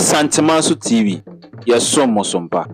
Asantemanso TV, yɛsom mo so mpa.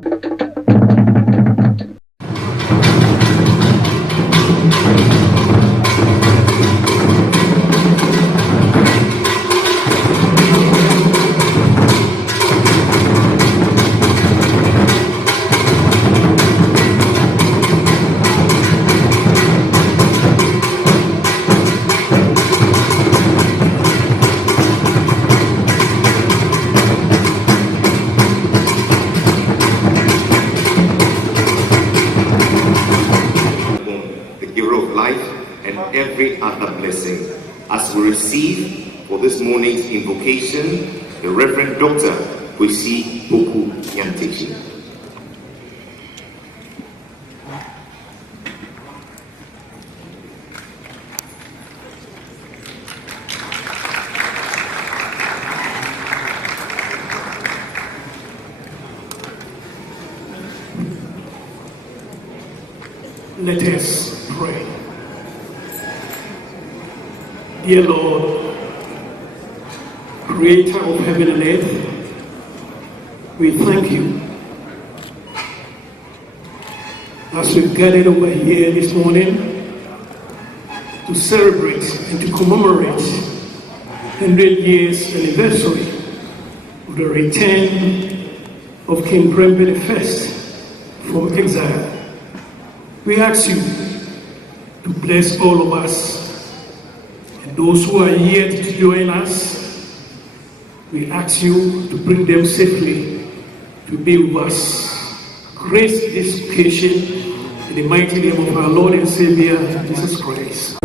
Every other blessing as we receive for this morning's invocation the Reverend Dr. Kwesi Poku Nyantechi. Let us pray. Dear Lord, Creator of heaven and earth, we thank you as we gathered over here this morning to celebrate and to commemorate the 100 years anniversary of the return of King Prempeh I from exile. We ask you to bless all of us. Those who are yet to join us, we ask you to bring them safely to be with us. Grace this occasion in the mighty name of our Lord and Savior, Jesus Christ.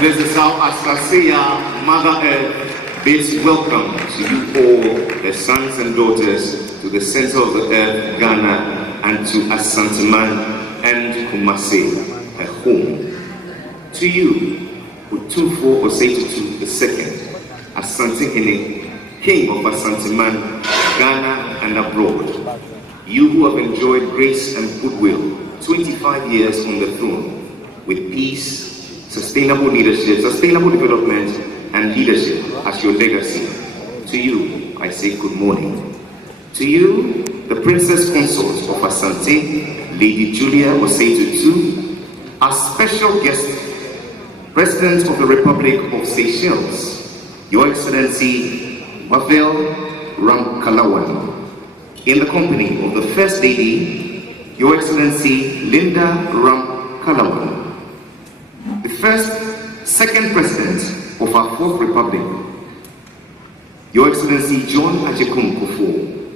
And this is how Asaseya, Mother Earth, bids welcome to you all, the sons and daughters, to the center of the earth, Ghana, and to Asanteman and Kumasi, her home. To you, Otumfuo II, Asante King of Asanteman, Ghana and abroad. You who have enjoyed grace and goodwill, 25 years on the throne, with peace, sustainable leadership, sustainable development, and leadership as your legacy. To you, I say good morning. To you, the Princess Consort of Asante, Lady Julia Osei, our special guest, President of the Republic of Seychelles, Your Excellency Wafel Ramkalawan, in the company of the First Lady, Your Excellency Linda Ramkalawan, the second President of our Fourth Republic, Your Excellency John Ajekun-Kufuor,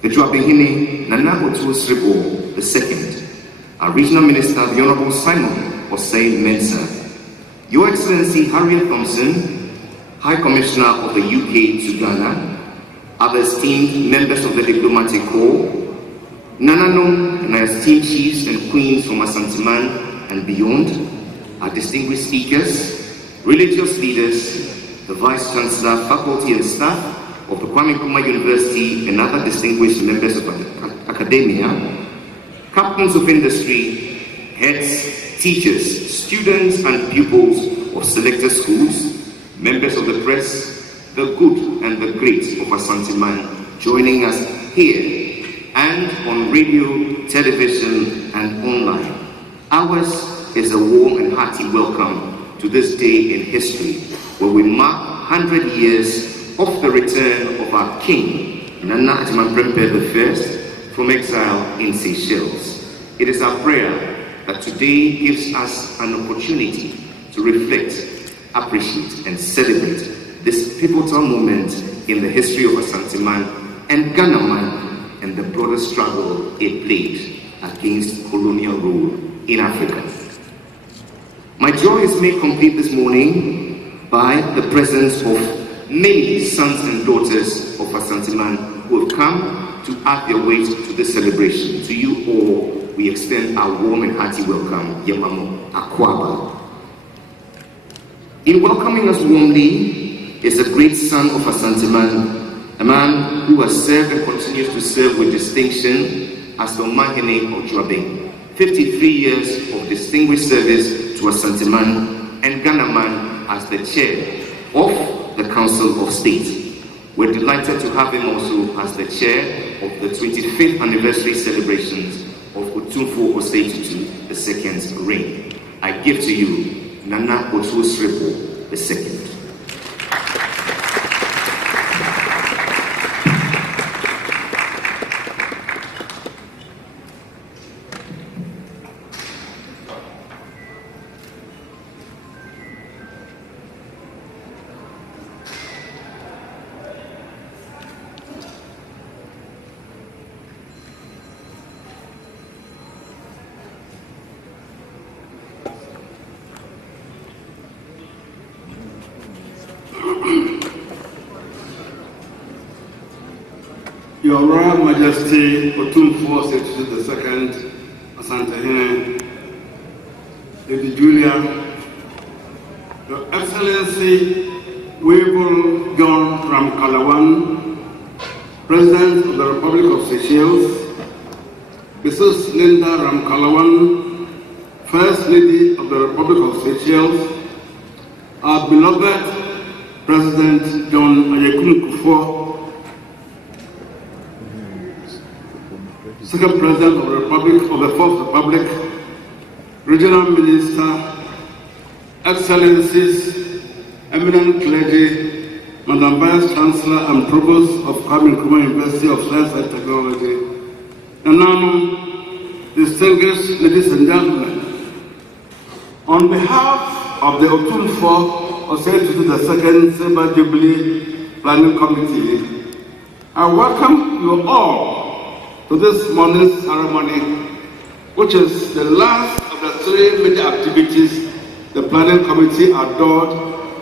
the Juabehine Nana Otumfuo II, our Regional Minister, the Honorable Simon Osei Mensah, Your Excellency Harriet Thompson, High Commissioner of the UK to Ghana, other esteemed members of the Diplomatic Corps, Nananom and our esteemed chiefs and queens from Asanteman and beyond, our distinguished speakers, religious leaders, the Vice Chancellor, faculty and staff of the Kwame Nkrumah University and other distinguished members of academia, captains of industry, heads, teachers, students and pupils of selected schools, members of the press, the good and the great of Asanteman joining us here and on radio, television and online. Ours is a warm and hearty welcome to this day in history where we mark 100 years of the return of our King, Nana Ajiman Prempeh I, from exile in Seychelles. It is our prayer that today gives us an opportunity to reflect, appreciate and celebrate this pivotal moment in the history of Asanteman and Ghana and the broader struggle it played against colonial rule in Africa. My joy is made complete this morning by the presence of many sons and daughters of Asanteman who have come to add their weight to this celebration. To you all, we extend our warm and hearty welcome, Yamamo Akwaba. In welcoming us warmly is a great son of Asanteman, a man who has served and continues to serve with distinction as the Omahene of Juabe. 53 years of distinguished service to Asanteman and Ghanaman as the chair of the Council of State. We're delighted to have him also as the chair of the 25th anniversary celebrations of Otumfuo Osei II's reign. I give to you Nana Otumfuo II. Your Royal Majesty Otumfuo II, Asante, Lady Julia, Your Excellency Wavell John Ramkalawan, President of the Republic of Seychelles, Mrs. Linda Ramkalawan, First Lady of the Republic of Seychelles, our beloved President John Ajekun-Kufuor, Second President of the Republic of the Fourth Republic, Regional Minister, Excellencies, eminent clergy, Madam Vice Chancellor and Provost of Kwame Nkrumah University of Science and Technology, and now, distinguished ladies and gentlemen, on behalf of the Otumfuo Osei II Silver Jubilee Planning Committee, I welcome you all to this morning's ceremony, which is the last of the three major activities the planning committee adored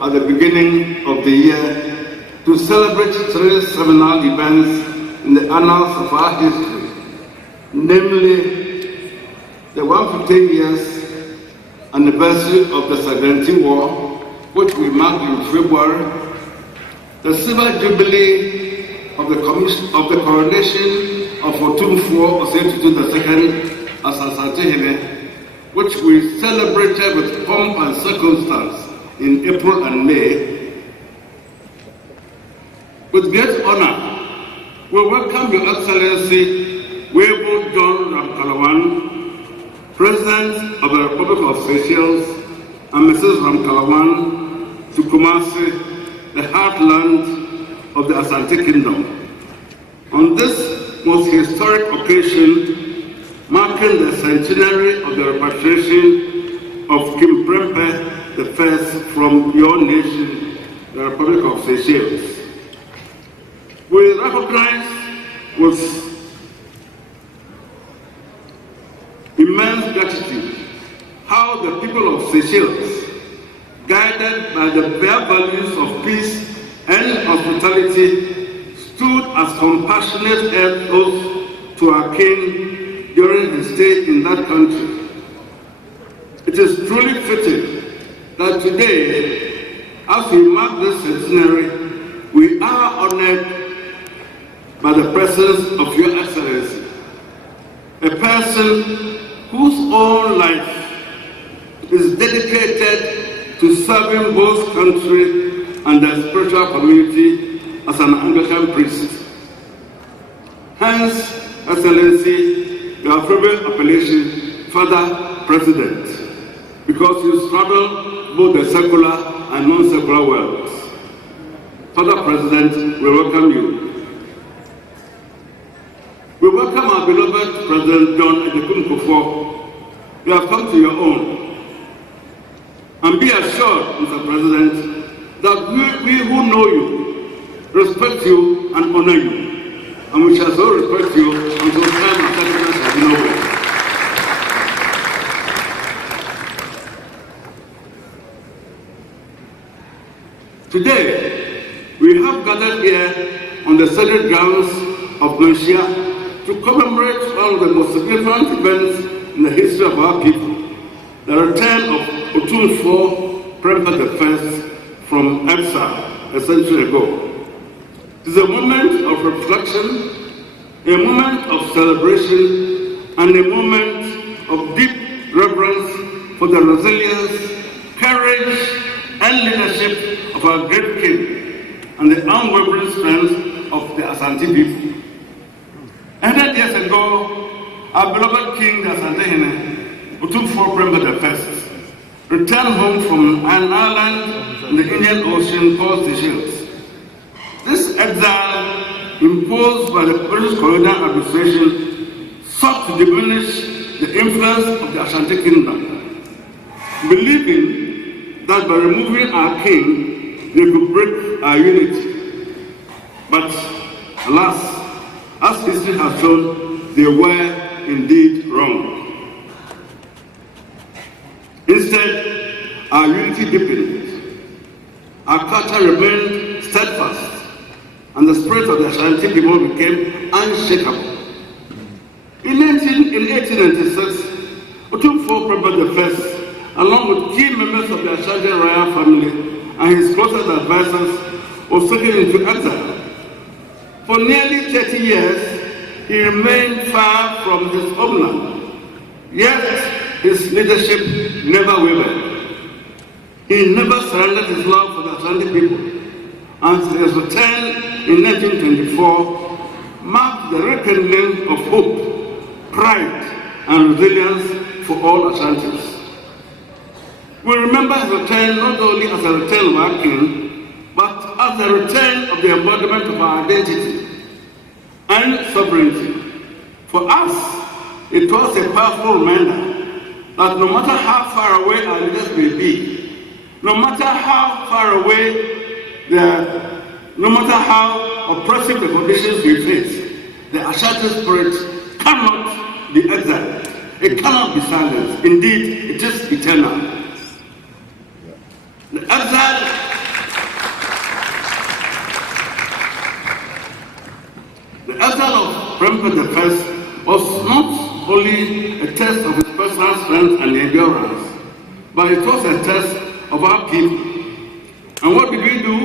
at the beginning of the year to celebrate 3 seminal events in the annals of our history, namely the 115 years anniversary of the Seychelles War, which we marked in February, the Silver Jubilee of the coronation of Otumfuo II as Asante, which we celebrated with pomp and circumstance in April and May. With great honor, we welcome Your Excellency Webo John Ramkalawan, President of the Republic of Seychelles, and Mrs. Ramkalawan to Kumasi, the heartland of the Asante Kingdom. On this most historic occasion, marking the centenary of the repatriation of King Prempeh the First from your nation, the Republic of Seychelles. We recognize with immense gratitude how the people of Seychelles, guided by the bare values of peace and hospitality, stood as compassionate helpers to our king during his stay in that country. It is truly fitting that today, as we mark this centenary, we are honored by the presence of Your Excellency, a person whose own life is dedicated to serving both country and the spiritual community as an Anglican priest. Hence, Excellency, your favorite appellation, Father President, because you straddle both the secular and non-secular worlds. Father President, we welcome you. We welcome our beloved President John Otumfuo. You have come to your own. And be assured, Mr. President, that we who know you, respect you and honor you. And we shall so respect you until time and sacrifice shall be nowhere. Today, we have gathered here on the sacred grounds of Malaysia to commemorate one of the most significant events in the history of our people, the return of Otumfuo Prempeh I from exile a century ago. It is a moment of reflection, a moment of celebration, and a moment of deep reverence for the resilience, courage, and leadership of our great king and the unwavering strength of the Asante people. 100 years ago, our beloved king, the Asante Otumfuo Prempeh I, returned home from an island in the Indian Ocean called Seychelles. This exile, imposed by the British colonial administration, sought to diminish the influence of the Ashanti Kingdom, believing that by removing our king, they could break our unity. But alas, as history has shown, they were indeed wrong. Instead, our unity deepened, our culture remained steadfast, and the spirit of the Ashanti people became unshakable. In 1896, Otumfuo Prempeh I, along with key members of the Ashanti royal family and his closest advisors, was taken into exile. For nearly 30 years, he remained far from his homeland, yet his leadership never wavered. He never surrendered his love for the Ashanti people, and his return in 1924 marked the rekindling of hope, pride, and resilience for all Ashantis. We remember his return not only as a return of our king, but as a return of the embodiment of our identity and sovereignty. For us, it was a powerful reminder that no matter how far away our leaders may be, no matter how far away no matter how oppressive the conditions we face, the Ashanti spirit cannot be exiled. It cannot be silenced. Indeed, it is eternal. Prempeh I was not only a test of his personal strength and endurance, but it was a test of our people. And what did we do?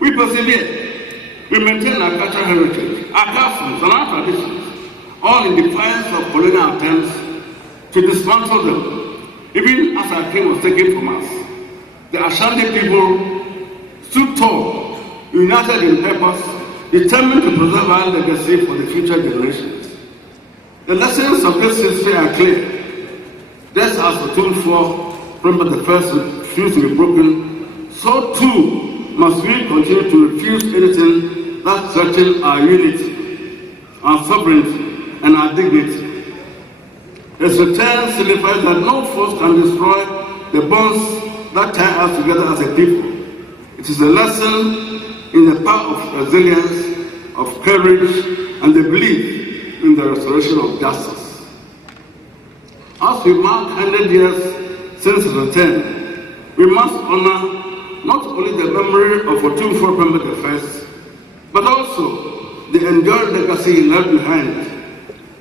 We persevered. We maintained our cultural heritage, our customs, and our traditions, all in defiance of colonial attempts to dismantle them, even as our king was taken from us. The Ashanti people stood tall, united in purpose, determined to preserve our legacy for the future generations. The lessons of this history are clear. Just as Otumfuo, Prempeh I, refused to be broken, so too must we continue to refuse anything that threatens our unity, our sovereignty, and our dignity. Its return signifies that no force can destroy the bonds that tie us together as a people. It is a lesson in the power of resilience, of courage, and the belief in the restoration of justice. As we mark 100 years since his return, we must honor not only the memory of Otumfuo Prempeh I, but also the enduring legacy he left behind.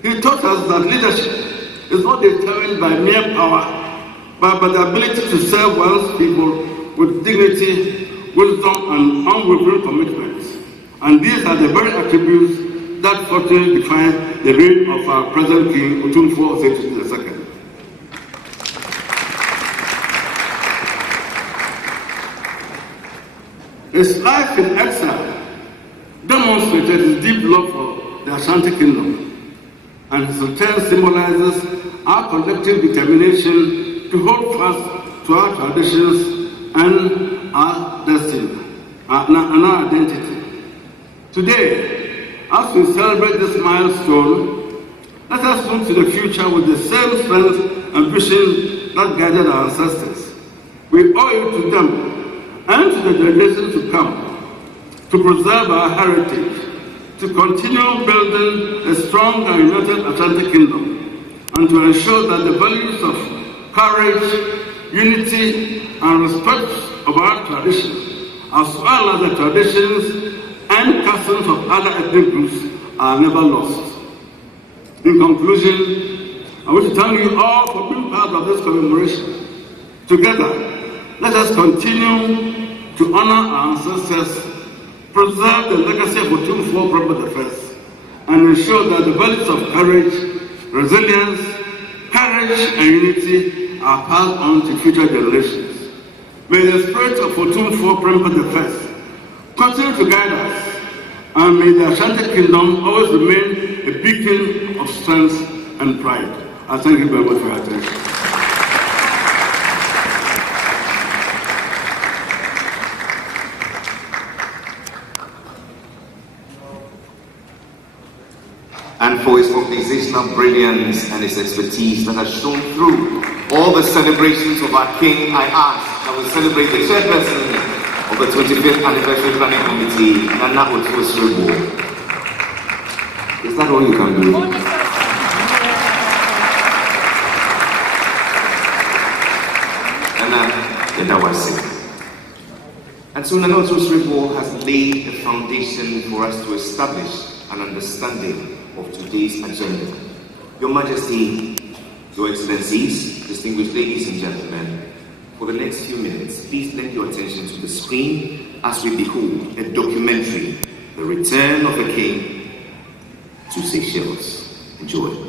He taught us that leadership is not determined by mere power, but by the ability to serve one's people with dignity, wisdom, and unwavering commitment. And these are the very attributes that fortunately define the reign of our present king, Otumfuo II. His life in exile demonstrated his deep love for the Ashanti Kingdom, and his return symbolizes our collective determination to hold fast to our traditions and our destiny, and our identity. Today, as we celebrate this milestone, let us look to the future with the same strength and vision that guided our ancestors. We owe it to them and to the generations to come to preserve our heritage, to continue building a strong and united Ashanti Kingdom, and to ensure that the values of courage, unity, and respect of our traditions, as well as the traditions and customs of other ethnic groups, are never lost. In conclusion, I wish to thank you all for being part of this commemoration. Together, let us continue to honor our ancestors, preserve the legacy of Otumfuo Prempeh I, and ensure that the values of courage, resilience, courage, and unity are passed on to future generations. May the spirit of Otumfuo Prempeh I continue to guide us, and may the Ashanti Kingdom always remain a beacon of strength and pride. I thank you very much for your attention. And for his organizational brilliance and his expertise that has shown through all the celebrations of our king, I ask that we celebrate the chairperson of the 25th Anniversary Planning Committee, Nana Otumfuo. Is that all you can do? And that was it. And so Nana Otumfuo has laid a foundation for us to establish an understanding of today's agenda. Your Majesty, Your Excellencies, distinguished ladies and gentlemen, for the next few minutes, please lend your attention to the screen as we behold a documentary, The Return of the King to Seychelles. Enjoy.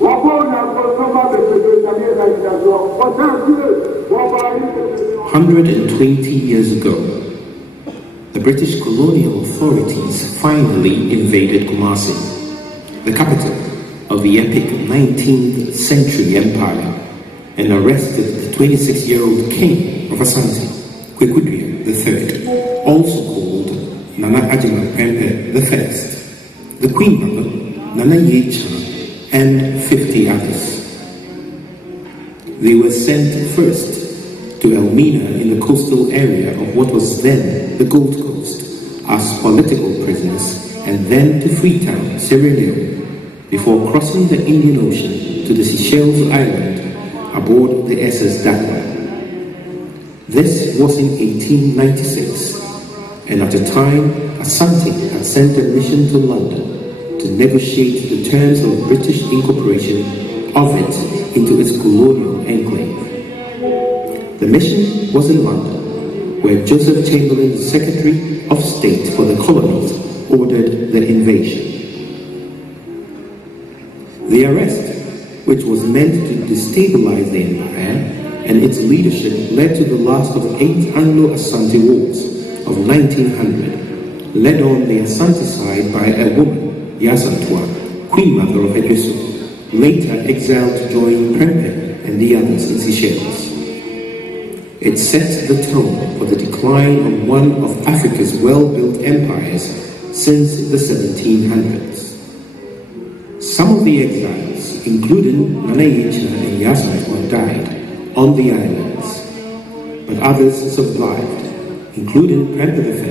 Wabona 120 years ago, the British colonial authorities finally invaded Kumasi, the capital of the epic 19th century empire, and arrested the 26-year-old king of Asante, Kwekudria III, also called Nana Ajima Prempeh I, the Queen Mother, Nana Yecha, and 50 others. They were sent first to Elmina in the coastal area of what was then the Gold Coast as political prisoners, and then to Freetown, Sierra Leone, before crossing the Indian Ocean to the Seychelles island aboard the SS Dakar. This was in 1896, and at the time Asante had sent a mission to London to negotiate the terms of British incorporation of it into its colonial enclave. The mission was in London, where Joseph Chamberlain, the Secretary of State for the colonies, ordered the invasion. The arrest, which was meant to destabilize the empire, and its leadership led to the last of 8 Anglo-Asante wars of 1900, led on the Asante side by a woman, Yasantwa, Queen Mother of Ebisu, later exiled to join Prempeh and the others in Seychelles. It set the tone for the decline of one of Africa's well-built empires since the 1700s. Some of the exiles, including Nana Yecha and Yasantwa, died on the islands, but others survived, including Prempeh I,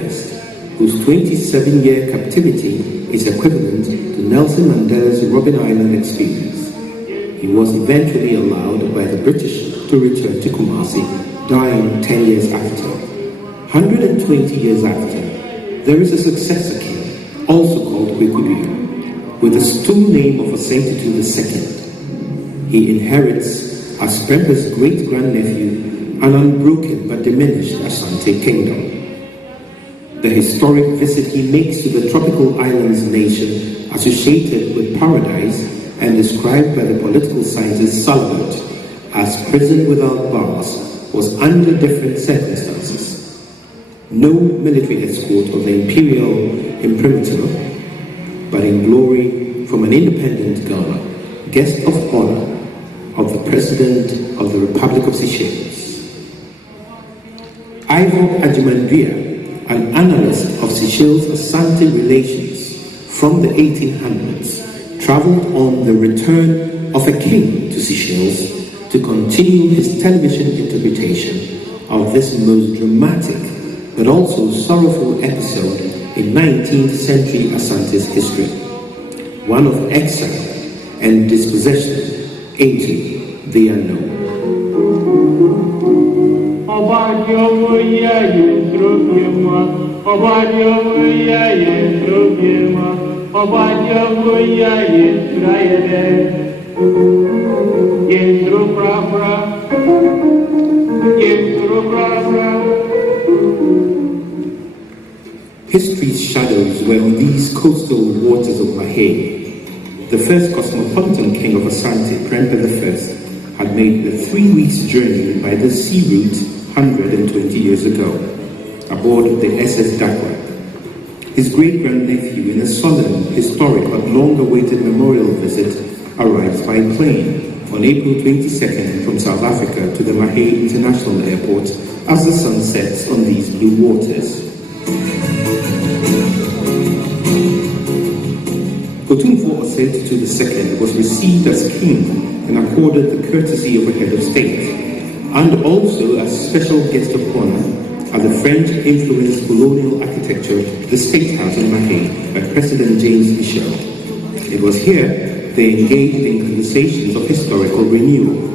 whose 27-year captivity is equivalent to Nelson Mandela's Robben Island experience. He was eventually allowed by the British to return to Kumasi, dying 10 years after. 120 years after, there is a successor king, also called Kwekudria, with the stool name of Asante II. He inherits, as Prempeh's great-grandnephew, an unbroken but diminished Asante kingdom. The historic visit he makes to the tropical islands nation, associated with paradise and described by the political scientist Salbert as prison without bars, was under different circumstances. No military escort of the imperial imprimatur, but in glory from an independent Ghana, guest of honor of the President of the Republic of Seychelles. Ivor Ajimandria, an analyst of Seychelles Asante relations from the 1800s, traveled on the return of a king to Seychelles to continue his television interpretation of this most dramatic but also sorrowful episode in 19th century Asante's history, one of exile and dispossession into the unknown. History's shadows were on these coastal waters of Mahé. The first cosmopolitan king of Asante, Prempeh I, had made a 3 weeks journey by the sea route 120 years ago, aboard the SS Dakar. His great-grandnephew, in a solemn, historic but long-awaited memorial visit, arrives by plane on April 22nd from South Africa to the Mahé International Airport as the sun sets on these blue waters. Otumfuo II was received as king and accorded the courtesy of a head of state, and also as special guest of honor at the French-influenced colonial architecture, the State House in Mahé, by President James Michel. It was here they engaged in conversations of historical renewal.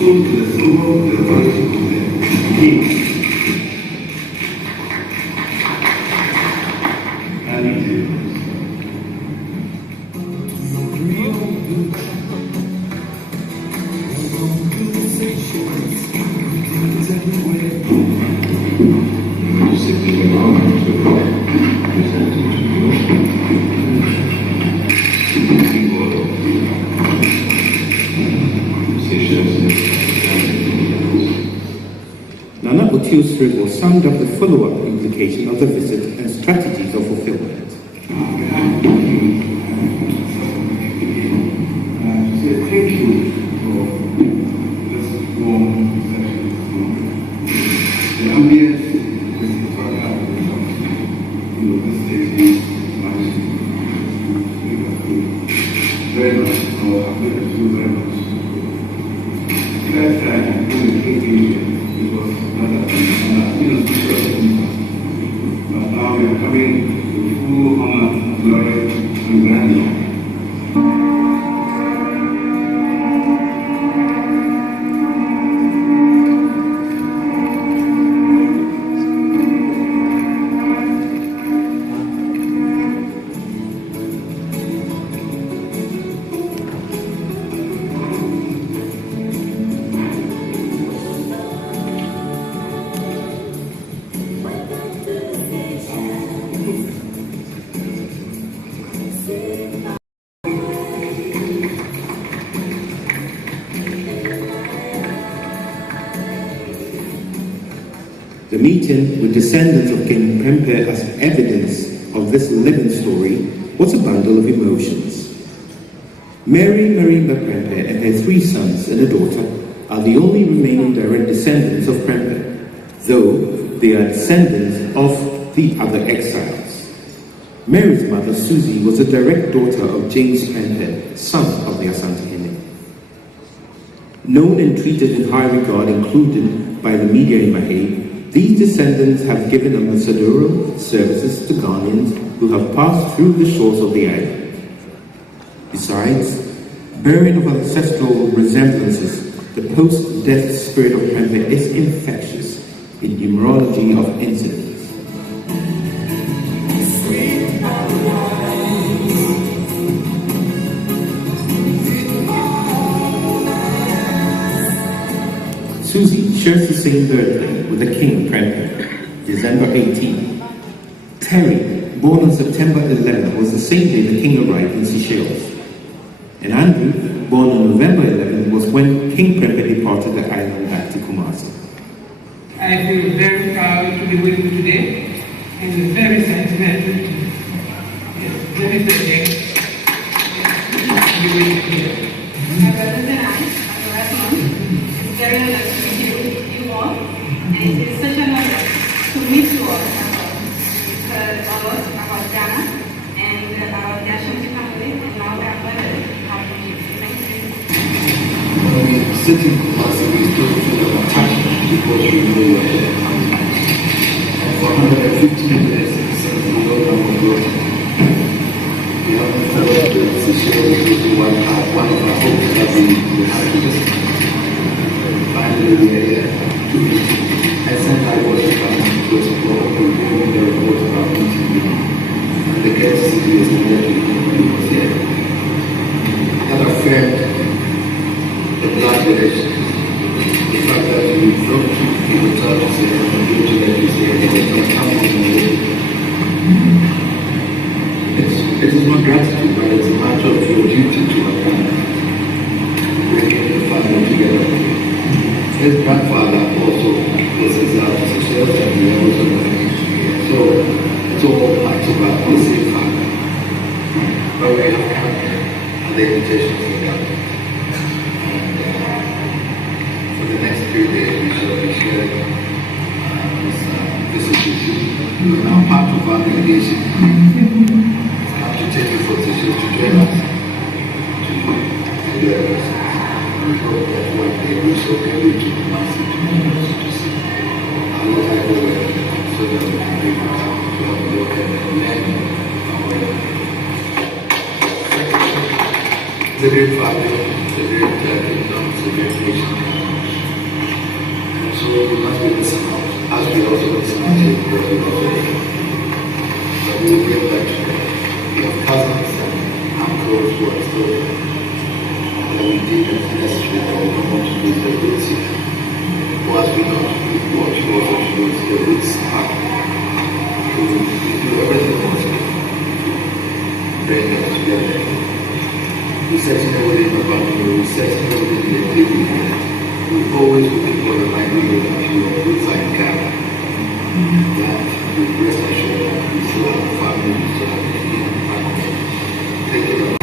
to the soul of the Nana Otumfuo summed up the follow-up implication of the visit and strategies of fulfillment. Thank you for this warm the ambience is this much very much very much. Last time when we came it was but now we are coming with full honor, glory, and grandeur. The meeting with descendants of King Prempeh as evidence of this living story was a bundle of emotions. Mary Marimba Prempeh and her 3 sons and a daughter are the only remaining direct descendants of Prempeh, though they are descendants of the other exiles. Mary's mother, Susie, was a direct daughter of James Prempeh, son of the Asante Hene. Known and treated in high regard, including by the media in Mahé, these descendants have given ambassadorial services to Ghanaians who have passed through the shores of the island. Besides, bearing of ancestral resemblances, the post-death spirit of Prempeh is infectious in numerology of incidents. Susie shares the same birthday with the King Prempeh, December 18. Terry, born on September 11, was the same day the King arrived in Seychelles. And Andrew, born on November 11, was when King Prempeh departed the island back to Kumasi. I feel very proud to be with you today and very sentimental. Yes, let me say thanks. To be with you here. My brothers and I, our last month, it's very honor to be here with you all, and it is such an honor to meet you all about Ghana and our national family, and now we are very happy. Thank you. When we sit in Kumasi, we still feel attached because we know where we are coming from. And for 115 years, since we know that we're we haven't felt the Seychelles is one of our hopes that we have to just finally we are here to meet. I sent my worship to explore the report about meeting and the courtesy is that we was here. That affirmed the blood relation. The fact that we don't people tell us that we go to let us here, they will not come from the it is not gratitude, but it's a matter of your duty to our family. Bringing the family together. His grandfather also was exiled to Seychelles and we also managed here. So it's all part of the same family. But we have come and the invitation for God. And for the next 3 days we shall be sharing this visit with you. Now part of our delegation. To take you for Seychelles to join us to do everything. We hope that one day we shall be able to Kumasi to see how long I go there so that we can be able to have a look at and learn our it's a great value, it's a great kingdom, it's a great nation. And so we must be the course, we also listen to what we want to do. But we will get back to that. We have cousins and uncles who are still there. And we deem it necessary that we don't want to lose the roots here. Whilst we don't, we want to also lose the roots part. So we do everything possible to bring them together. We setting everything about we setting everything in a daily unit. We always looking for the livelihood of your roots in Ghana. That we rest assured that we still have a family, we still have a family. Take it up.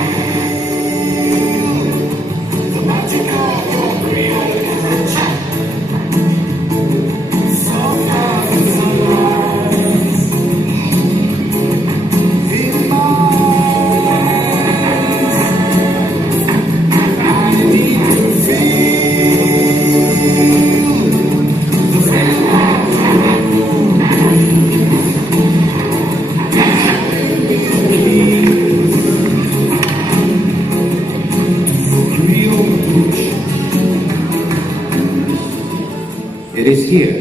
It is here,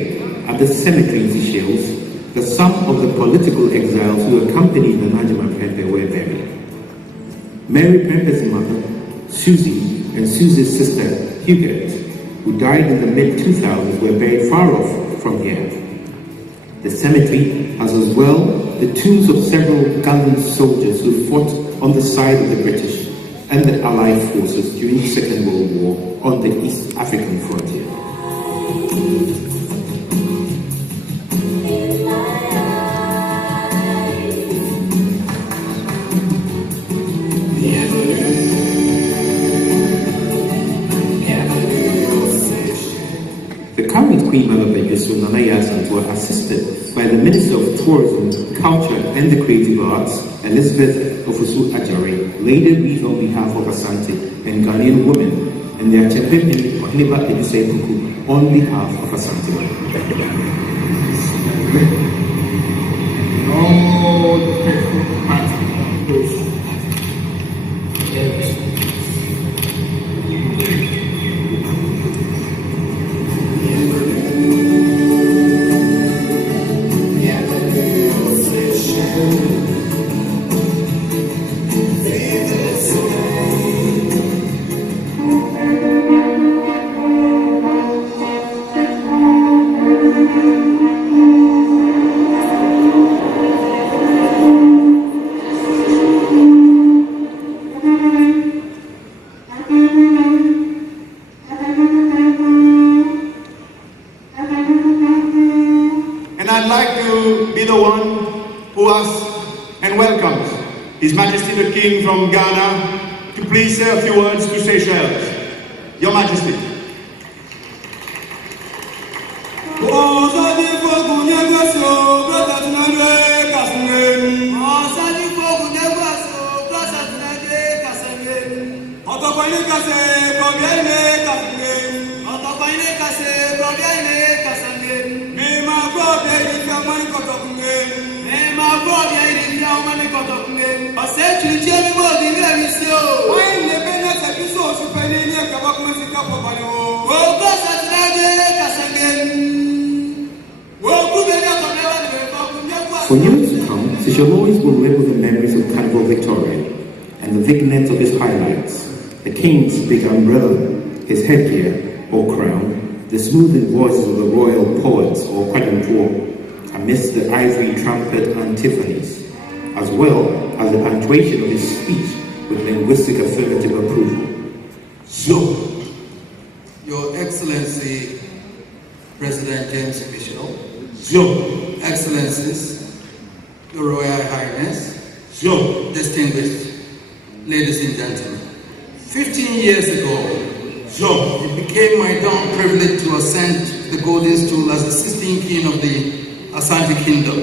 at the cemetery in Seychelles, that some of the political exiles who accompanied the Najima Prempeh were buried. Mary Prempeh's mother, Susie, and Susie's sister, Huguette, who died in the mid-2000s, were buried far off from here. The cemetery has as well the tombs of several gallant soldiers who fought on the side of the British and the Allied forces during the Second World War on the East African frontier. The current Queen Mother Bejesu Nana Yassant were assisted by the Minister of Tourism, Culture and the Creative Arts, Elizabeth Ofusu Ajare, later briefed on behalf of Asante and Ghanaian women, and their champion Ohniba Edusei Puku on behalf of Asante. All the faithful parties. And I'd like to be the one who asks and welcomes His Majesty the King from Ghana to please say a few words to Seychelles. Your Majesty. For years to come, Seychelles will live with the memories of Carnival Victoria and the vignettes of his highlights, the king's big umbrella, his headgear or crown, the smoothing voices of the royal poets or Otumfuo amidst the ivory trumpet antiphonies, as well as the punctuation of his speech with linguistic affirmative approval. So, Your Excellency, President James Michel, Your Excellencies, Your Royal Highness, Your distinguished ladies and gentlemen, 15 years ago, it became my dawn privilege to ascend the golden stool as the 16th king of the Asante Kingdom.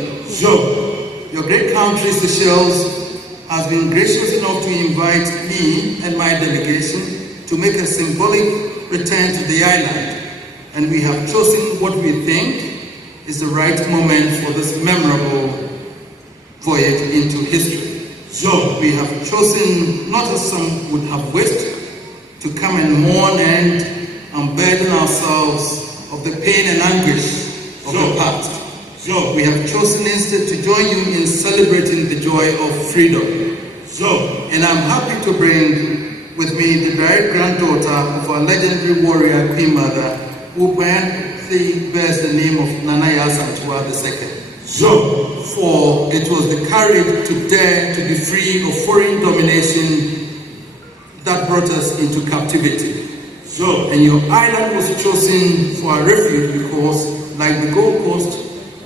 Your great country, Seychelles, has been gracious enough to invite me and my delegation to make a symbolic return to the island, and we have chosen what we think is the right moment for this memorable voyage into history. We have chosen, not as some would have wished, to come and mourn and unburden ourselves of the pain and anguish of the past. So we have chosen instead to join you in celebrating the joy of freedom. So, and I'm happy to bring with me the direct granddaughter of our legendary warrior Queen Mother, who bears the name of Nana Yasantua II. So, for it was the courage to dare to be free of foreign domination that brought us into captivity. So, and your island was chosen for a refuge because, like the Gold Coast,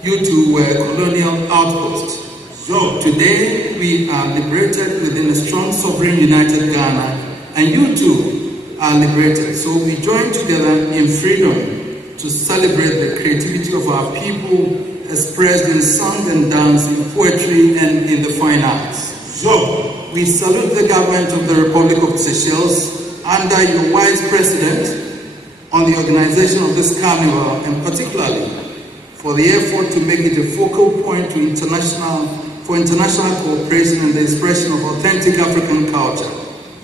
you two were a colonial outpost. So, today we are liberated within a strong, sovereign, united Ghana, and you too are liberated. So we join together in freedom to celebrate the creativity of our people, expressed in song and dance, in poetry, and in the fine arts. So, we salute the government of the Republic of Seychelles under your wise president on the organization of this carnival, and particularly for the effort to make it a focal point to international cooperation and the expression of authentic African culture.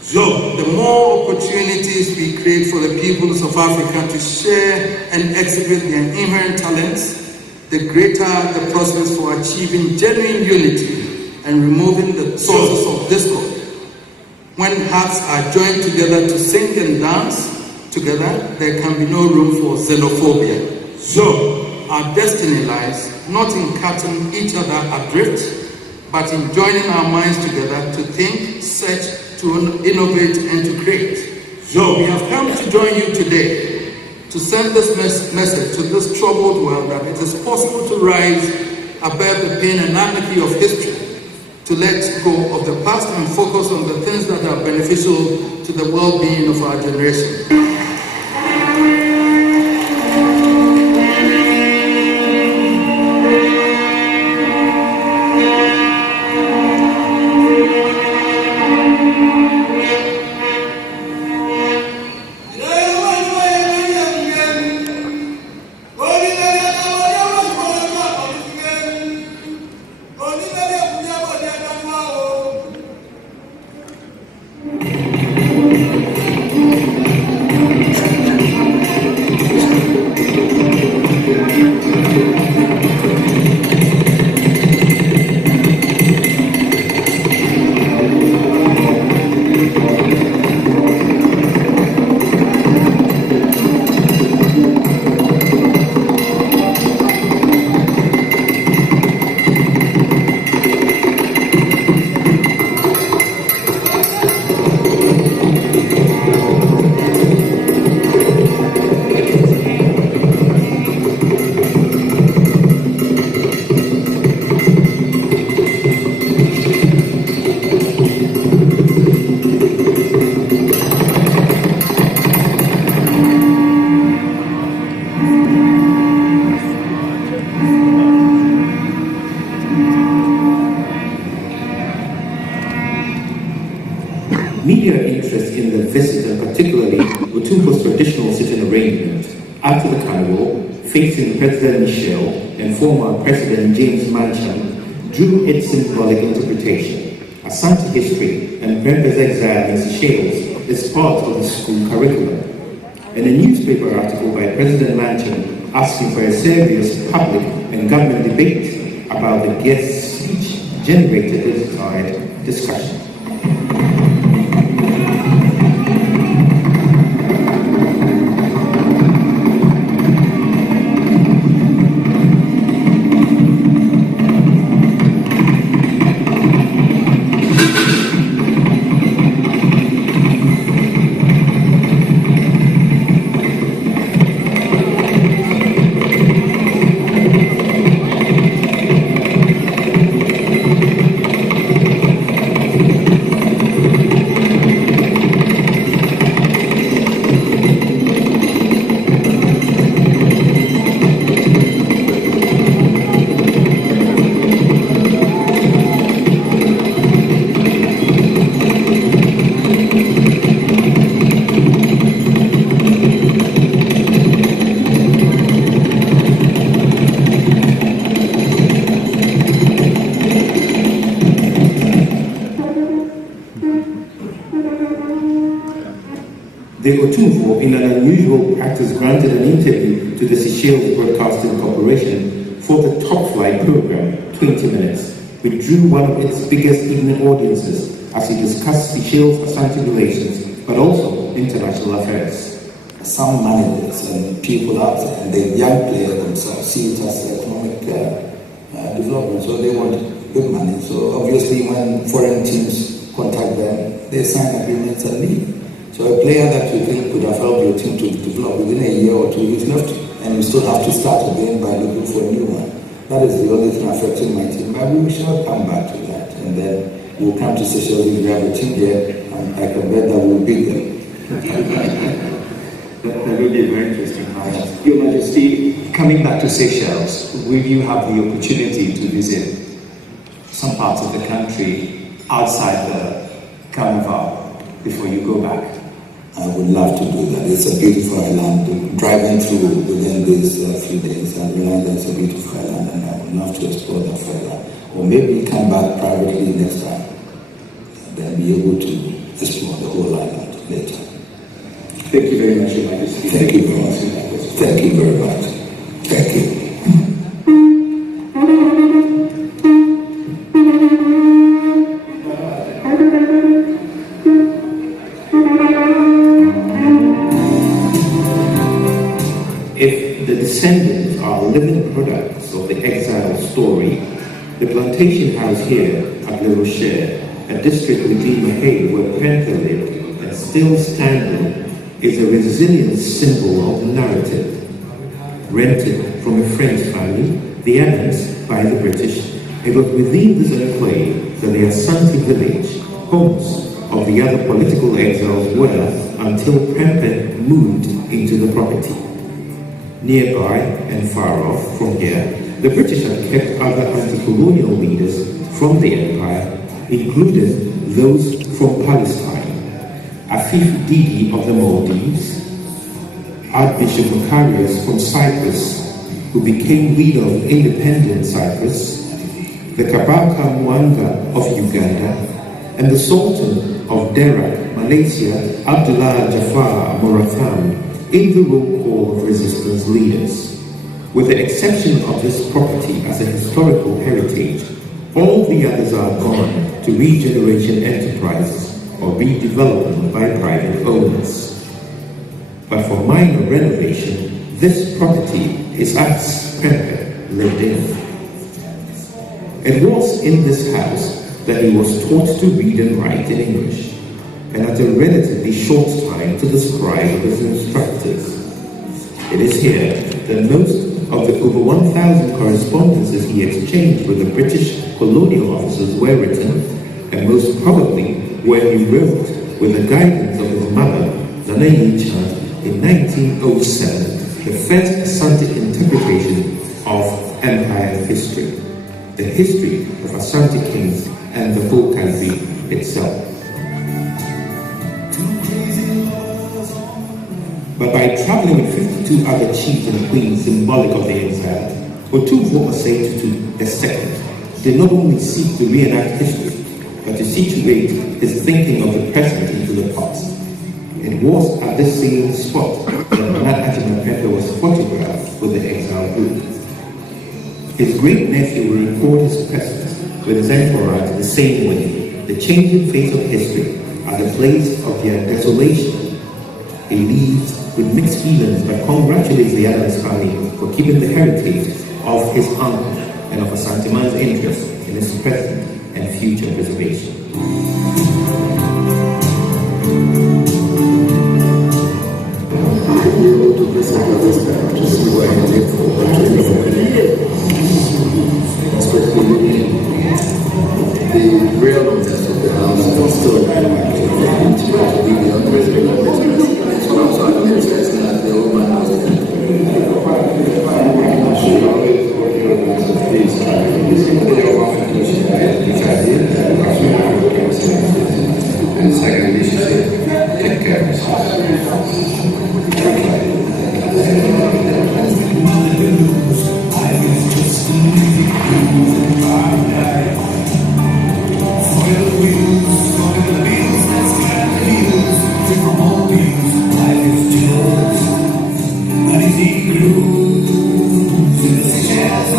So, the more opportunities we create for the peoples of Africa to share and exhibit their inherent talents, the greater the prospects for achieving genuine unity and removing the sources of discord. When hearts are joined together to sing and dance together, there can be no room for xenophobia. So, our destiny lies not in cutting each other adrift, but in joining our minds together to think, search, to innovate, and to create. So, we have come to join you today to send this message to this troubled world that it is possible to rise above the pain and anarchy of history, to let go of the past and focus on the things that are beneficial to the well-being of our generation. Media interest in the visit, and particularly Otumfuo's traditional sitting arrangement after the carnival, facing President Michel and former President James Manchin, drew its symbolic interpretation. Asante history and Prempeh's exile in Seychelles is part of the school curriculum. In a newspaper article by President Manchin asking for a serious public and government debate about the guest's speech generated this desired discussion. The Otumfuo, in an unusual practice, granted an interview to the Seychelles Broadcasting Corporation for the Top Flight program, 20 Minutes, which drew one of its biggest evening audiences as he discussed Seychelles-Asante relations, but also international affairs. Some managers and people out there, and the young players themselves, see it as economic development, so they want good money. So obviously when foreign teams contact them, they sign agreements and leave. So a player that you think could have helped your team to develop within a year or 2 years left, and you still have to start again by looking for a new one. That is the only thing affecting my team. But we shall come back to that, and then we'll come to Seychelles. If we have a team there, and I can bet that we'll beat them. That will be a very interesting match. Your Majesty, coming back to Seychelles, will you have the opportunity to visit some parts of the country outside the Carnival before you go back? I would love to do that. It's a beautiful island. Driving through within these few days, I realized that it's a beautiful island, and I would love to explore that further. Or maybe come back privately next time, and then be able to explore the whole island later. Thank you very much, Your Majesty. Thank you very much. Thank you very much. Thank you. If the descendants are living products of the exile story, the plantation house here at Le Rocher, a district within Mahé where Prempeh lived and still standing, is a resilient symbol of narrative. Rented from a French family, the Evans by the British, it was within this enclave that the Asante village, homes of the other political exiles were until Prempeh moved into the property. Nearby and far off from here, the British had kept other anti-colonial leaders from the empire, including those from Palestine. Afif Didi of the Maldives, Archbishop Macarius from Cyprus, who became leader of independent Cyprus, the Kabaka Mwanga of Uganda, and the Sultan of Derak, Malaysia, Abdullah Jafar Moratham, in the roll call of resistance leaders. With the exception of this property as a historical heritage, all the others are gone to regeneration enterprises or redevelopment by private owners. But for minor renovation, this property is as Prempeh lived in. It was in this house that he was taught to read and write in English, and at a relatively short time to the scribe of his instructors. It is here that most of the over 1,000 correspondences he exchanged with the British colonial officers were written, and most probably where he wrote with the guidance of his mother, Nana Yinchan, in 1907, the first Asante interpretation of empire history, the history of Asante kings and the whole country itself. But by traveling with 52 other chiefs and queens symbolic of the exile, Otumfuo II did not only seek to reenact history, but to situate his thinking of the present into the past. It was at this same spot that Prempeh was photographed with the exile group. His great-nephew will record his presence with his entourage the same way, the changing face of history at the place of their desolation. He leaves with mixed feelings but congratulates the Adams family for keeping the heritage of his uncle and of Asante man's interest in his present and future preservation. To see what he did for the especially the realness of the house is still very much so I'm sorry, it's not the old man house. And secondly, she said, take care of yourself. But if he grew to the Seychelles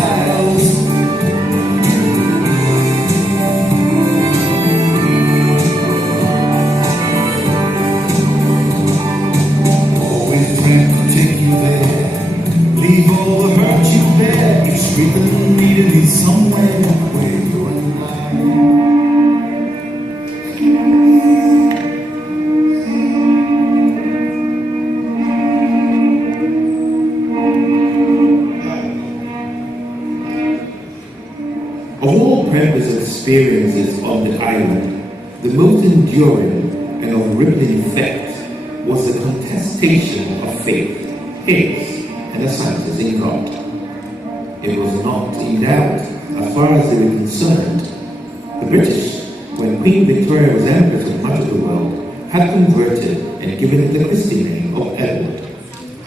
Leave all the hurt you bear. Each rhythm needed me somewhere where you and Of all Prempeh's experiences on the island, the most enduring and unrippling effect was the contestation of faith, his and Asante's in God. It was not in doubt, as far as they were concerned. The British, when Queen Victoria was Empress of much of the world, had converted and given it the Christian name of Edward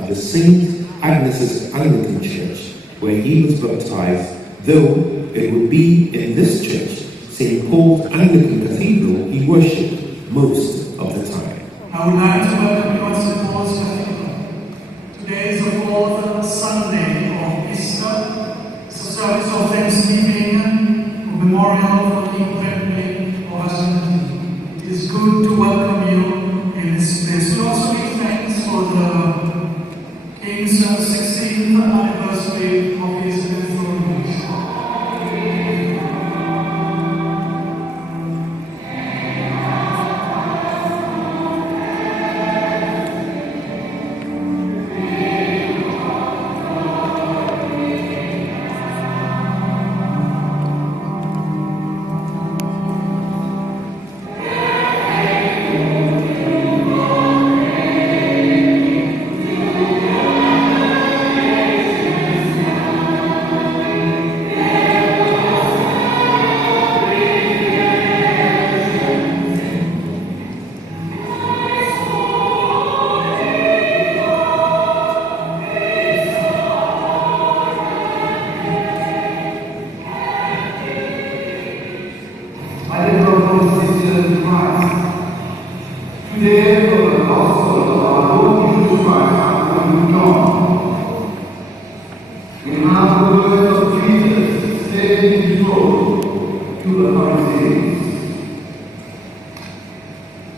at the St. Agnes's Anglican Church, where he was baptized, though it would be in this church, St. Paul's Anglican Cathedral, he worshipped most of the time. I would like to welcome you to St. Paul's Cathedral. Today is the fourth Sunday of Easter. It's a service of thanksgiving, a memorial for King Prempeh of Ashanti. It is good to welcome you in this place. We also give thanks for the King's 16th anniversary of his enthronement. Today, for the gospel of our Lord Jesus Christ, according to John, we have the words of Jesus said in his road to the Pharisees.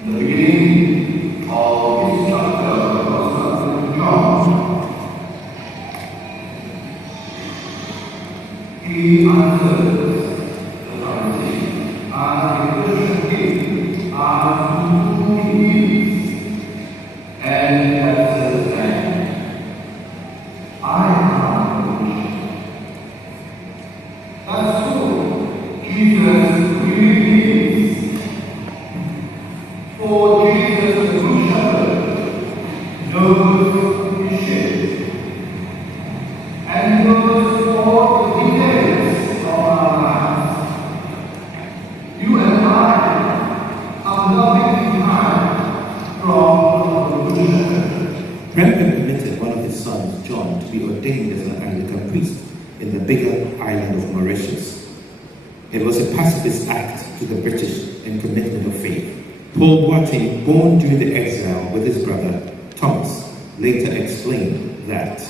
The beginning of this chapter of the gospel of John. He answered the Pharisees, and the question came, and answers them, I have no wish. That's so. Jesus really is. For Jesus, the good shepherd, knows his sheep, and knows all the details of our lives. You and I have nothing behind from the good shepherd. Prempeh permitted one of his sons, John, to be ordained as an Anglican priest in the bigger island of Mauritius. It was a pacifist act to the British in commitment of faith. Paul Boateng, born during the exile with his brother Thomas, later explained that,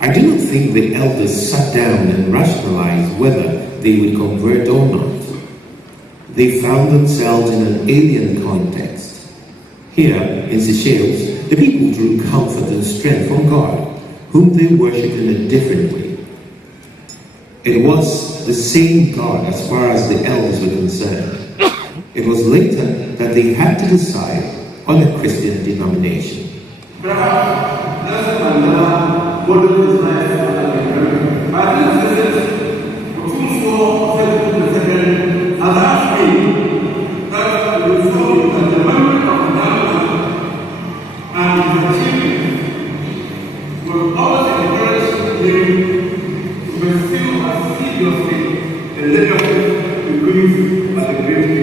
I do not think the elders sat down and rationalized whether they would convert or not. They found themselves in an alien context. Here in Seychelles, the people drew comfort and strength from God, whom they worshipped in a different way. It was the same God as far as the elders were concerned. It was later that they had to decide on a Christian denomination. Perhaps less than that, modern Israel, I think this is Otumfuo II has asked me that we feel that the memory of Ghana and his achievements will always encourage him to pursue assiduously the legacy he brings as a great king.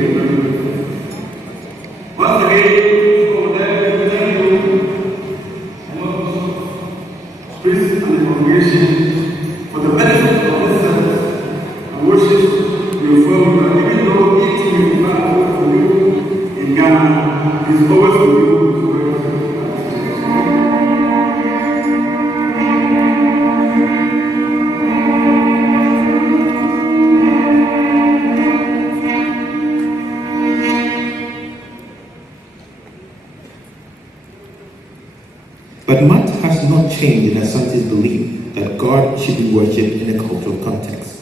Once again, over there, thank you, priests and the congregation, for the benefit of this service and worship you affirm that even though each will not for you in Ghana, it is always for you to work. But much has not changed in Asante's belief that God should be worshipped in a cultural context.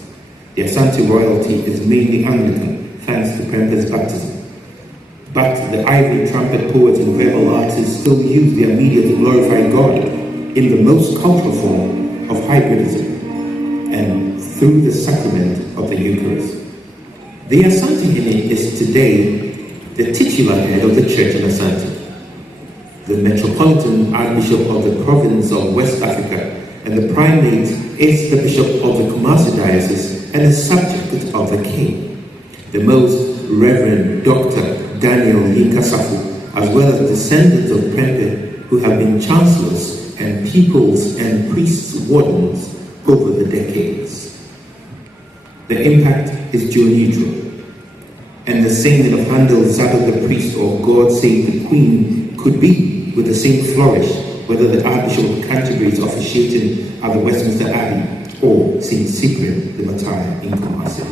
The Asante royalty is mainly Anglican, thanks to Prempeh's baptism. But the ivory trumpet poets and verbal artists still use their media to glorify God in the most cultural form of hybridism and through the sacrament of the Eucharist. The Asante Hene is today the titular head of the Church in Asante, the Metropolitan Archbishop of the province of West Africa, and the primate is the Bishop of the Kumasi Diocese and a subject of the King. The Most Reverend Dr. Daniel Yinkasafu, as well as descendants of Prempeh who have been chancellors and peoples and priests wardens over the decades. The impact is dual-neutral, and the singing of Handel's Zadok the Priest or God Save the Queen could be with the same flourish whether the Archbishop of Canterbury is officiating at the Westminster Abbey or St. Cyprian the Martyr in Kumasi.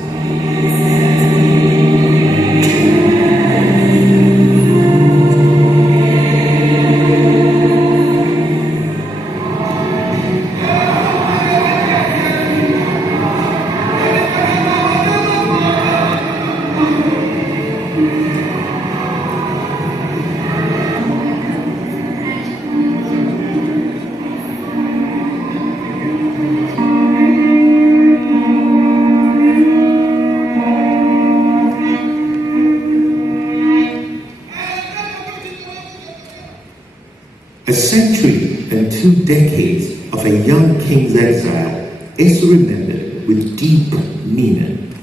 A century and 2 decades of a young king's exile is remembered with deep meaning.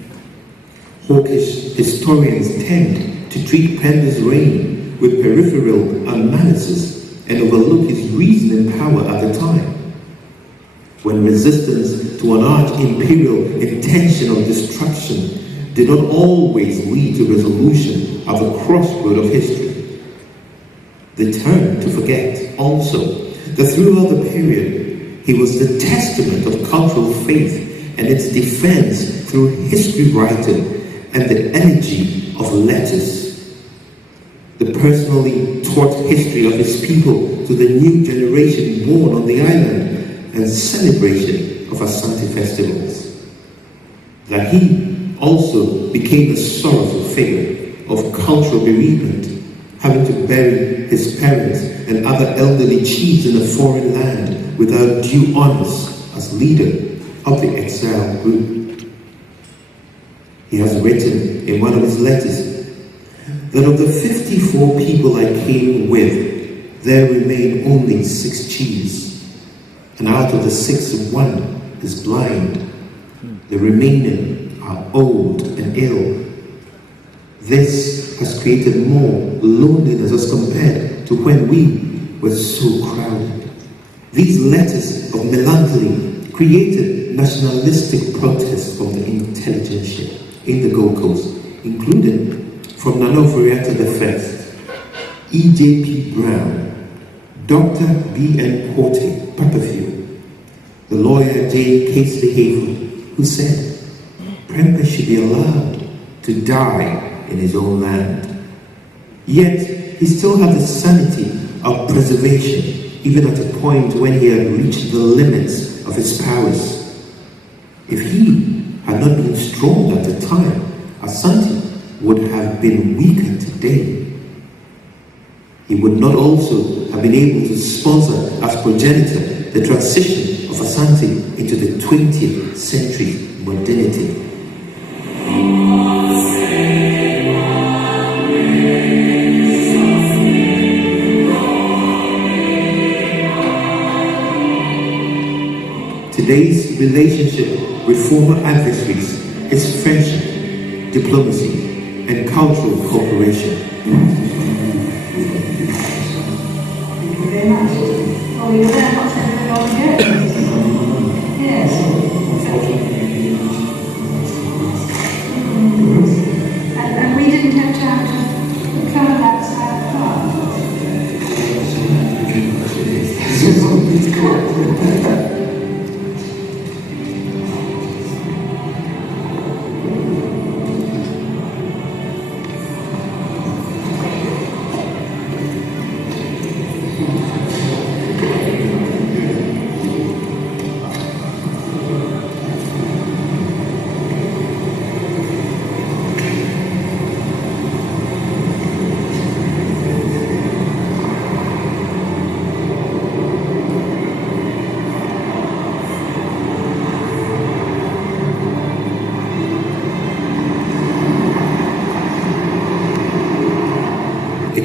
Hawkish historians tend to treat Prempeh's reign with peripheral analysis and overlook his reason and power at the time. When resistance to an arch-imperial intention of destruction did not always lead to resolution at the crossroad of history. The turn to forget also that throughout the period he was the testament of cultural faith and its defense through history writing and the energy of letters. The personally taught history of his people to the new generation born on the island and celebration of Asante festivals. That he also became a sorrowful figure of cultural bereavement, having to bury his parents and other elderly chiefs in a foreign land without due honors as leader of the exile group. He has written in one of his letters that of the 54 people I came with, there remain only 6 chiefs, and out of the 6, 1 is blind. The remaining are old and ill. This has created more loneliness as compared to when we were so crowded. These letters of melancholy created nationalistic protests from the intelligentsia in the Gold Coast, including from Nana Ofori-Atta I, E.J.P. Brown, Dr. B.N. Porte, Prempeh, the lawyer J. Casely Haven, who said Prempeh should be allowed to die in his own land. Yet he still had the sanity of preservation, even at a point when he had reached the limits of his powers. If he had not been strong at the time, Asante would have been weaker today. He would not also have been able to sponsor as progenitor the transition of Asante into the 20th century modernity. Today's relationship with former adversaries is friendship, diplomacy, and cultural cooperation. Thank you very much. Oh, you're very much Yes. And we didn't have time to cover that side part.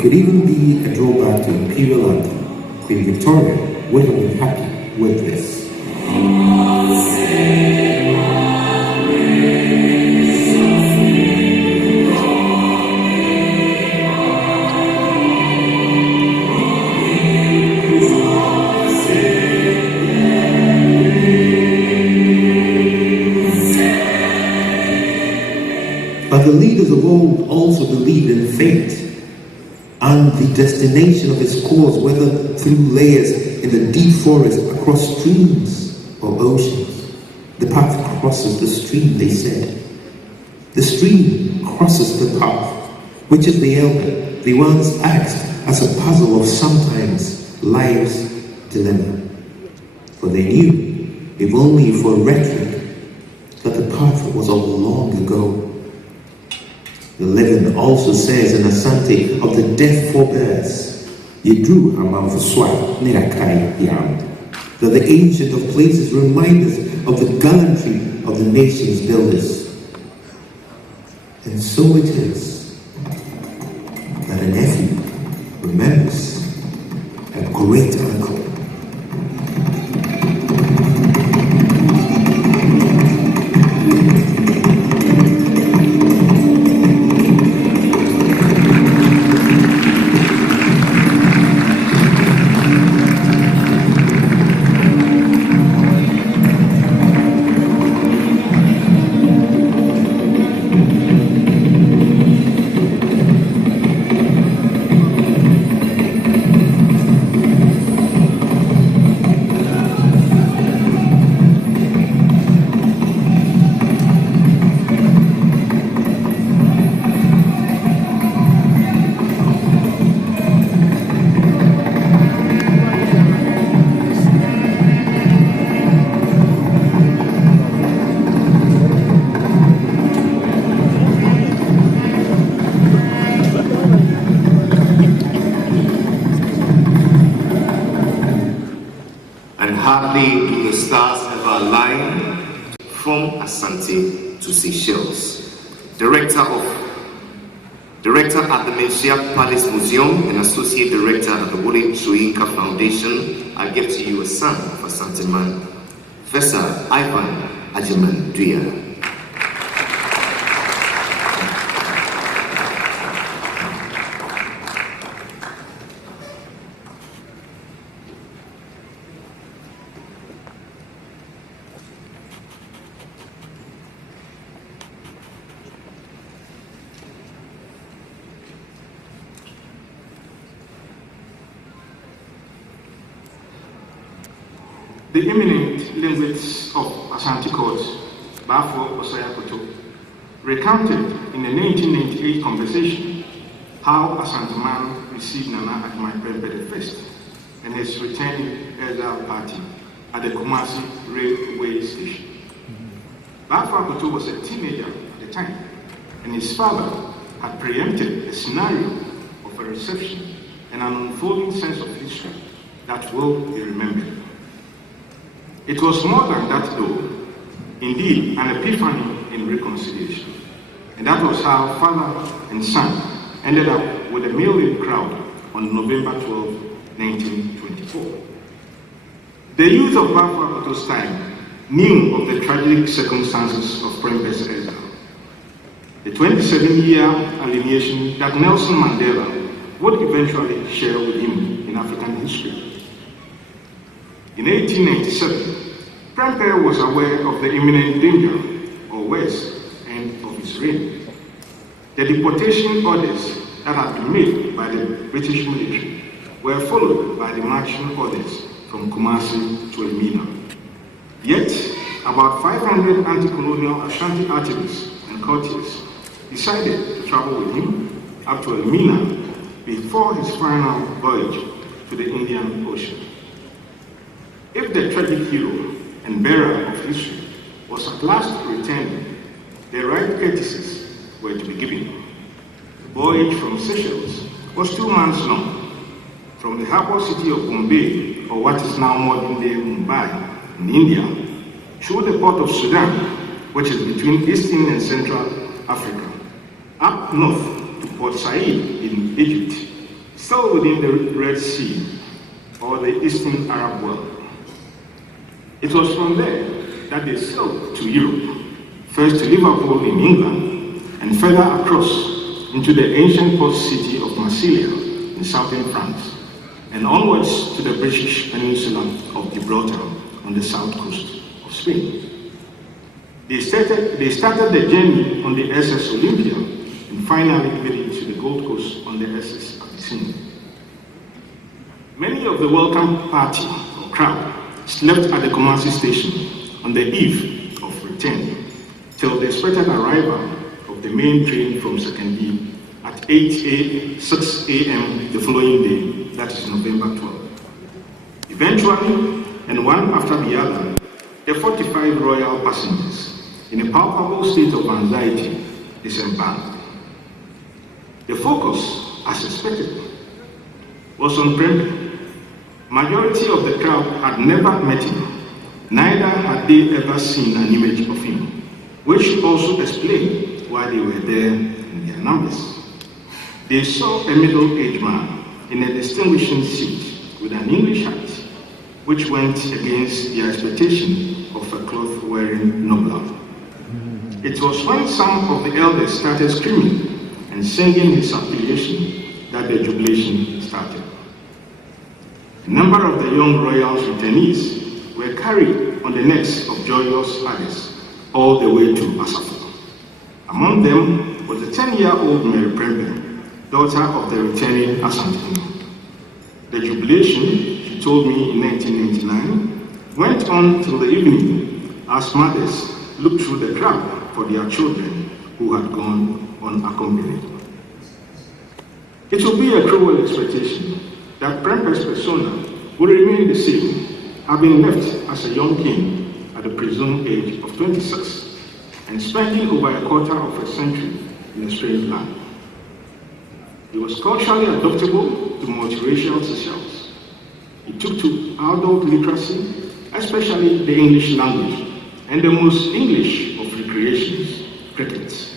could even be a drawback to imperial anthem. Queen Victoria would have been happy with this. But the leaders of old also believed in fate and the destination of his cause, whether through layers in the deep forest, across streams or oceans. The path crosses the stream, they said. The stream crosses the path. Which is the elder? They once asked as a puzzle of sometimes life's dilemma. For they knew, if only for rhetoric, that the path was of long ago. The legend also says in Asante of the death forebears, Yedru Amamfuswa Nerakai Yam, that the ancient of places remind us of the gallantry of the nation's builders. And so it is that a nephew remembers a great uncle. Hardly do the stars ever align from Asante to Seychelles. Director at the Menchia Palace Museum and Associate Director at the Wole Soyinka Foundation, I give to you a son of Asante man, Professor Ivan Ajiman Duya. The eminent linguist of Ashanti Court, Bafo Osayakoto, recounted in a 1998 conversation how Asante man received Nana Adjumani Prempeh I and his returning exile party at the Kumasi railway station. Bafo Akoto was a teenager at the time, and his father had preempted a scenario of a reception and an unfolding sense of history that will be remembered. It was more than that though, indeed an epiphany in reconciliation. And that was how father and son ended up with a million crowd on November 12, 1924. The youth of Bafo Akoto's time knew of the tragic circumstances of Prempeh's exile. The 27-year alienation that Nelson Mandela would eventually share with him in African history. In 1897, Prempeh was aware of the imminent danger, or worse, end of his reign. The deportation orders that had been made by the British military were followed by the marching orders from Kumasi to Elmina. Yet, about 500 anti-colonial Ashanti activists and courtiers decided to travel with him up to Elmina before his final voyage to the Indian Ocean. If the tragic hero and bearer of history was at last returning, the right courtesies were to be given. The voyage from Seychelles was 2 months long, from the harbor city of Bombay, or what is now modern-day Mumbai, in India, through the port of Sudan, which is between Eastern and Central Africa, up north to Port Said in Egypt, still within the Red Sea, or the Eastern Arab world. It was from there that they sailed to Europe, first to Liverpool in England, and further across into the ancient port city of Marseille in southern France, and onwards to the British peninsula of Gibraltar on the south coast of Spain. They started the journey on the SS Olympia and finally made it to the Gold Coast on the SS Abyssinia. Many of the welcome party or crowd slept at the Kumasi station on the eve of return till the expected arrival of the main train from Sekondi at 6 a.m. the following day, that is November 12. Eventually, and one after the other, the 45 royal passengers, in a palpable state of anxiety, disembarked. The focus, as expected, was on Prempeh. Majority of the crowd had never met him, neither had they ever seen an image of him, which also explained why they were there in their numbers. They saw a middle-aged man in a distinguishing suit with an English hat, which went against the expectation of a cloth-wearing noble. It was when some of the elders started screaming and singing his affiliation that the jubilation started. A number of the young royals returnees were carried on the necks of joyous others all the way to Asafo. Among them was the 10-year-old Mary Prempeh, daughter of the returning Asantehene. The jubilation, she told me in 1999, went on till the evening as mothers looked through the crowd for their children who had gone unaccompanied. It would be a cruel expectation that Prempeh's persona would remain the same, having left as a young king at the presumed age of 26 and spending over a quarter of a century in a strange land. He was culturally adaptable to multiracial Seychelles. He took to adult literacy, especially the English language, and the most English of recreations, cricket.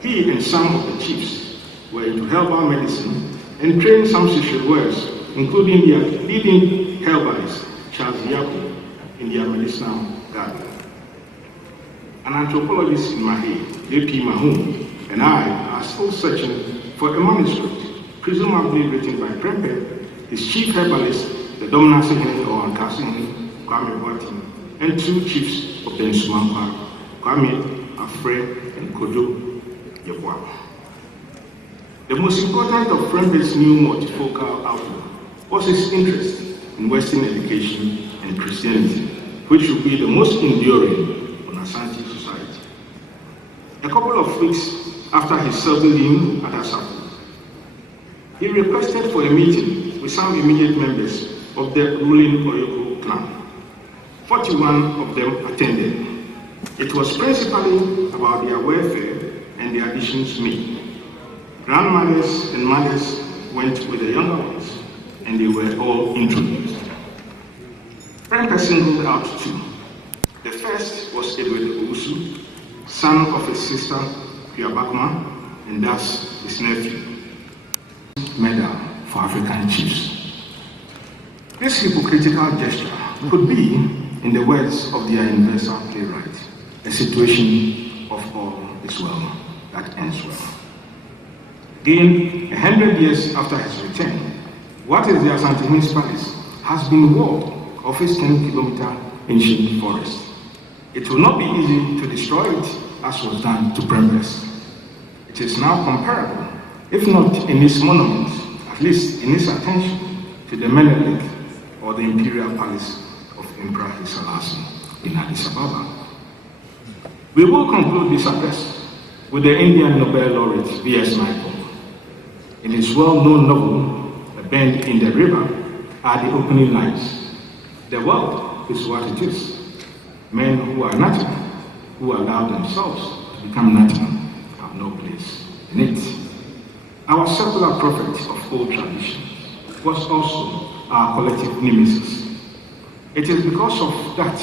He and some of the chiefs were into herbal medicine and trained some Seychelles, including their leading herbalist, Charles Yako, in their medicinal garden. An anthropologist in Mahé, J.P. Mahon, and I are still searching for a manuscript, presumably written by Prempeh, his chief herbalist, the Dominasi Hene or Ankasi Kwame Boateng, and two chiefs of the Nsumankwa, Kwame Afre and Kojo Yeboah. The most important of Prempeh's new multifocal outlook was his interest in Western education and Christianity, which would be the most enduring on Asante society. A couple of weeks after his settling in at Asafo, he requested for a meeting with some immediate members of the ruling Oyoko clan. 41 of them attended. It was principally about their welfare and the additions made. Grandmothers and mothers went with the younger ones, and they were all introduced. Prempeh singled out two. The first was Edward Owusu, son of his sister, Kyabakma, and thus his nephew. Medal for African chiefs. This hypocritical gesture could be, in the words of their universal playwright, a situation of all is well that ends well. Again, 100 years after his return, what is the Asantehene's palace has been walled of his 10-kilometer ancient forest. It will not be easy to destroy it as was done to Prempeh. It is now comparable, if not in its monument, at least in its attention to the Menelik or the imperial palace of Emperor Selassie in Addis Ababa. We will conclude this address with the Indian Nobel laureate V.S. Naipaul. In his well-known novel, A Bend in the River, are the opening lines. The world is what it is. Men who are nothing, who allow themselves to become nothing, have no place in it. Our secular prophet of old tradition was also our collective nemesis. It is because of that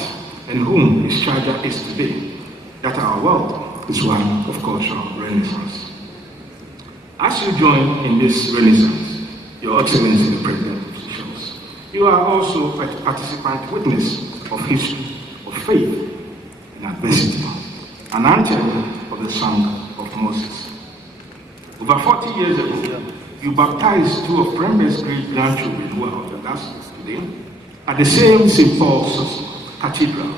and whom his charger is today that our world is one of cultural renaissance. As you join in this renaissance, Your Excellency the President of Seychelles. You are also a participant witness of history, of faith in adversity, an anthem of the Song of Moses. Over 40 years ago, you baptized two of Prempeh's great grandchildren who are with us today at the same St. Paul's Cathedral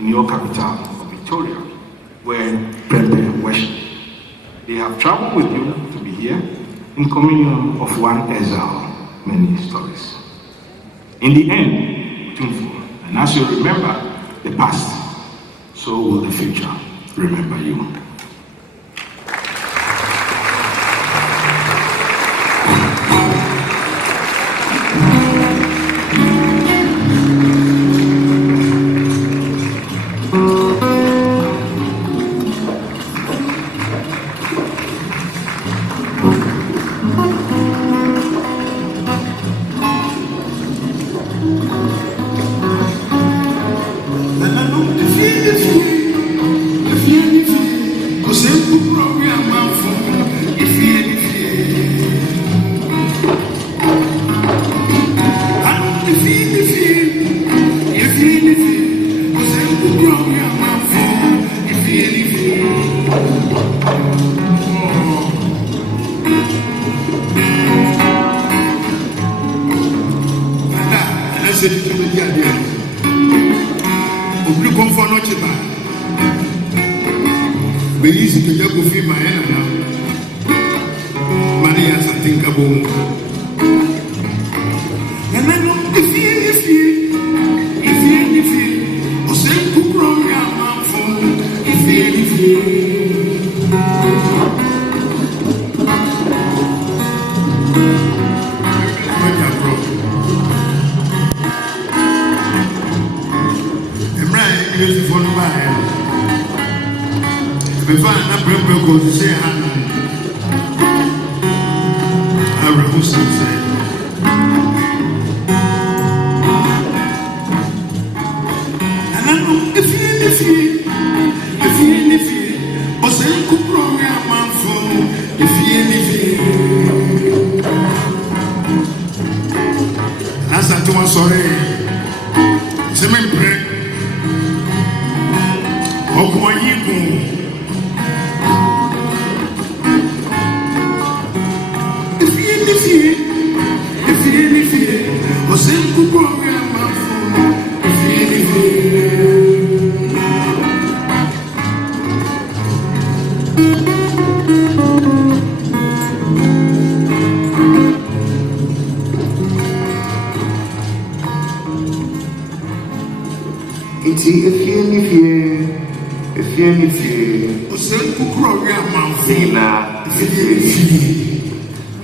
in your capital of Victoria, where Prempeh worshipped. They have traveled with you to be here in communion of one exile, many stories. In the end, Otumfuo, and as you remember the past, so will the future remember you.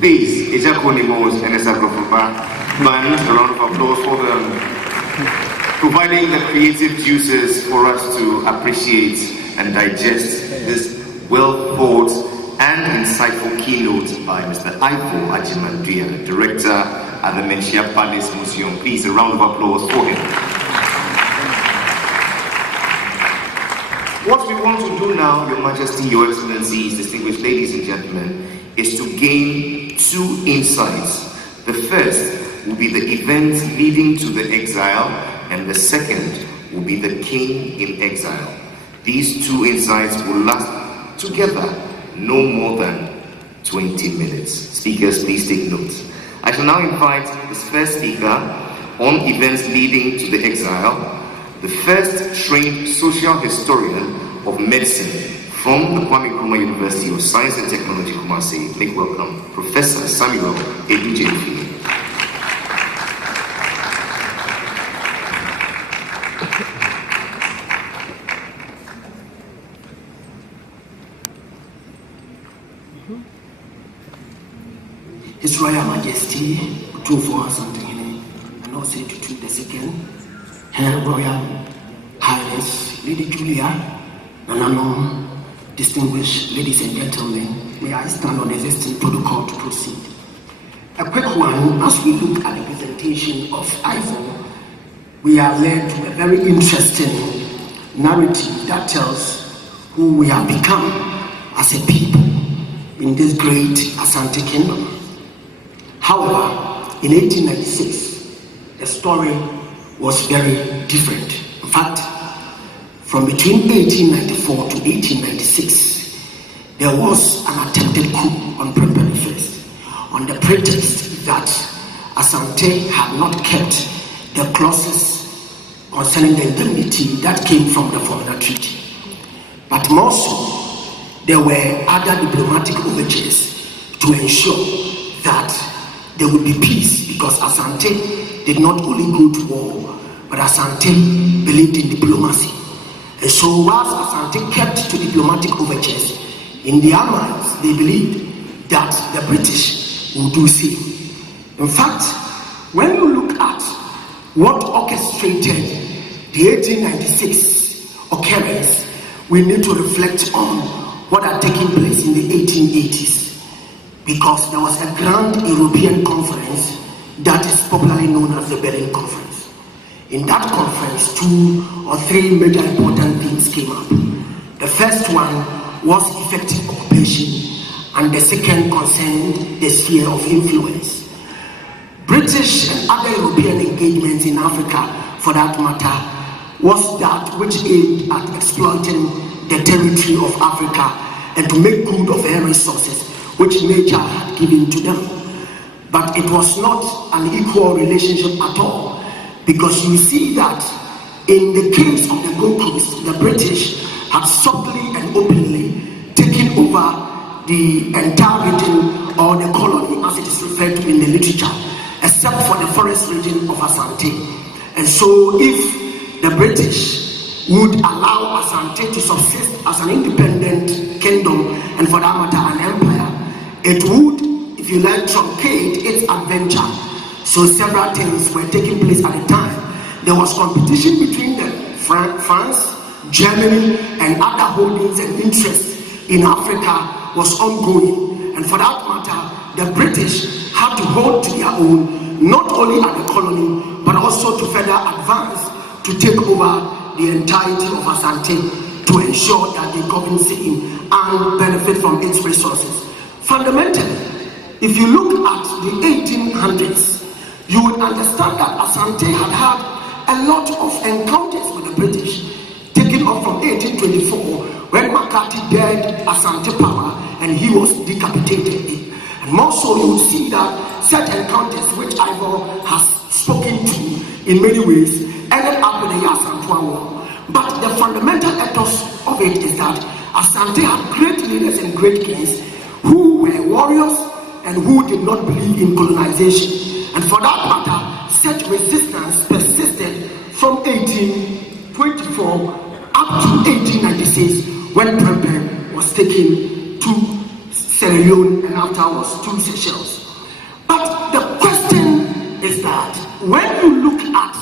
Please, Ejakonimos and Esagrofuba, band, a round of applause for them, providing the creative juices for us to appreciate and digest this well thought and insightful keynote by Mr. Otumfuo Ajimanduya, Director at the Menchia Palace Museum. Please, a round of applause for him. What we want to do now, Your Majesty, Your Excellencies, distinguished ladies and gentlemen, is to gain two insights. The first will be the events leading to the exile, and the second will be the king in exile. These two insights will last together no more than 20 minutes. Speakers, please take note. I shall now invite this first speaker on events leading to the exile, the first trained social historian of medicine from the Kwame Nkrumah University of Science and Technology, Kumasi. Make welcome Professor Samuel Edujefi. His Royal Majesty Otumfuo and also to the second, Her Royal Highness Lady Julia, Nanano, distinguished ladies and gentlemen, may I stand on the existing protocol to proceed. A quick one, as we look at the presentation of Otumfuo, we are led to a very interesting narrative that tells who we have become as a people in this great Asante Kingdom. However, in 1896, the story was very different. In fact, from between 1894 to 1896, there was an attempted coup on Prempeh first, on the pretext that Asante had not kept the clauses concerning the indemnity that came from the foreigner treaty. But more so, there were other diplomatic overtures to ensure that there would be peace, because Asante did not only go to war, but Asante believed in diplomacy. And so whilst Asante kept to diplomatic overtures, in their minds they believed that the British would do same. In fact, when you look at what orchestrated the 1896 occurrence, we need to reflect on what had taken place in the 1880s, because there was a grand European conference that is popularly known as the Berlin Conference. In that conference, 2 or 3 major important things came up. The first one was effective occupation, and the second concerned the sphere of influence. British and other European engagements in Africa, for that matter, was that which aimed at exploiting the territory of Africa and to make good of her resources which nature had given to them. But it was not an equal relationship at all, because you see that in the case of the Gold Coast, the British had subtly and openly taken over the entire region, or the colony as it is referred to in the literature, except for the forest region of Asante. And so if the British would allow Asante to subsist as an independent kingdom, and for that matter an empire, it would, if you like, truncate its adventure. So several things were taking place at the time. There was competition between them. France, Germany, and other holdings and interests in Africa was ongoing. And for that matter, the British had to hold to their own, not only at the colony, but also to further advance to take over the entirety of Asante, to ensure that they govern Seychelles and benefit from its resources. Fundamentally, if you look at the 1800s, you would understand that Asante had had a lot of encounters with the British, taking off from 1824, when McCarthy dared Asante power and he was decapitated. And more so, you will see that such encounters, which Ivor has spoken to in many ways, ended up with the Asantewaa War. But the fundamental ethos of it is that Asante had great leaders and great kings who were warriors and who did not believe in colonization. And for that matter, such resistance persisted from 1824 up to 1896, when Prempeh was taken to Sierra Leone and afterwards to Seychelles. But the question is that when you look at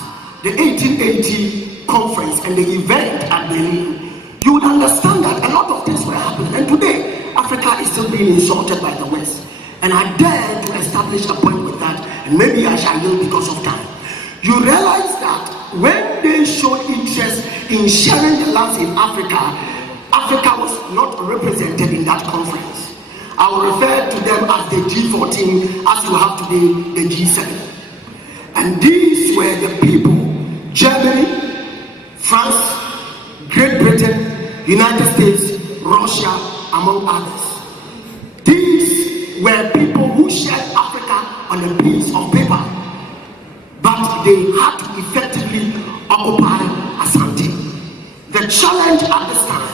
the 1880 conference and the event at Berlin, you would understand that a lot of things were happening. And today, Africa is still being insulted by the West. And I dare to establish a point with that, and maybe I shall yield because of time. You realize that when they showed interest in sharing the lands in Africa, Africa was not represented in that conference. I will refer to them as the G14, as you have today the G7. And these were the people: Germany, France, Great Britain, United States, Russia, among others. These were people who shared Africa on a piece of paper, but they had to effectively occupy Asante. The challenge at this time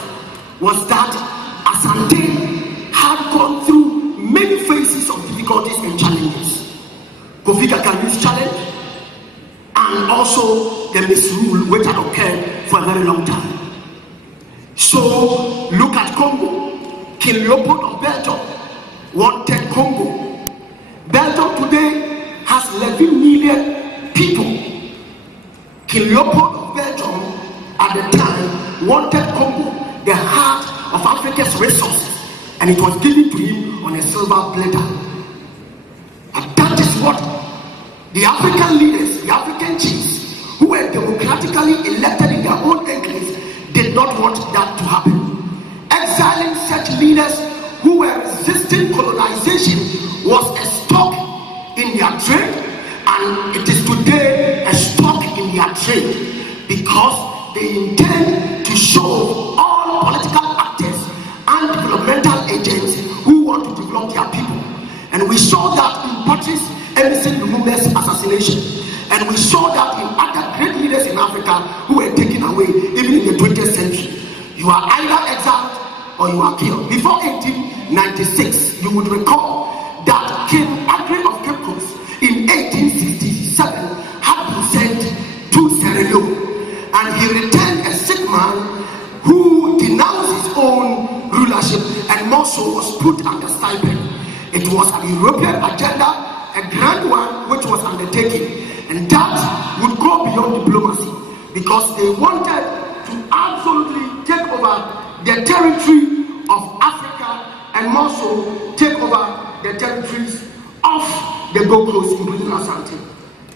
was that Asante had gone through many phases of difficulties and challenges. Kofi Kakali's challenge, and also the misrule which had occurred for a very long time. So look at Congo. King Leopold of Belgium wanted Congo. Belgium today has 11 million people. King Leopold of Belgium at the time wanted Congo, the heart of Africa's resources, and it was given to him on a silver platter. And that is what the African leaders, the African chiefs, who were democratically elected in their own enclaves, did not want that to happen. Exiling such leaders who were resisting colonization was a stop in their trade, and it is today a stock in their trade, because they intend to show all political actors and developmental agents who want to develop their people. And we saw that in Patrice Emerson Lumumba's assassination, and we saw that in other great leaders in Africa who were taken away even in the 20th century. You are either exiled or you are killed. Before 1896, you would recall that King Aggrey of Cape Coast in 1867 had been sent to Sierra Leone, and he returned a sick man who denounced his own rulership and more so was put under stipend. It was an European agenda, a grand one which was undertaken, and that would go beyond diplomacy, because they wanted to absolutely take over the territory of Africa and more so take over the territories of the Gold Coast, including Asante.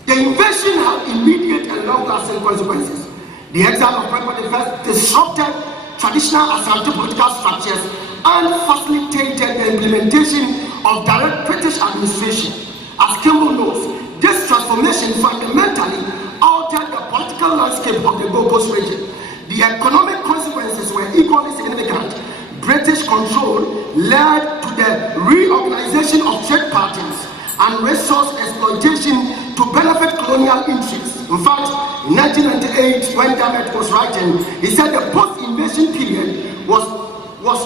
The invasion had immediate and long-lasting consequences. The exile of Prempeh I disrupted traditional Asante political structures and facilitated the implementation of direct British administration. As Kimball knows, this transformation fundamentally altered the political landscape of the Gold Coast region. The economic consequences were equally significant. British control led to the reorganization of trade patterns and resource exploitation to benefit colonial interests. In fact, in 1998, when Dammit was writing, he said the post-invasion period was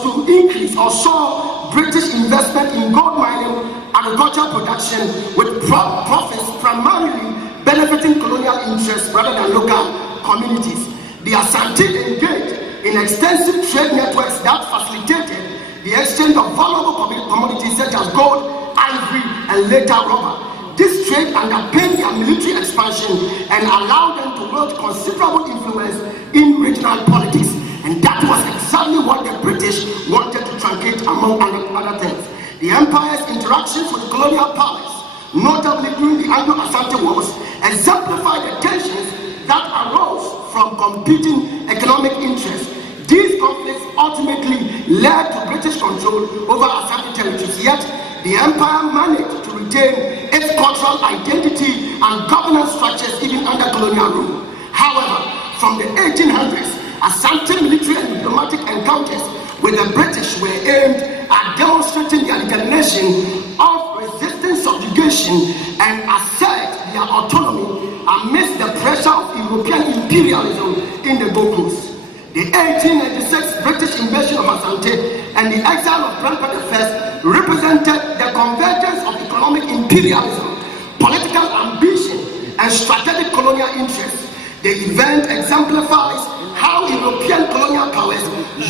to increase or saw British investment in gold mining, agricultural production, with profits primarily benefiting colonial interests rather than local communities. The Asante engaged in extensive trade networks that facilitated the exchange of valuable commodities such as gold, ivory, and later rubber. This trade underpinned their military expansion and allowed them to wield considerable influence in regional politics. And that was exactly what the British wanted to truncate, among other things. The empire's interactions with colonial powers, notably during the Anglo-Asante Wars, exemplified the tensions that arose from competing economic interests. These conflicts ultimately led to British control over Asante territories, yet the empire managed to retain its cultural identity and governance structures even under colonial rule. However, from the 1800s, Asante military and diplomatic encounters with the British were aimed at demonstrating their determination of resisting subjugation and assert their autonomy amidst the pressure of European imperialism in the Gold Coast. The 1886 British invasion of Asante and the exile of Prempeh I represented the convergence of economic imperialism, political ambition, and strategic colonial interests. The event exemplifies how European colonial powers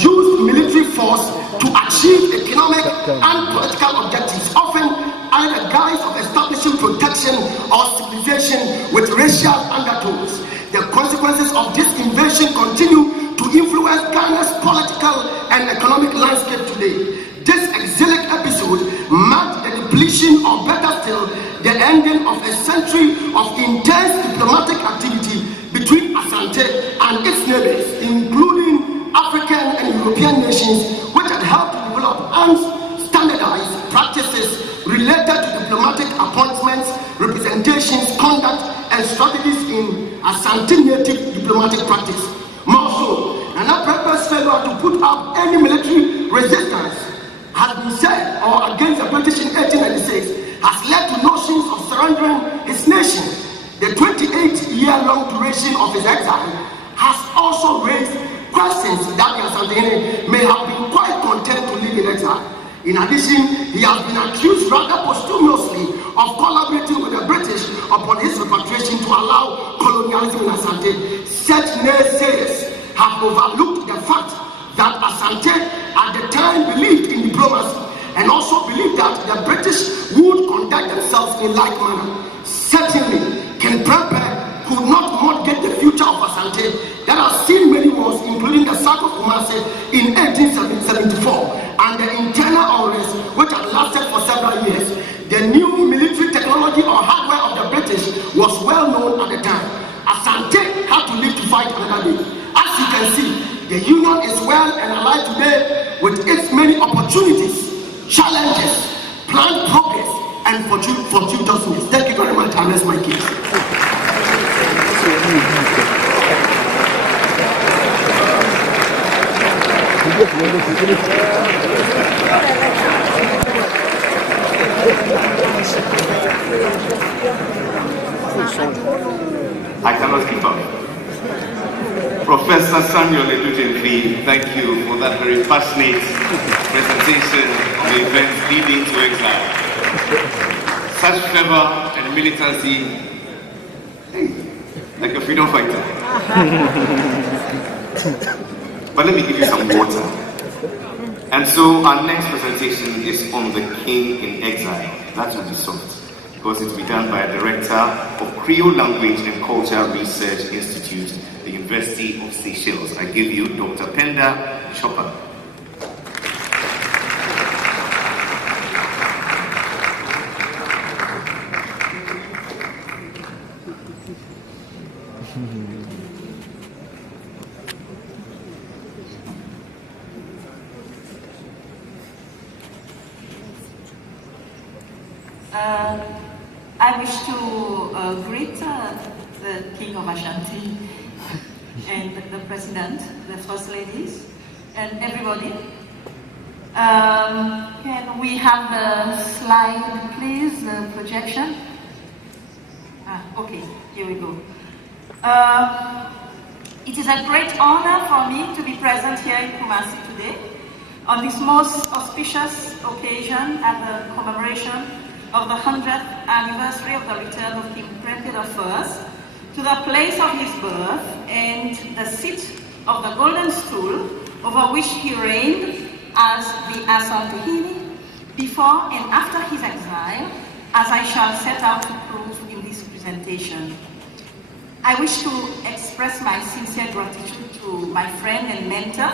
used military force to achieve economic and political objectives, often under the guise of establishing protection or civilization with racial undertones. The consequences of this invasion continue to influence Ghana's political and economic landscape today. This exilic episode marked the depletion, or better still, the ending of a century of intense diplomatic activity between Asante and its neighbors, including African and European nations, which had helped to develop and standardize practices related to diplomatic appointments, representations, conduct, and strategies in Asante native diplomatic practice. More so, Nana Prempeh's failure to put up any military resistance has been said, or against the British in 1896, has led to notions of surrendering his nation. The 28-year-long duration of his exile has also raised questions that the Asante may have been quite content to live in exile. In addition, he has been accused rather posthumously of collaborating with the British upon his repatriation to allow colonialism in Asante. Such naysayers have overlooked the fact that Asante at the time believed in diplomacy and also believed that the British would conduct themselves in like manner. Certainly, King Prempeh could not mortgage the future of Asante that has seen many wars, including the sack of Kumasi in 1874 and the internal unrest which had lasted for several years. The new military technology or hardware of the British was well known at the time. Asante had to live to fight another day. As you can see, the Union is well and alive today with its many opportunities, challenges, planned progress, and fortuitousness. Thank you very much. I rest my case. I cannot keep up. Professor Samuel Edudinfi, thank you for that very passionate presentation on the events leading to exile. Such fervor and militancy, like a freedom fighter. But let me give you some water. And so our next presentation is on the King in Exile. That will be soft, because it will be done by a director of Creole Language and Culture Research Institute, the University of Seychelles. I give you Dr. Penda Chopper. I wish to greet the King of Ashanti and the President, the First Ladies, and everybody. Can we have the slide, please, the projection? Okay, here we go. It is a great honor for me to be present here in Kumasi today on this most auspicious occasion at the commemoration of the 100th anniversary of the return of King Prempeh I to the place of his birth and the seat of the golden stool over which he reigned as the Asantehene before and after his exile, as I shall set out to prove in this presentation. I wish to express my sincere gratitude to my friend and mentor,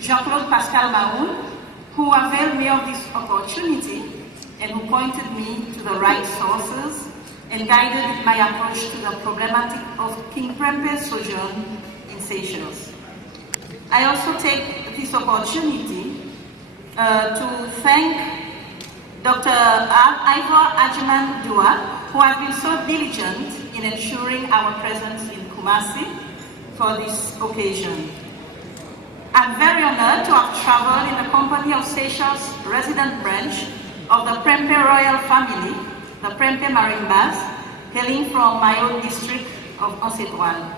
Jean-Claude Pascal Mahoun, who availed me of this opportunity and who pointed me to the right sources and guided my approach to the problematic of King Prempeh's sojourn in Seychelles. I also take this opportunity to thank Dr. Ivor Ajiman Dua, who has been so diligent in ensuring our presence in Kumasi for this occasion. I'm very honored to have traveled in the company of Seychelles resident branch of the Prempeh royal family, the Prempeh Marimbas, hailing from my own district of Anse-Douane.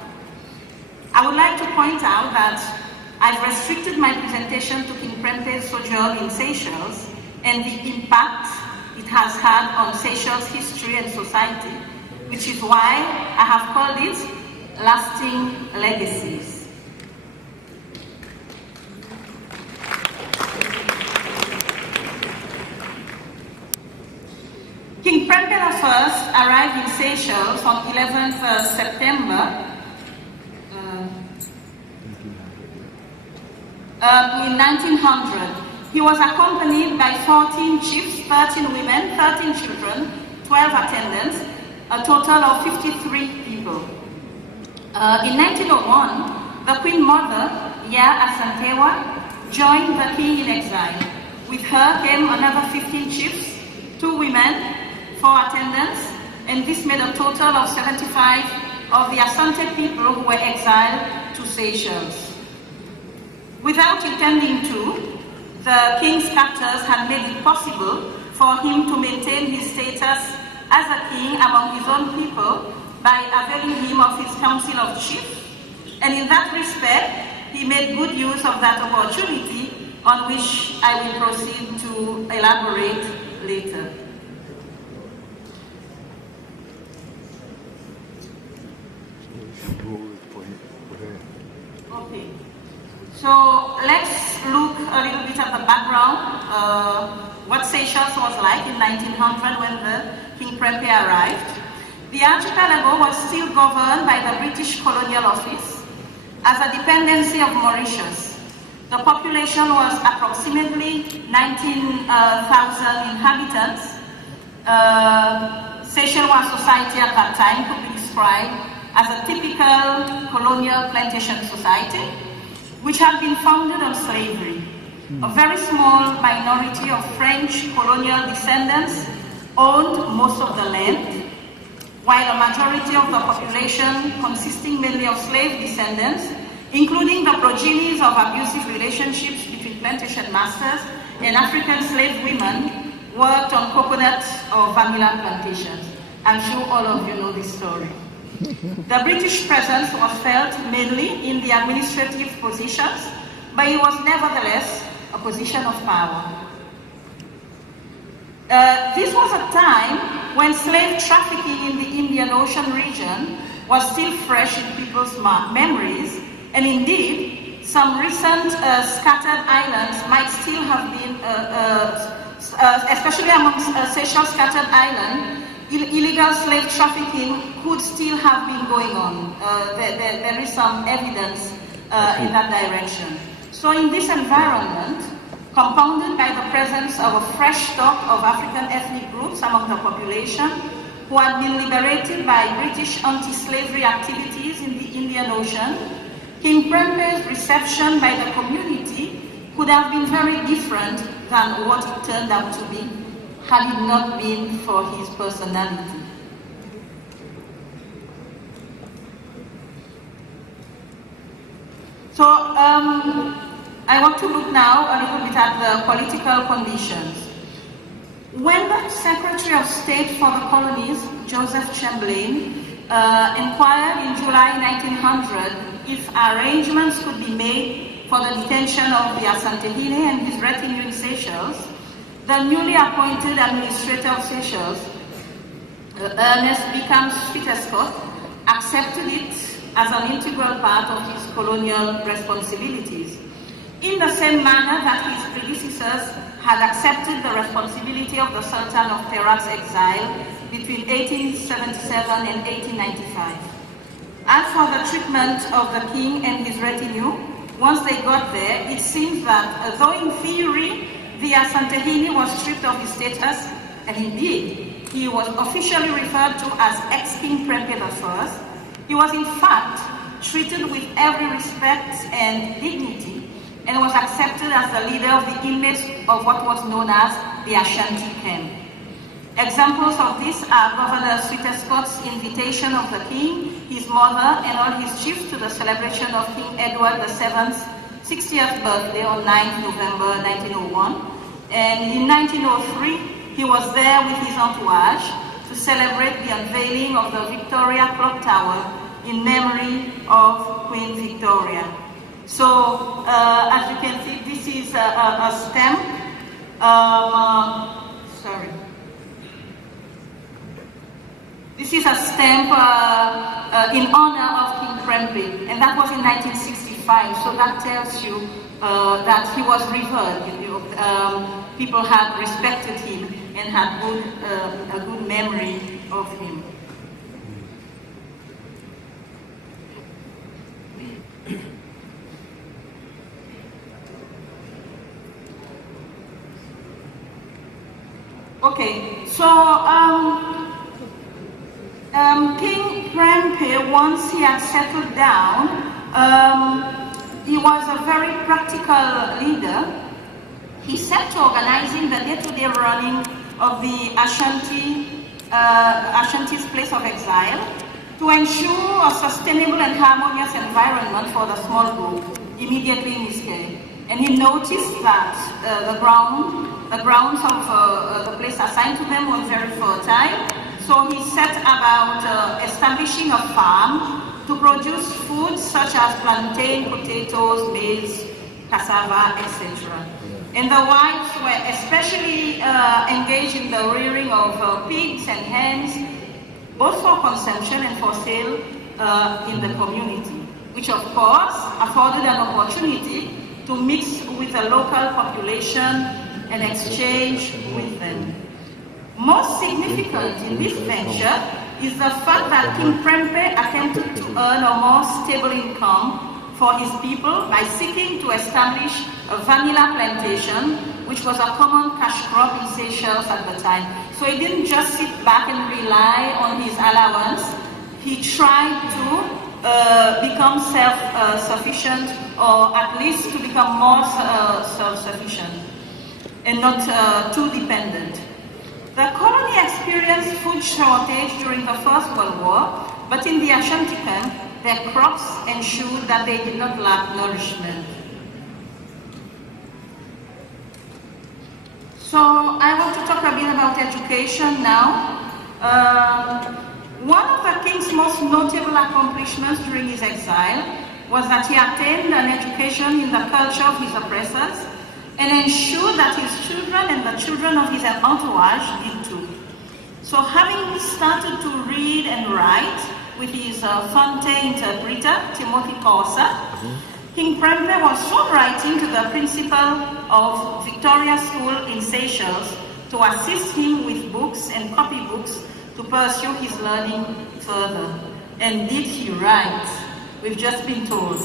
I would like to point out that I've restricted my presentation to King Prempeh's sojourn in Seychelles and the impact it has had on Seychelles history and society, which is why I have called it Lasting Legacies. King Prempeh I arrived in Seychelles on 11th September in 1900. He was accompanied by 14 chiefs, 13 women, 13 children, 12 attendants, a total of 53 people. In 1901, the Queen Mother, Ya Asantewa, joined the king in exile. With her came another 15 chiefs, 2 women, 4 attendants, and this made a total of 75 of the Asante people who were exiled to Seychelles. Without intending to, the king's captors had made it possible for him to maintain his status as a king among his own people by availing him of his council of chiefs, and in that respect, he made good use of that opportunity, on which I will proceed to elaborate later. Okay, so let's look a little bit at the background, what Seychelles was like in 1900 when the King Prempeh arrived. The archipelago was still governed by the British Colonial Office as a dependency of Mauritius. The population was approximately 19,000 inhabitants. Seychelles society at that time could be described as a typical colonial plantation society, which had been founded on slavery. A very small minority of French colonial descendants owned most of the land, while a majority of the population, consisting mainly of slave descendants, including the progenies of abusive relationships between plantation masters and African slave women, worked on coconut or vanilla plantations. I'm sure all of you know this story. The British presence was felt mainly in the administrative positions, but it was nevertheless a position of power. This was a time when slave trafficking in the Indian Ocean region was still fresh in people's memories, and indeed, some recent scattered islands might still have been, especially amongst Seychelles scattered island, illegal slave trafficking could still have been going on. There is some evidence in that direction. So in this environment, compounded by the presence of a fresh stock of African ethnic groups among the population who had been liberated by British anti-slavery activities in the Indian Ocean, King Prempeh's reception by the community could have been very different than what it turned out to be had it not been for his personality. So I want to look now a little bit at the political conditions. When the Secretary of State for the Colonies, Joseph Chamberlain, inquired in July 1900 if arrangements could be made for the detention of the Asantehene and his retinue in Seychelles, the newly appointed administrator of Seychelles, Ernest Beacom-Sweetescott, accepted it as an integral part of his colonial responsibilities, in the same manner that his predecessors had accepted the responsibility of the Sultan of Perak's exile between 1877 and 1895. As for the treatment of the king and his retinue, once they got there, it seems that though in theory the Asantehene was stripped of his status, and indeed he was officially referred to as ex-King Prempeh I, he was in fact treated with every respect and dignity, and was accepted as the leader of the inmates of what was known as the Ashanti camp. Examples of this are Governor Sweetescott's invitation of the king, his mother, and all his chiefs to the celebration of King Edward VII's 60th birthday on 9th November 1901. And in 1903, he was there with his entourage to celebrate the unveiling of the Victoria Clock Tower in memory of Queen Victoria. So, as you can see, this is a stamp. This is a stamp in honor of King Prempeh, and that was in 1965. So that tells you that he was revered. People had respected him and had a good memory of him. Okay, so King Prempeh, once he had settled down, he was a very practical leader. He set to organizing the day-to-day running of the Ashanti's place of exile to ensure a sustainable and harmonious environment for the small group immediately in his care. And he noticed that the grounds of the place assigned to them was very fertile. So he set about establishing a farm to produce foods such as plantain, potatoes, maize, cassava, etc. And the whites were especially engaged in the rearing of pigs and hens, both for consumption and for sale in the community, which of course afforded an opportunity to mix with the local population and exchange with them. Most significant in this venture is the fact that King Prempeh attempted to earn a more stable income for his people by seeking to establish a vanilla plantation, which was a common cash crop in Seychelles at the time. So he didn't just sit back and rely on his allowance. He tried to become self-sufficient, or at least to become more self-sufficient and not too dependent. The colony experienced food shortage during the First World War, but in the Ashanti camp, their crops ensured that they did not lack nourishment. So I want to talk a bit about education now. One of the king's most notable accomplishments during his exile was that he attained an education in the culture of his oppressors and ensured that his children and the children of his entourage did too. So having started to read and write with his Fonte interpreter, Timothy Corsa, King Prempeh was soon writing to the principal of Victoria School in Seychelles to assist him with books and copybooks to pursue his learning further. And did he write? We've just been told.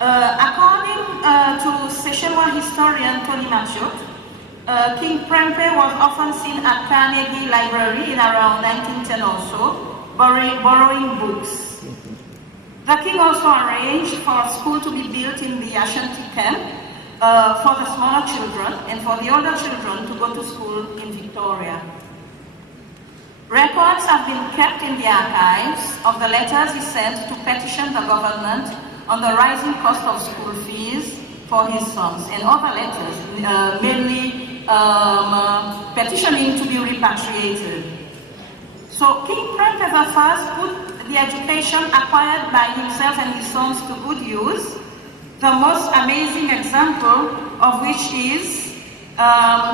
According to Seychellois historian Tony Machiot, King Prempeh was often seen at Carnegie Library in around 1910 or so, borrowing books. The king also arranged for a school to be built in the Ashanti camp for the smaller children and for the older children to go to school in Victoria. Records have been kept in the archives of the letters he sent to petition the government on the rising cost of school fees for his sons, and other letters, mainly petitioning to be repatriated. So King Prempeh I put the education acquired by himself and his sons to good use, the most amazing example of which is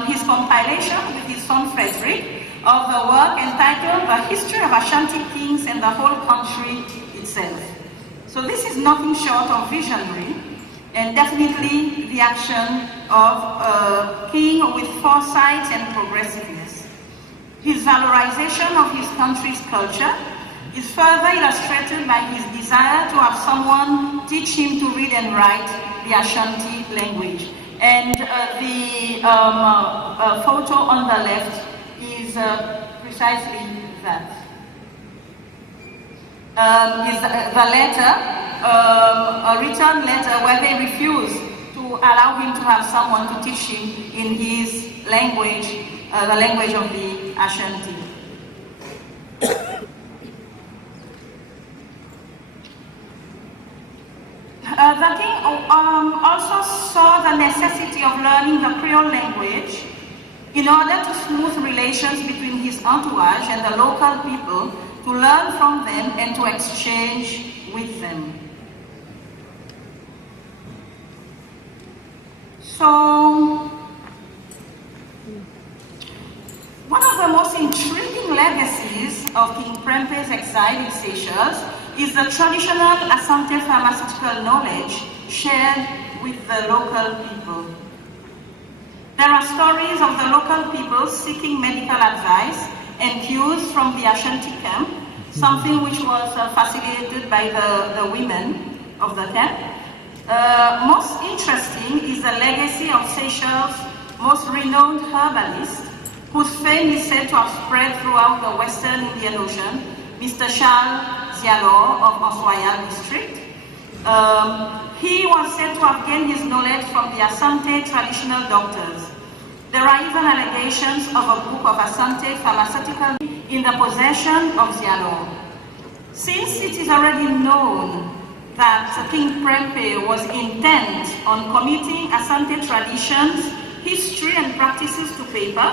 his compilation with his son Frederick of the work entitled The History of Ashanti Kings and the Whole Country Itself. So this is nothing short of visionary, and definitely the action of a king with foresight and progressiveness. His valorization of his country's culture is further illustrated by his desire to have someone teach him to read and write the Ashanti language. And the photo on the left is precisely that. Is the letter, a written letter where they refuse to allow him to have someone to teach him in his language, the language of the Ashanti. The king also saw the necessity of learning the Creole language in order to smooth relations between his entourage and the local people, to learn from them and to exchange with them. So, one of the most intriguing legacies of King Prempeh's exile in Seychelles is the traditional Asante pharmaceutical knowledge shared with the local people. There are stories of the local people seeking medical advice and cues from the Ashanti camp, something which was facilitated by the women of the camp. Most interesting is the legacy of Seychelles' most renowned herbalist, whose fame is said to have spread throughout the Western Indian Ocean, Mr. Charles Zialo of Oswayal district. He was said to have gained his knowledge from the Asante traditional doctors. There are even allegations of a book of Asante pharmaceutical in the possession of Zialo. Since it is already known that King Prempeh was intent on committing Asante traditions, history and practices to paper,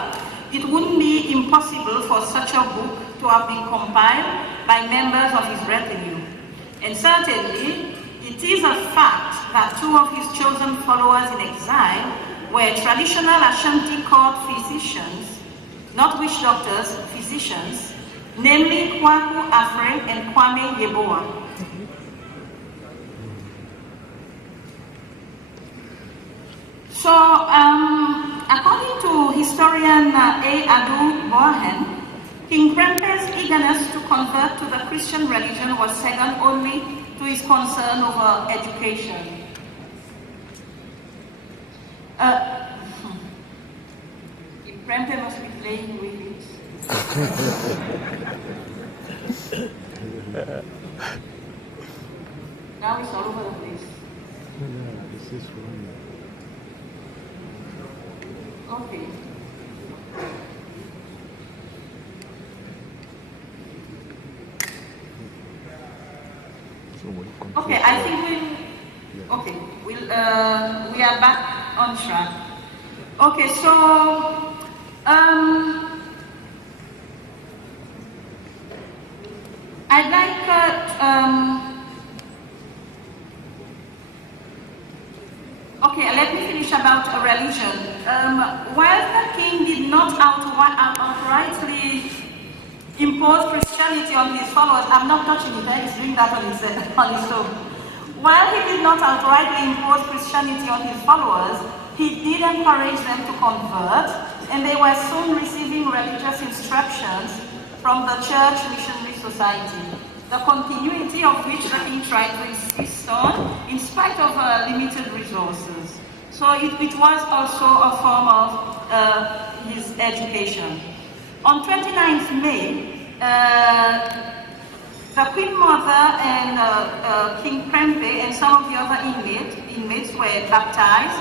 it wouldn't be impossible for such a book to have been compiled by members of his retinue. And certainly, it is a fact that two of his chosen followers in exile were traditional Ashanti court physicians, not witch doctors, physicians, namely Kwaku Afre and Kwame Yeboah. So, according to historian A. Adu Boahen, King Prempeh's eagerness to convert to the Christian religion was second only to his concern over education. Prempeh must be playing with it. Now it's all over the place. This is one. Okay. Okay, I think we are back on track. Okay, so I'd like okay, let me finish about a religion. While the king did not outrightly impose Christianity on his followers, I'm not touching it, he's doing that on his own. While he did not outrightly impose Christianity on his followers, he did encourage them to convert, and they were soon receiving religious instructions from the Church Missionary Society, the continuity of which the king tried to insist on in spite of limited resources. So it was also a form of his education. On 29th May, the Queen Mother and King Prempeh and some of the other inmates were baptized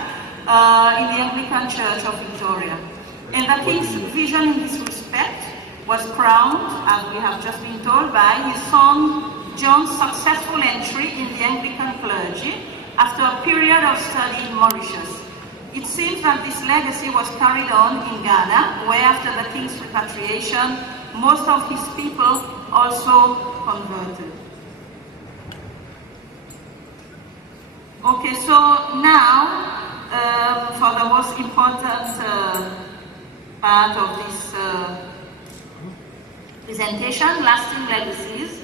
in the Anglican Church of Victoria. And the king's vision in this respect was crowned, as we have just been told, by his son John's successful entry in the Anglican clergy after a period of study in Mauritius. It seems that this legacy was carried on in Ghana, where after the king's repatriation, most of his people also converted. Okay, so now for the most important part of this presentation, lasting legacies.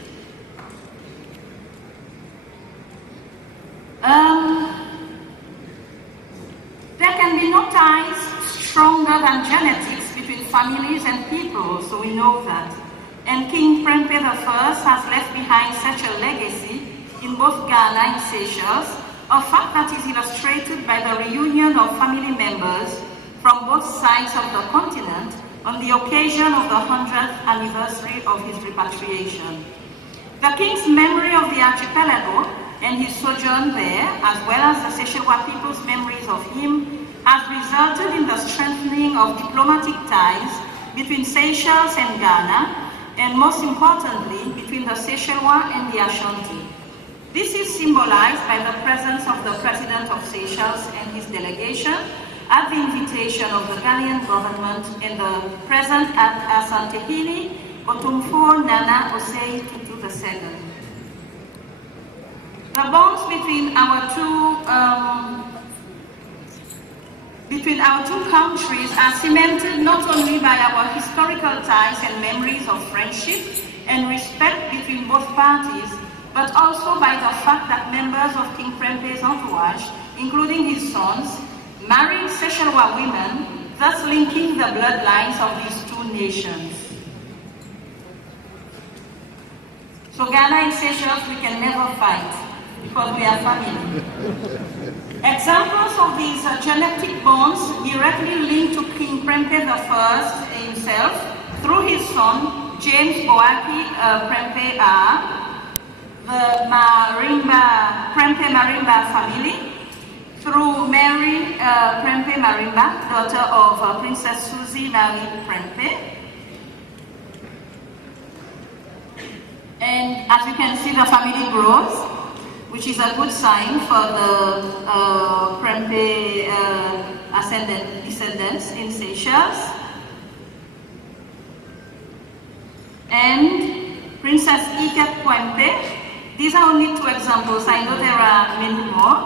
There can be no ties stronger than genetics between families and people, so we know that. And King Prempeh I has left behind such a legacy in both Ghana and Seychelles, a fact that is illustrated by the reunion of family members from both sides of the continent on the occasion of the 100th anniversary of his repatriation. The king's memory of the archipelago and his sojourn there, as well as the Seychellois people's memories of him, has resulted in the strengthening of diplomatic ties between Seychelles and Ghana, and most importantly, between the Seychellois and the Ashanti. This is symbolized by the presence of the President of Seychelles and his delegation at the invitation of the Ghanaian government and the present at Asantehene, Otumfuo Nana Osei Tutu II. The bonds between our two countries are cemented not only by our historical ties and memories of friendship and respect between both parties, but also by the fact that members of King Prempeh's entourage, including his sons, married Seychellois women, thus linking the bloodlines of these two nations. So Ghana and Seychelles, we can never fight because we are family. Examples of these genetic bonds directly linked to King Prempeh I himself through his son James Boaki Prempeh the Prempeh Marimba family, through Mary Prempeh Marimba, daughter of Princess Susie Marie Prempeh. And as you can see, the family grows, which is a good sign for the Prempeh descendants in Seychelles. And Princess Iket Prempeh. These are only two examples. I know there are many more.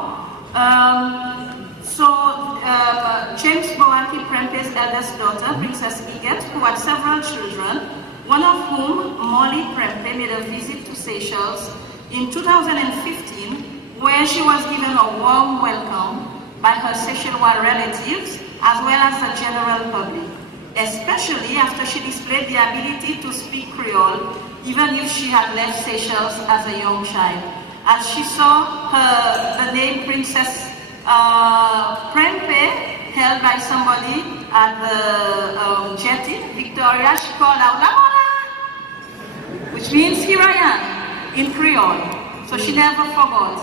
James Boaki Prempeh's eldest daughter, Princess Iket, who had several children, one of whom, Molly Prempeh, made a visit to Seychelles in 2015, where she was given a warm welcome by her Seychellois relatives as well as the general public, especially after she displayed the ability to speak Creole, even if she had left Seychelles as a young child. As she saw the name Princess Prempeh held by somebody at the jetty, Victoria, she called out, "La Mola!" which means, "Here I am," in Creole. So she never forgot.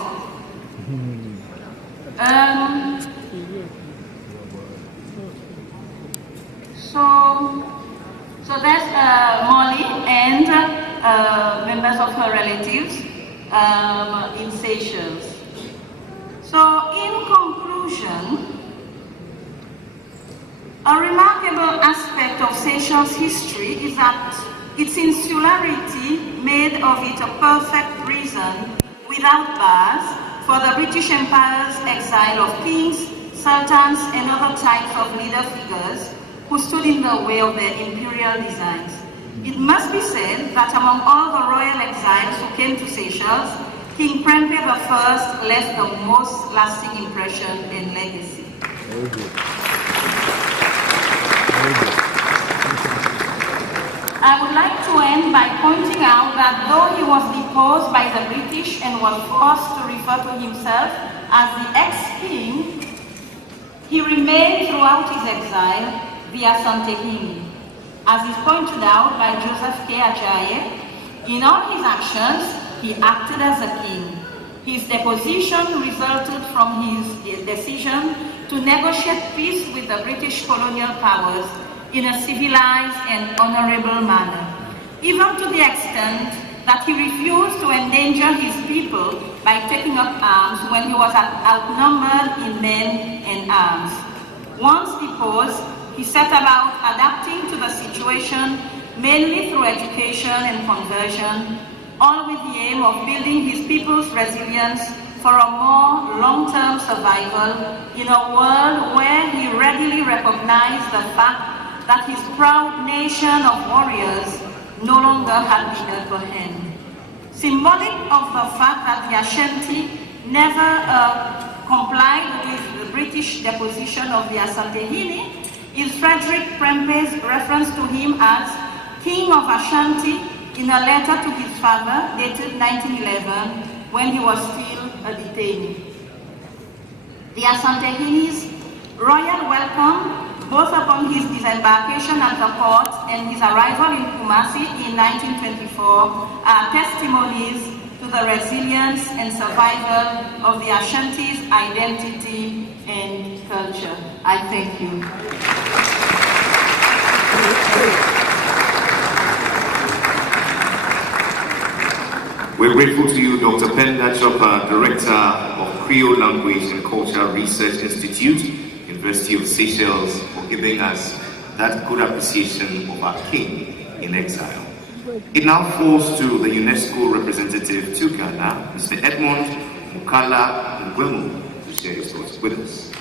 So that's Molly and members of her relatives. in Seychelles. So, in conclusion, a remarkable aspect of Seychelles' history is that its insularity made of it a perfect reason, without bars, for the British Empire's exile of kings, sultans, and other types of leader figures who stood in the way of their imperial designs. It must be said that among all the royal exiles who came to Seychelles, King Prempeh I left the most lasting impression and legacy. I would like to end by pointing out that though he was deposed by the British and was forced to refer to himself as the ex-king, he remained throughout his exile via Santehini. As is pointed out by Joseph K. Ajayi, in all his actions, he acted as a king. His deposition resulted from his decision to negotiate peace with the British colonial powers in a civilized and honorable manner, even to the extent that he refused to endanger his people by taking up arms when he was outnumbered in men and arms. Once deposed, he set about adapting to the situation mainly through education and conversion, all with the aim of building his people's resilience for a more long-term survival in a world where he readily recognized the fact that his proud nation of warriors no longer had the upper hand. Symbolic of the fact that the Ashanti never complied with the British deposition of the Asantehini is Frederick Prempeh's reference to him as King of Ashanti in a letter to his father dated 1911 when he was still a detainee. The Asantehini's royal welcome, both upon his disembarkation at the port and his arrival in Kumasi in 1924, are testimonies to the resilience and survival of the Ashanti's identity and culture. I thank you. We're grateful to you, Dr. Penda Chopper, Director of Creole Language and Culture Research Institute, University of Seychelles, for giving us that good appreciation of our king in exile. It now falls to the UNESCO representative to Ghana, Mr. Edmond Mukala Ngwemu, to share his thoughts with us.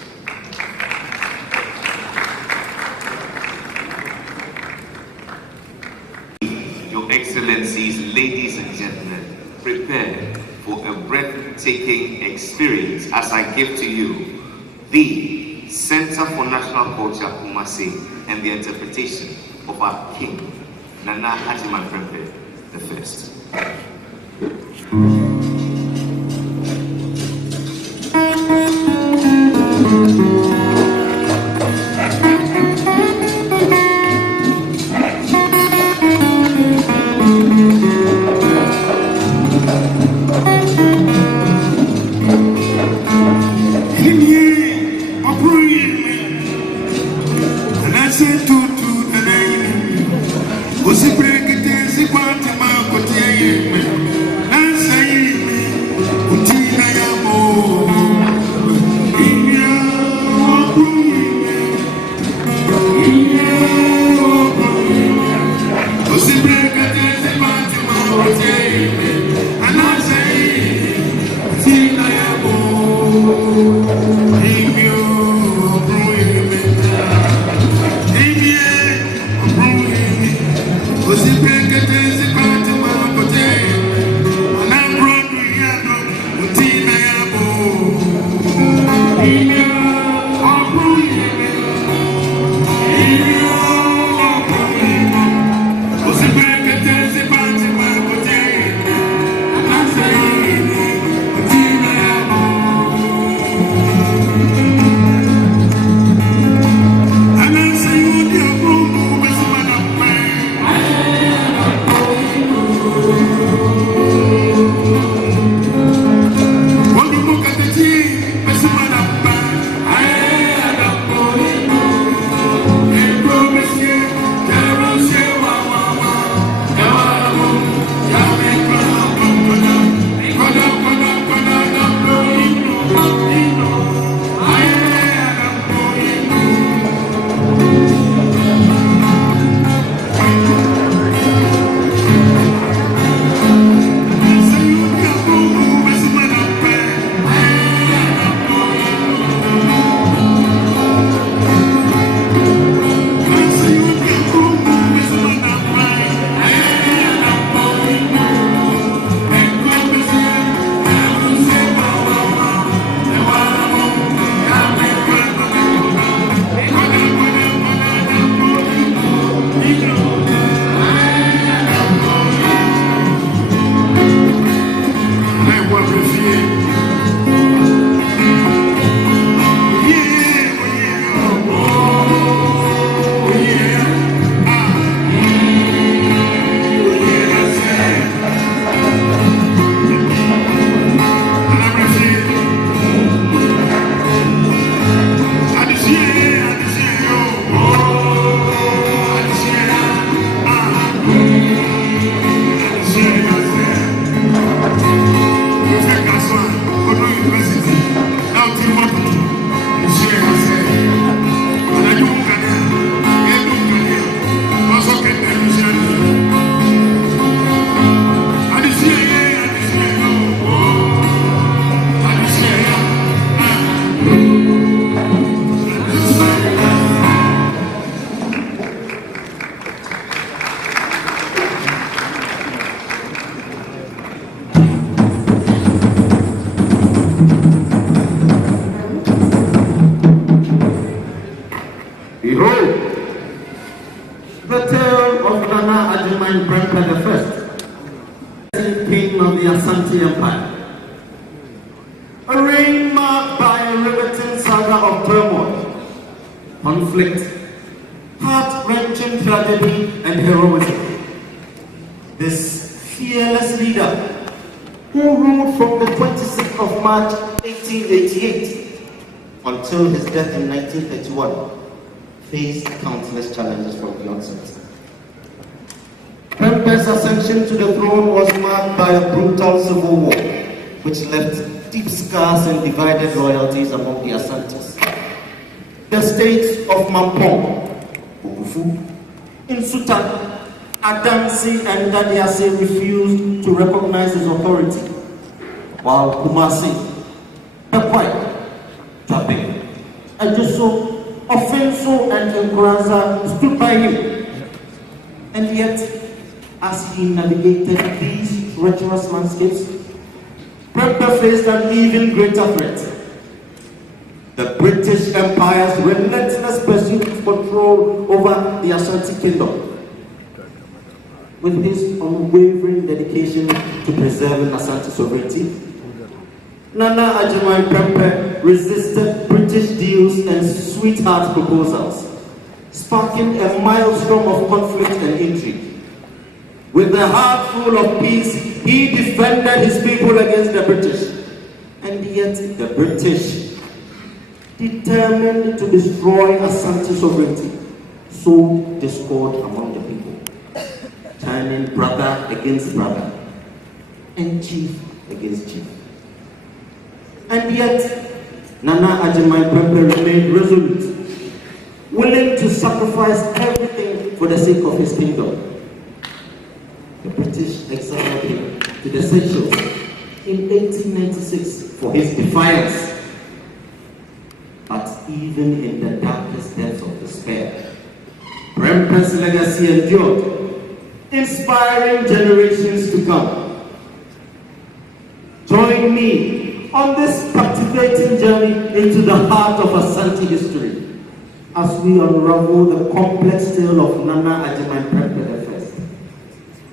Your Excellencies, ladies and gentlemen, prepare for a breathtaking experience as I give to you the Center for National Culture, Kumasi, and the interpretation of our king, Nana Hajiman Prempeh the First. Nana Adjuman Prempeh I, king of the Asante Empire. A reign marked by a riveting saga of turmoil, conflict, heart-wrenching tragedy, and heroism. This fearless leader, who ruled from the 26th of March 1888 until his death in 1931, faced countless challenges from the onset. Prempeh's ascension to the throne was marked by a brutal civil war, which left deep scars and divided loyalties among the Asantes. The states of Mampong, Otumfuo, Insuta, Adansi, and Dadiase refused to recognize his authority, while Kumasi, Prempeh, Prempeh, Ajuso, Offenso, and Nkuraza stood by him. And yet, as he navigated these treacherous landscapes, Prempeh faced an even greater threat: the British Empire's relentless pursuit of control over the Ashanti Kingdom. With his unwavering dedication to preserving Ashanti sovereignty, Nana Adjuman Prempeh resisted British deals and sweetheart proposals, sparking a maelstrom of conflict and intrigue. With a heart full of peace, he defended his people against the British. And yet the British, determined to destroy Ashanti sovereignty, sowed discord among the people, turning brother against brother and chief against chief. And yet, Nana Adjuman Prempeh remained resolute, willing to sacrifice everything for the sake of his kingdom. The British exiled him to the Seychelles in 1896 for his defiance. But even in the darkest depths of despair, Prempeh's legacy endured, inspiring generations to come. Join me on this captivating journey into the heart of Ashanti history as we unravel the complex tale of Nana Adjuman Prempeh I,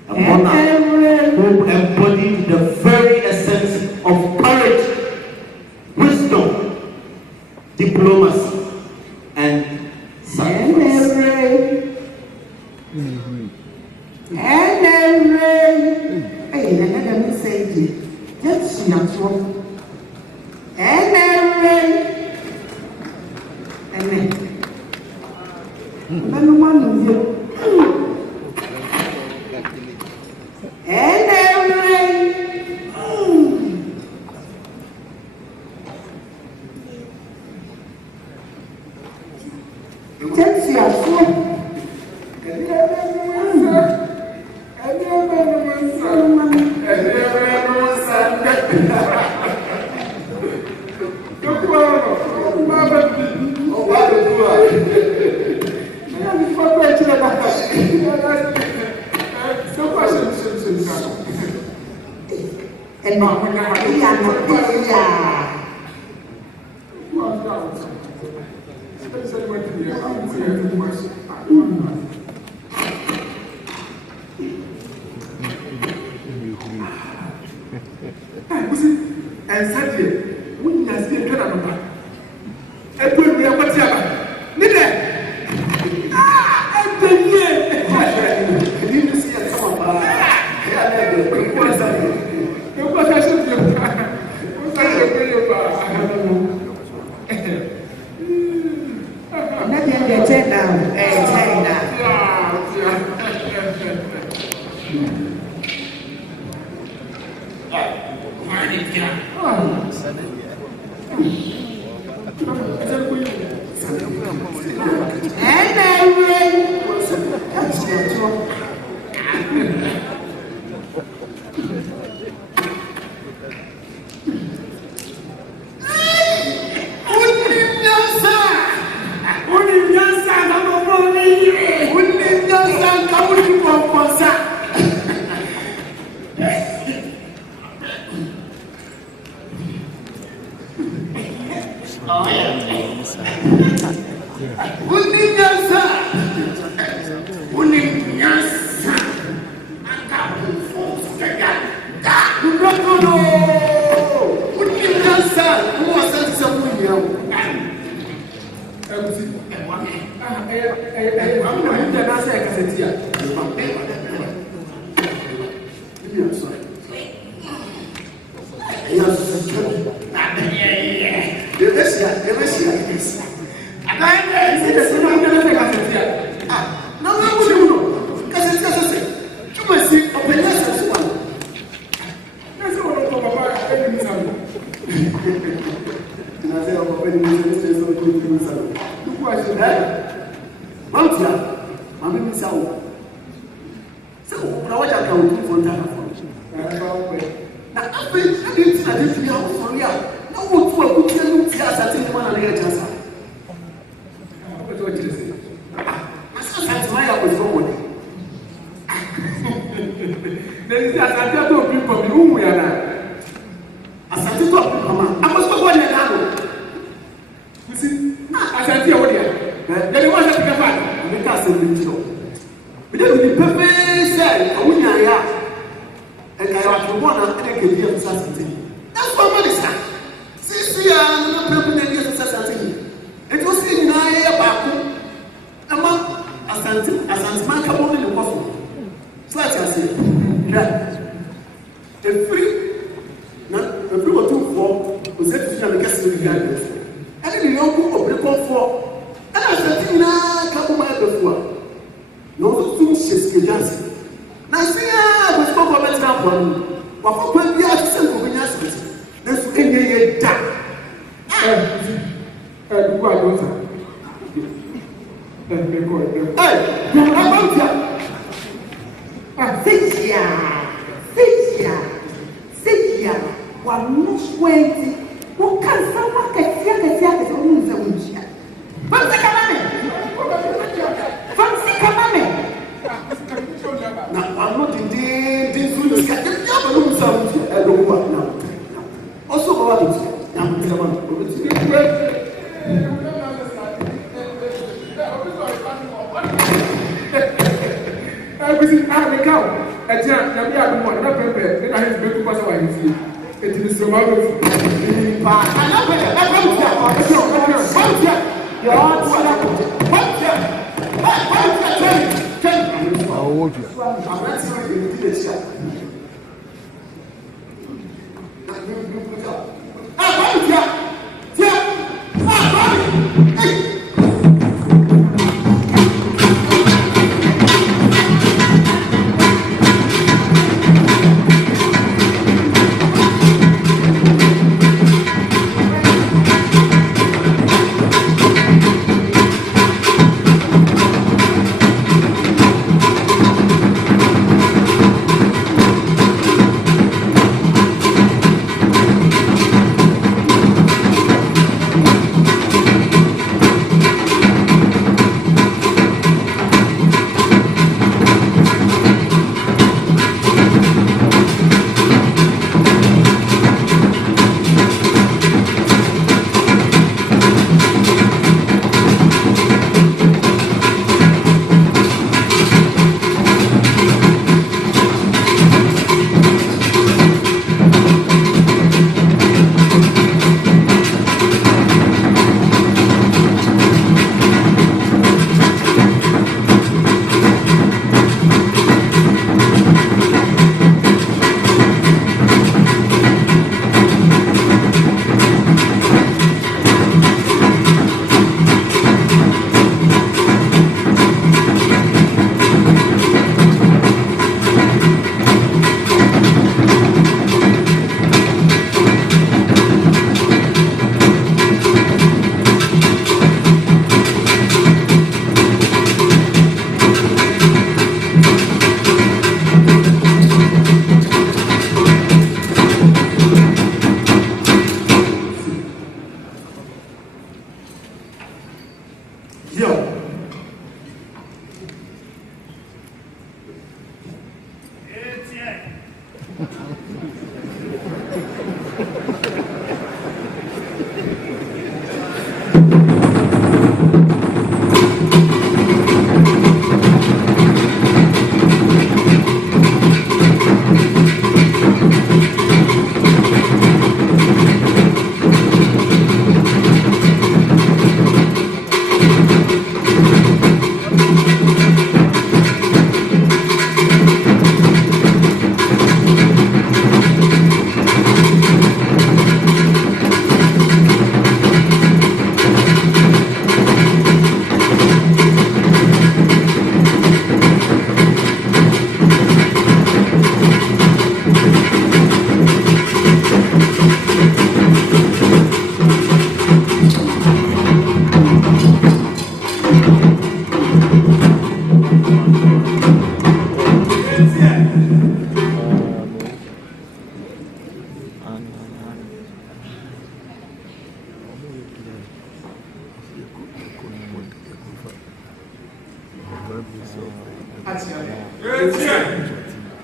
a monarch who embodied the very essence of courage, wisdom, diplomacy, and sacrifice.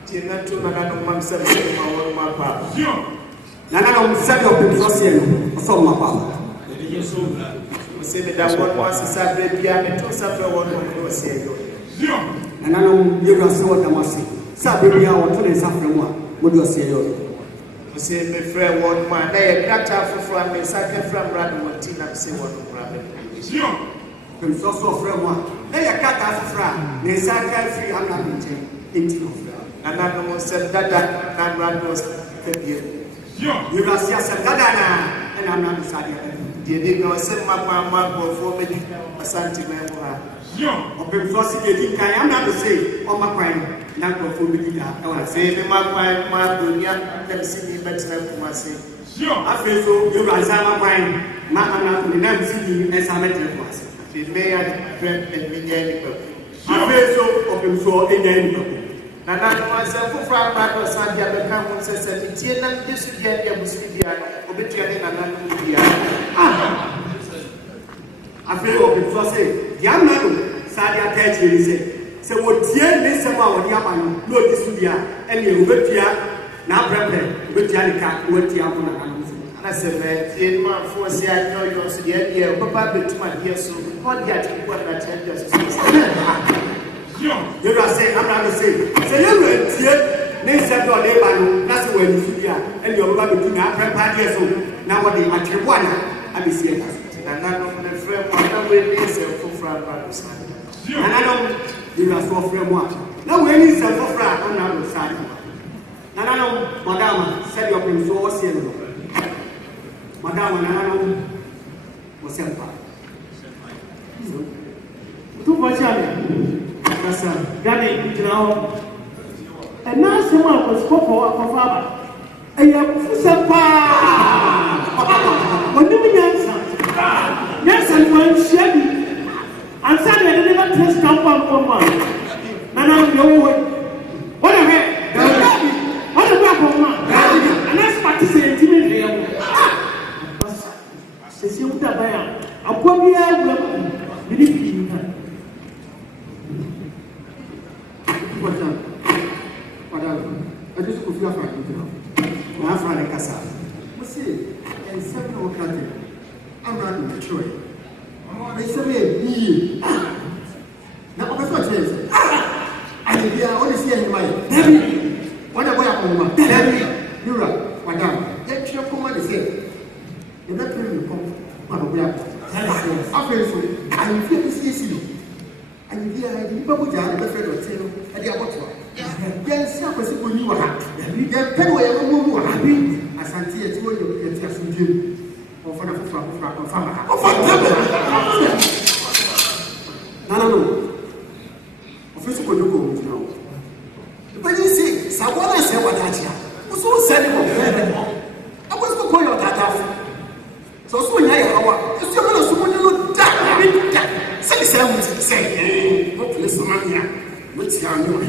Tinatu Nana Mamsa, my papa. Nana said of the Russian, so my papa. Say that one was a Saturday piano, two suffer one was here. And I know you can see what I must say. Saturday, I want to suffer one. What do you say? You say, my friend, one man, they got out from me, second from Radon, Tina, say one problem. From so from one. They are cut out from they sacrifice free. I'm not into and I don't say that and Radon was you. You can see us and I'm not decided. You didn't send my mama for me, a sentiment. Open Frosty, I am not to say, oh, my crime, not for me. I want to say, my crime, my dunya, can see me better than my say. I feel so, you are my crime, not enough to never see me as I met you was. It may have dreamt and be any. I feel so, open for any. And I know myself for Frank or Sandia, the common says, and this is the Muslim, obituary, and I I feel open for say, young man, Sadia Catchy, say, what dear this about Yaman, no, this would be any Ubetia, now Prempeh, Ubetianica, Ubetia, and I said, man, in my force, I know you're so dear, Papa, to my dear, so what yet, what I tell you. You are saying, I'm not to say, you went here, Nation or Lebanon, that's where you should be, and you're going to have Prempeh years old. Now, what they actually want, I be seeing us. And I know the friend, I will be for Frank. And I know you are so free one. Now, when he's a for Frank on the other side. And I know, Madame, said your prince was here. Madame, and I know was sent back. Too much, Granny, you know. And now someone was spoken for Father. And you have to what do we answer? Yes, and one Chevy. I'm sorry, I never test compound for one. Nana, no way. What a head! What a black woman! And that's participating here. Says you would have a poor believe you. I just go feel like my friend Casa. We see, and several countries. I'm not in Detroit. They say, me. Now, I'm not saying, I only see in my Debbie. What about Debbie? You're right, madam. Let your command is here. You're not going to come. I feel so. I feel this easily. And you hear, you probably are the friend of Taylor at the abattoir. Yes, I was when you were happy. Then, Penway, you were happy. As I see it, you get some Jim or for the farmer. No. Official could go now. But you see, Savannah said what I was so sad. I was going to call your data. So soon, I it's your mother, someone you look down. Say, hopefully, someone here, which you know.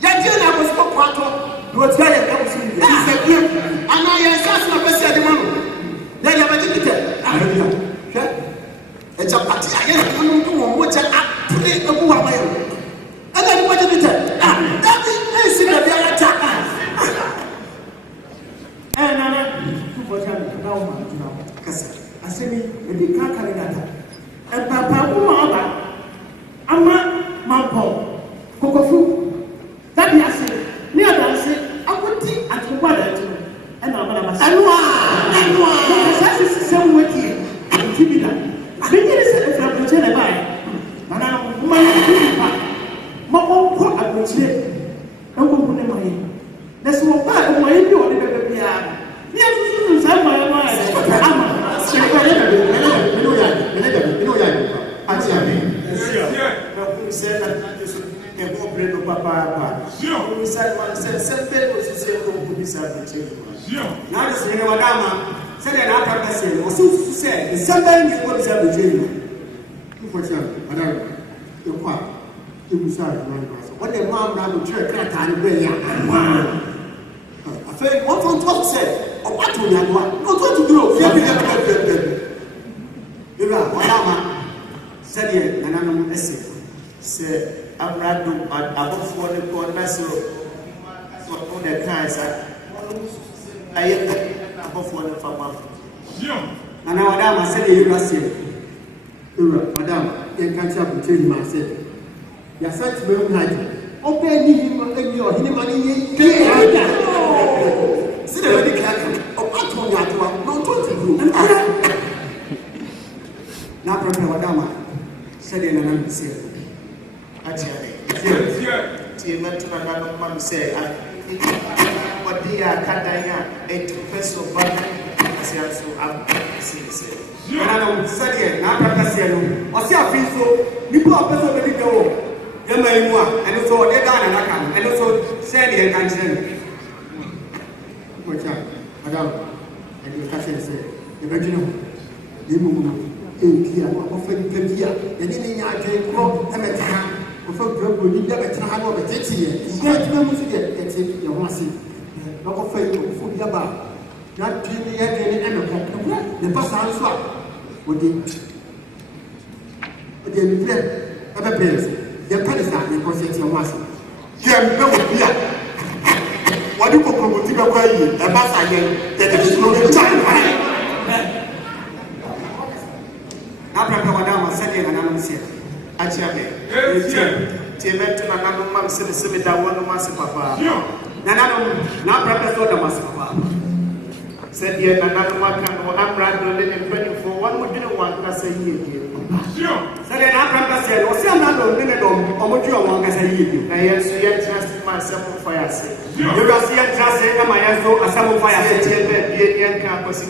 Yajina was for Quato, you were trying to come to me. And I asked my best at the moment. Then you have a ticket. It's a party. I guess I don't know what I put a book. And then what did it tell? That is in the attack. And I said, a big car carried that. And Papa, I'm not Mampo, Cocofu. That is it. Near dancing, I would think at the water. And I'm going to say, that is the same with you. Give me that. Maybe it's a problem. And I'm my own court. I will say, I won't put in my hand. That's what part my you or the baby. Yes, my mind. Papa, we said, now this is Madama said an upper person, or so to say, sometimes you want to have the jail. For example, Madame, your part, you will start what the mom now to church and bring I think what on top said, or what will you do? Not what to do. You are Madama said, and I'm essay. Say, Amrado above for the corner, so on the cancer. I am above one of our and now, Madame, I said, you are saying, Madame, you can't have to tell him, I said, you're such a very night. Open him and your money. See the very clear. Oh, I told you, not to do. Now, Madame said, and I said, actually, Madame, Mamma said, what they are Catania, 8 pesos back. So I'm saying, and I'm saying, now I'm saying, I see a feel so, you put a person with the door. And also, they done and I can, and also, say the attention. Madam, and you can say, the virgin, the moon, here, often came here, and in your drink, and a time, before you need never time of a 30 years. Yet, no music, that's it, you want to see. No offense for the above. Not dreaming yet any the first answer would the reflect of a place. The Palestine in Conception was. Here, no, here. What do you promote to the way? A bus again, that is no time. After Madame said, and I'm saying, Actually, Timet and another man said the cemetery one of Master Papa. Nanano, not Prempeh told the Master Papa. Said yet another man can or I'm rather than 24. One would do one class a year. Said an Prempeh said, or some other minute or what you want as a year. I answer yet just myself on fire. You are seeing just saying my answer as some of fire. Said campus.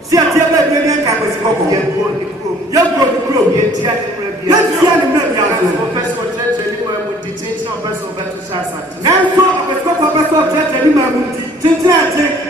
See a table campus. Young group, yet let's see the professor church anywhere with detention of person better Shasa. Now, so a professor church anywhere with detention.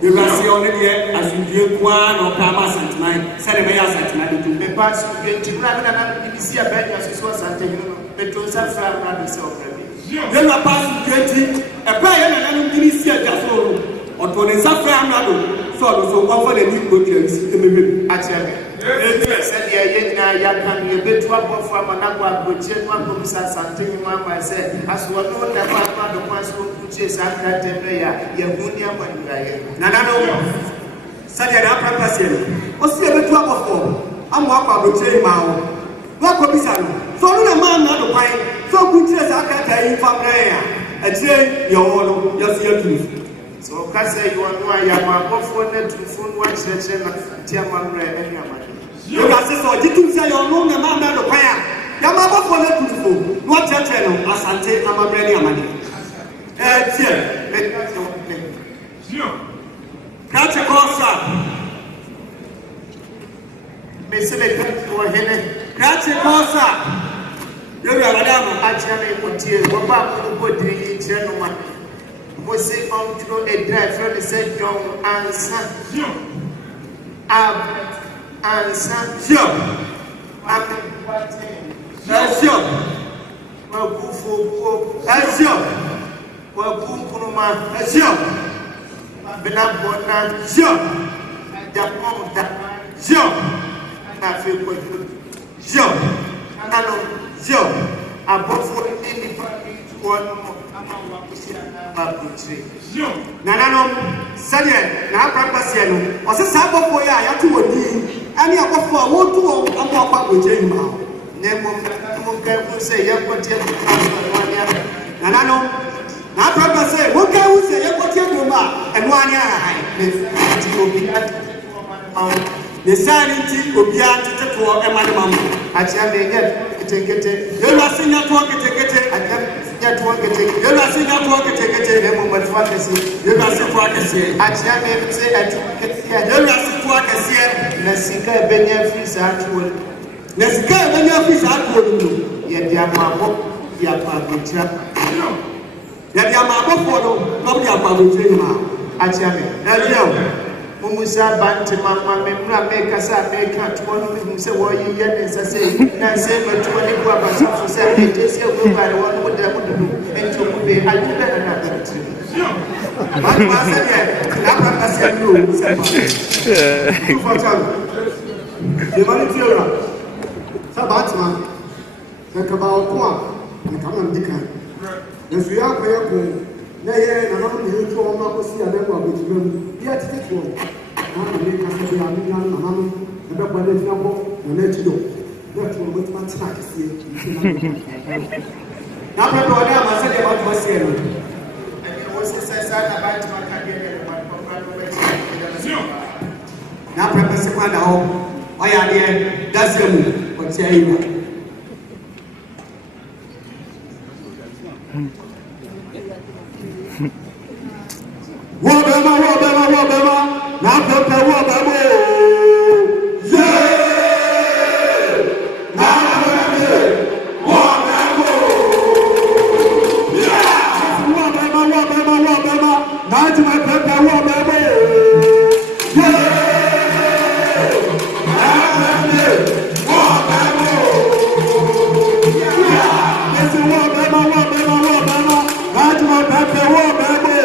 You can see only here as you give one or Pama Santimai, Salamaya Santimai, the parts of the Grand and see a bed as well as Santimino, the Tosa Fram and so then a pass getting a prayer and an Inisia Jasoro, or to the Safram Rado, so one for the new good actually. Said Yakan, you bet one from Anagua, which is one from Santimino, I said, as one of the father, the ones who chase after Tempeya, Yahunia, when you are here. Nanano said an upper passion. What's the other trouble for? I'm walking with J. Mao. What could be son? So, no man, not a pine. So, good chase after you from there. A chain, your truth. So, Casa, you are why I am a phone to phone one session and Tiaman and Yaman. You are so did you say your own man not a pine? Yamaba for the truthful. What church Asante, I'm a ready money. Catch a cosa. Miss Catch a cosa. You're a madam. Actually, what you put in gentleman. Was say on through a drive from the said young and son. And son. Sure. That's sure. Well, go for that's sure. Well, Kunuma, sure. Benabona, sure. Japon, Joe, I feel good. Joe, Joe, I bought for any family one more. Nanano, Sadia, now Prempeh, was a Sabo boy. I have to work. I mean, I go for a walk to a walk with Jane Mao. Never say, yeah, what you Nanano, now Prempeh say, what can we say, what you do, and 1 year the sanity will be out to work a madam. I shall be take it. You are seeing that walk it. I can't walk it. You are seeing that walk it. The moment fantasy. You are seeing what I say. I shall be say, I took it here. You are seeing what I say. Let's see, Benny Freeze actually. Let's go, Benny Freeze actually. Yet, they are my book, they are my trap. Yet, they are my book for nobody about the dream. I shall be. That's you. Mumusa banti mama memra meka sa meka tuonu mumse wo yiye nsa say na say matuani kwa basafu say etesi ogba wonu mudu ento mube alube na batri man ma say na Prempeh say no say for time the man tiora sa batman ka ba okwa na kama ndika na suya kwa yako na ye na namu ni yuko ma ko si ade kwa bujibem ya titiko na me ka se ya mi na namu na da kwa le tinabo na le tido na to mo tma tina kesi na Prempeh wale ama se de ba to se no e wo se se sa na ba tma ka de le ba ko na Prempeh se kwa da ho o ya de da se mu o ti ayi ba Wabema, na Prempeh wabema. Yeah, na Prempeh wabema. Yeah, wabema. Na Prempeh wabema. Yeah, na Prempeh wabema. Yeah, listen, wabema. Na Prempeh wabema.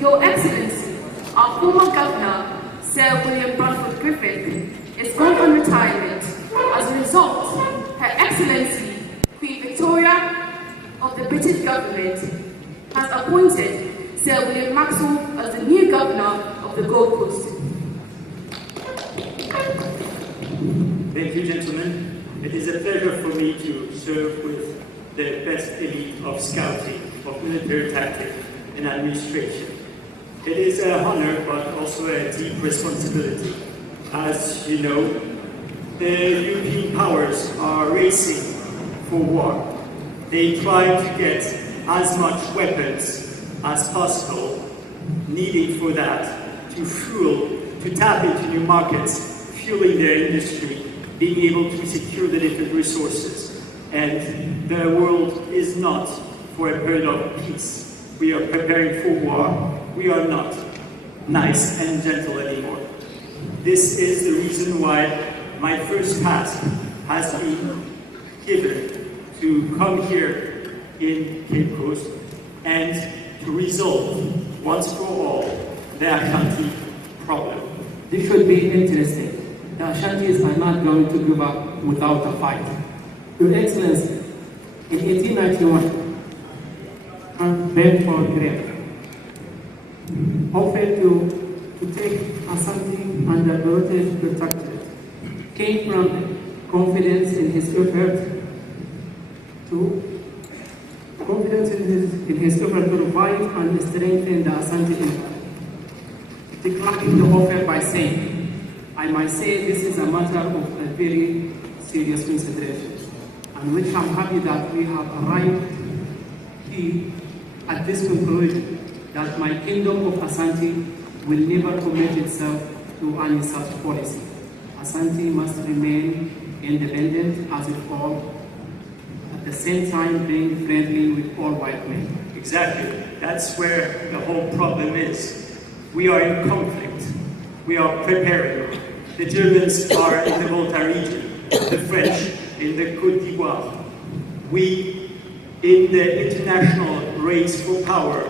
Your Excellency, our former Governor, Sir William Bradford Griffith, is going on retirement. As a result, Her Excellency, Queen Victoria of the British government, has appointed Sir William Maxwell as the new Governor of the Gold Coast. Thank you, gentlemen. It is a pleasure for me to serve with the best elite of scouting, of military tactics and administration. It is an honor, but also a deep responsibility. As you know, the European powers are racing for war. They try to get as much weapons as possible, needing for that to tap into new markets, fueling their industry, being able to secure the different resources. And the world is not for a period of peace. We are preparing for war. We are not nice and gentle anymore. This is the reason why my first task has been given to come here in Cape Coast and to resolve once for all the Ashanti problem. This should be interesting. The Ashantis are not going to give up without a fight. Your Excellency, in 1891, Prempeh Grey offered to take Ashanti under British protectorate, came from confidence in his effort to revive and strengthen the Ashanti Empire. Declining the offer by saying, I might say this is a matter of a very serious consideration, and which I'm happy that we have arrived here at this conclusion that my kingdom of Ashanti will never commit itself to any such policy. Ashanti must remain independent as it all, at the same time being friendly with all white men. Exactly. That's where the whole problem is. We are in conflict. We are preparing. The Germans are in the Volta region, the French in the Côte d'Ivoire. We, in the international race for power,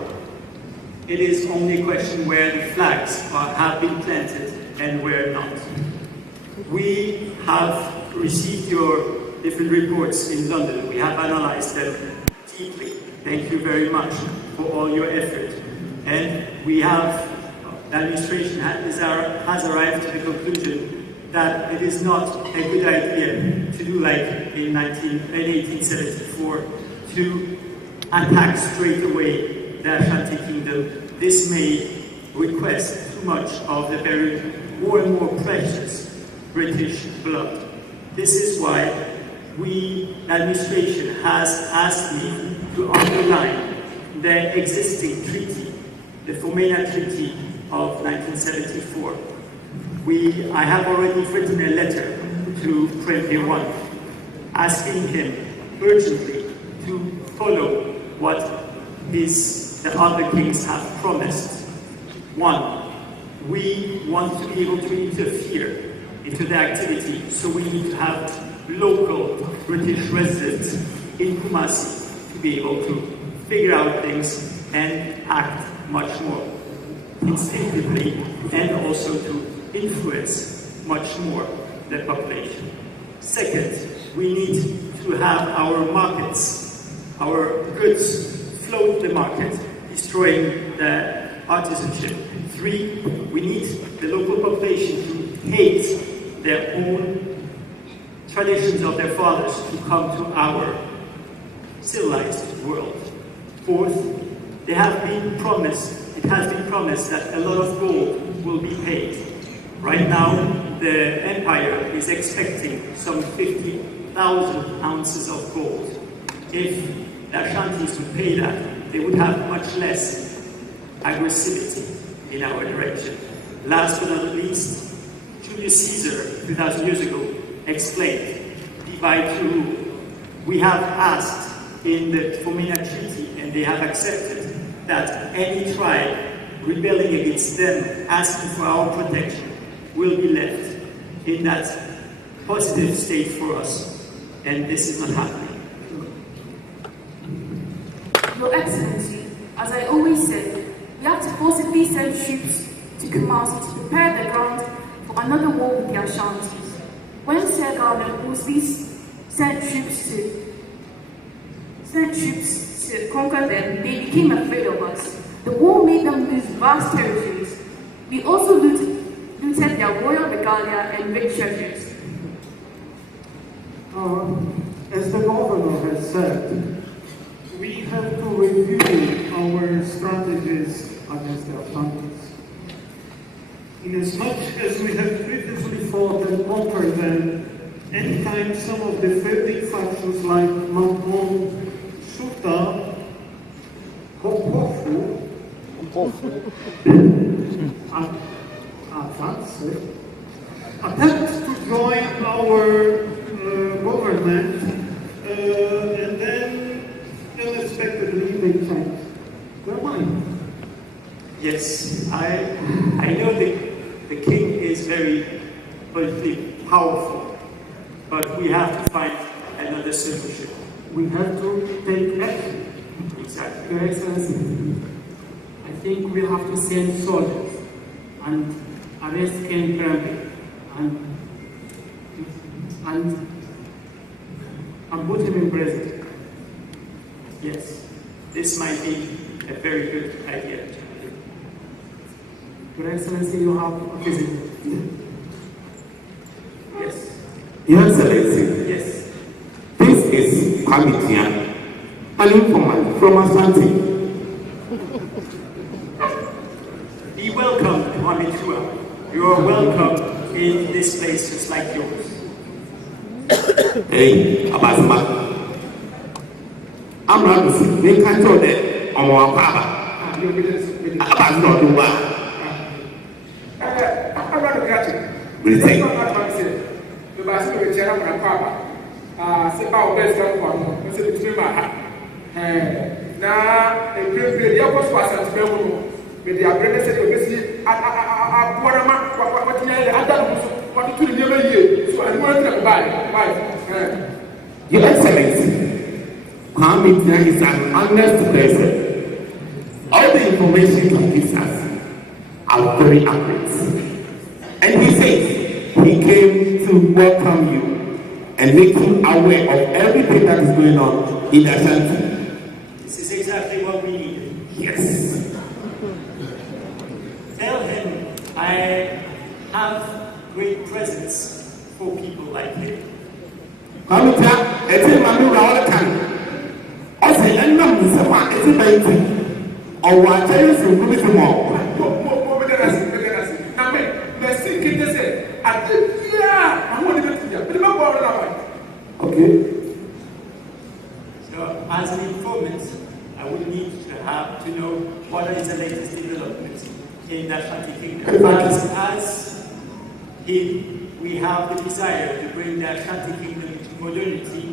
it is only a question where the flags have been planted and where not. We have received your different reports in London. We have analyzed them deeply. Thank you very much for all your effort. And we have, the administration has arrived to the conclusion that it is not a good idea to do like in 1874, to attack straight away the Ashanti Kingdom. This may request too much of the very more and more precious British blood. This is why the administration has asked me to underline the existing treaty, the Fomena Treaty of 1974. I have already written a letter to Prempeh I, asking him urgently to follow what the other kings have promised. One, we want to be able to interfere into the activity, so we need to have local British residents in Kumasi to be able to figure out things and act much more instinctively, and also to influence much more the population. Second, we need to have our markets, our goods float the market, destroying the artisanship. Three, we need the local population to hate their own traditions of their fathers to come to our civilized world. Fourth, it has been promised that a lot of gold will be paid. Right now, the empire is expecting some 50,000 ounces of gold. If the Ashantis would pay that, they would have much less aggressivity in our direction. Last but not least, Julius Caesar, 2,000 years ago, explained, divide to rule. We have asked in the Fomena Treaty, and they have accepted, that any tribe rebelling against them, asking for our protection, will be left in that positive state for us. And this is not happening. Your Excellency, as I always said, we have to forcibly send troops to Kumasi to prepare the ground for another war with the Ashantis. When Sir Garland Wolseley sent troops to conquer them, they became afraid of us. The war made them lose vast territories. We also looted their royal regalia and rich treasures. As the governor has said, we have to review our strategies against the Ashantis. Inasmuch as we have previously fought and conquered them anytime some of the big factions like Mampong, Shuta, Otumfuo, attempt to join our government, and then unexpectedly they change their mind. Yes, I know the king is very politically powerful, but we have to find another solution. We have to take action. Exactly. Your Excellency, I think we have to send soldiers and arrest King Prempeh and put him in prison. Yes, this might be a very good idea. Your Excellency, you have a visitor. Yes. Your Excellency. Yes. This is Kwame, an informant from Asante. Be welcome, Otumfuo. You are welcome in this place just like yours. Hey, Abazima. I'm not listening. They can't tell that I'm a papa. Abazima, do what? I'm not a graduate. Really? The Basque will tell my papa. Say, our best one, Mr. Between my hat. Now, a great video was at Belmo. With the apprentice of the city, I what to never hear. So I want to buy. Your Excellency, Kwame is an honest person. All the information he gives us are very accurate. And he says he came to welcome you and make you aware of everything that is going on in Ashanti. This is exactly what we need. Yes. Tell him I have great presents for people like him. Kwame, I tell Mami all the time. I say, I'm not Mr. Martin. Or what I tell you to do with more. Okay. So, as an informant, I would need to know what is the latest development in that Ashanti Kingdom. As we have the desire to bring the Ashanti Kingdom into modernity,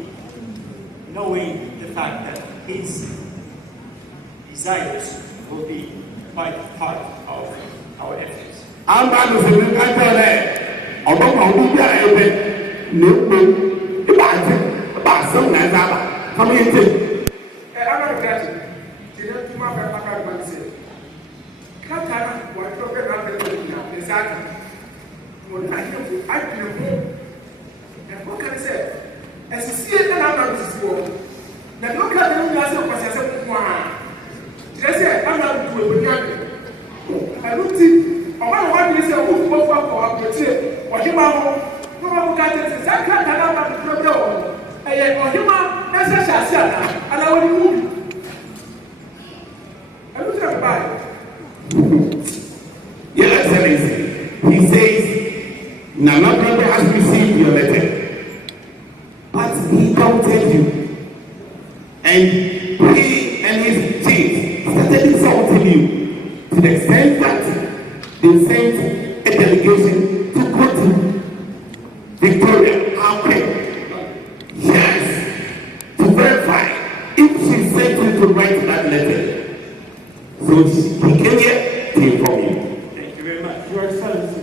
knowing the fact that his desires will be quite part of our efforts. I'm about to say, I'm going to tell you, about some guys are coming into. I'm not a graduate. To my background, say, Katana, what you're going to do now, exactly. When I hear I feel home. And what can I say? As you see it, I'm not this war. Now, look at the last of us. I say, I'm not doing it. I don't think, I want to say, who's more for our what you want. No one can say, I can't allow the problem. And yet, or you want, as I shall and I will move. I look at Your Excellency, he says, Nana Prempeh has received your letter, but he doubted you. And he and his chiefs started insulting you to the extent that they sent a delegation to go to Victoria, our queen. Yes, to verify if she sent him to write that letter. So he came here to inform you. Thank you very much. Your Excellency,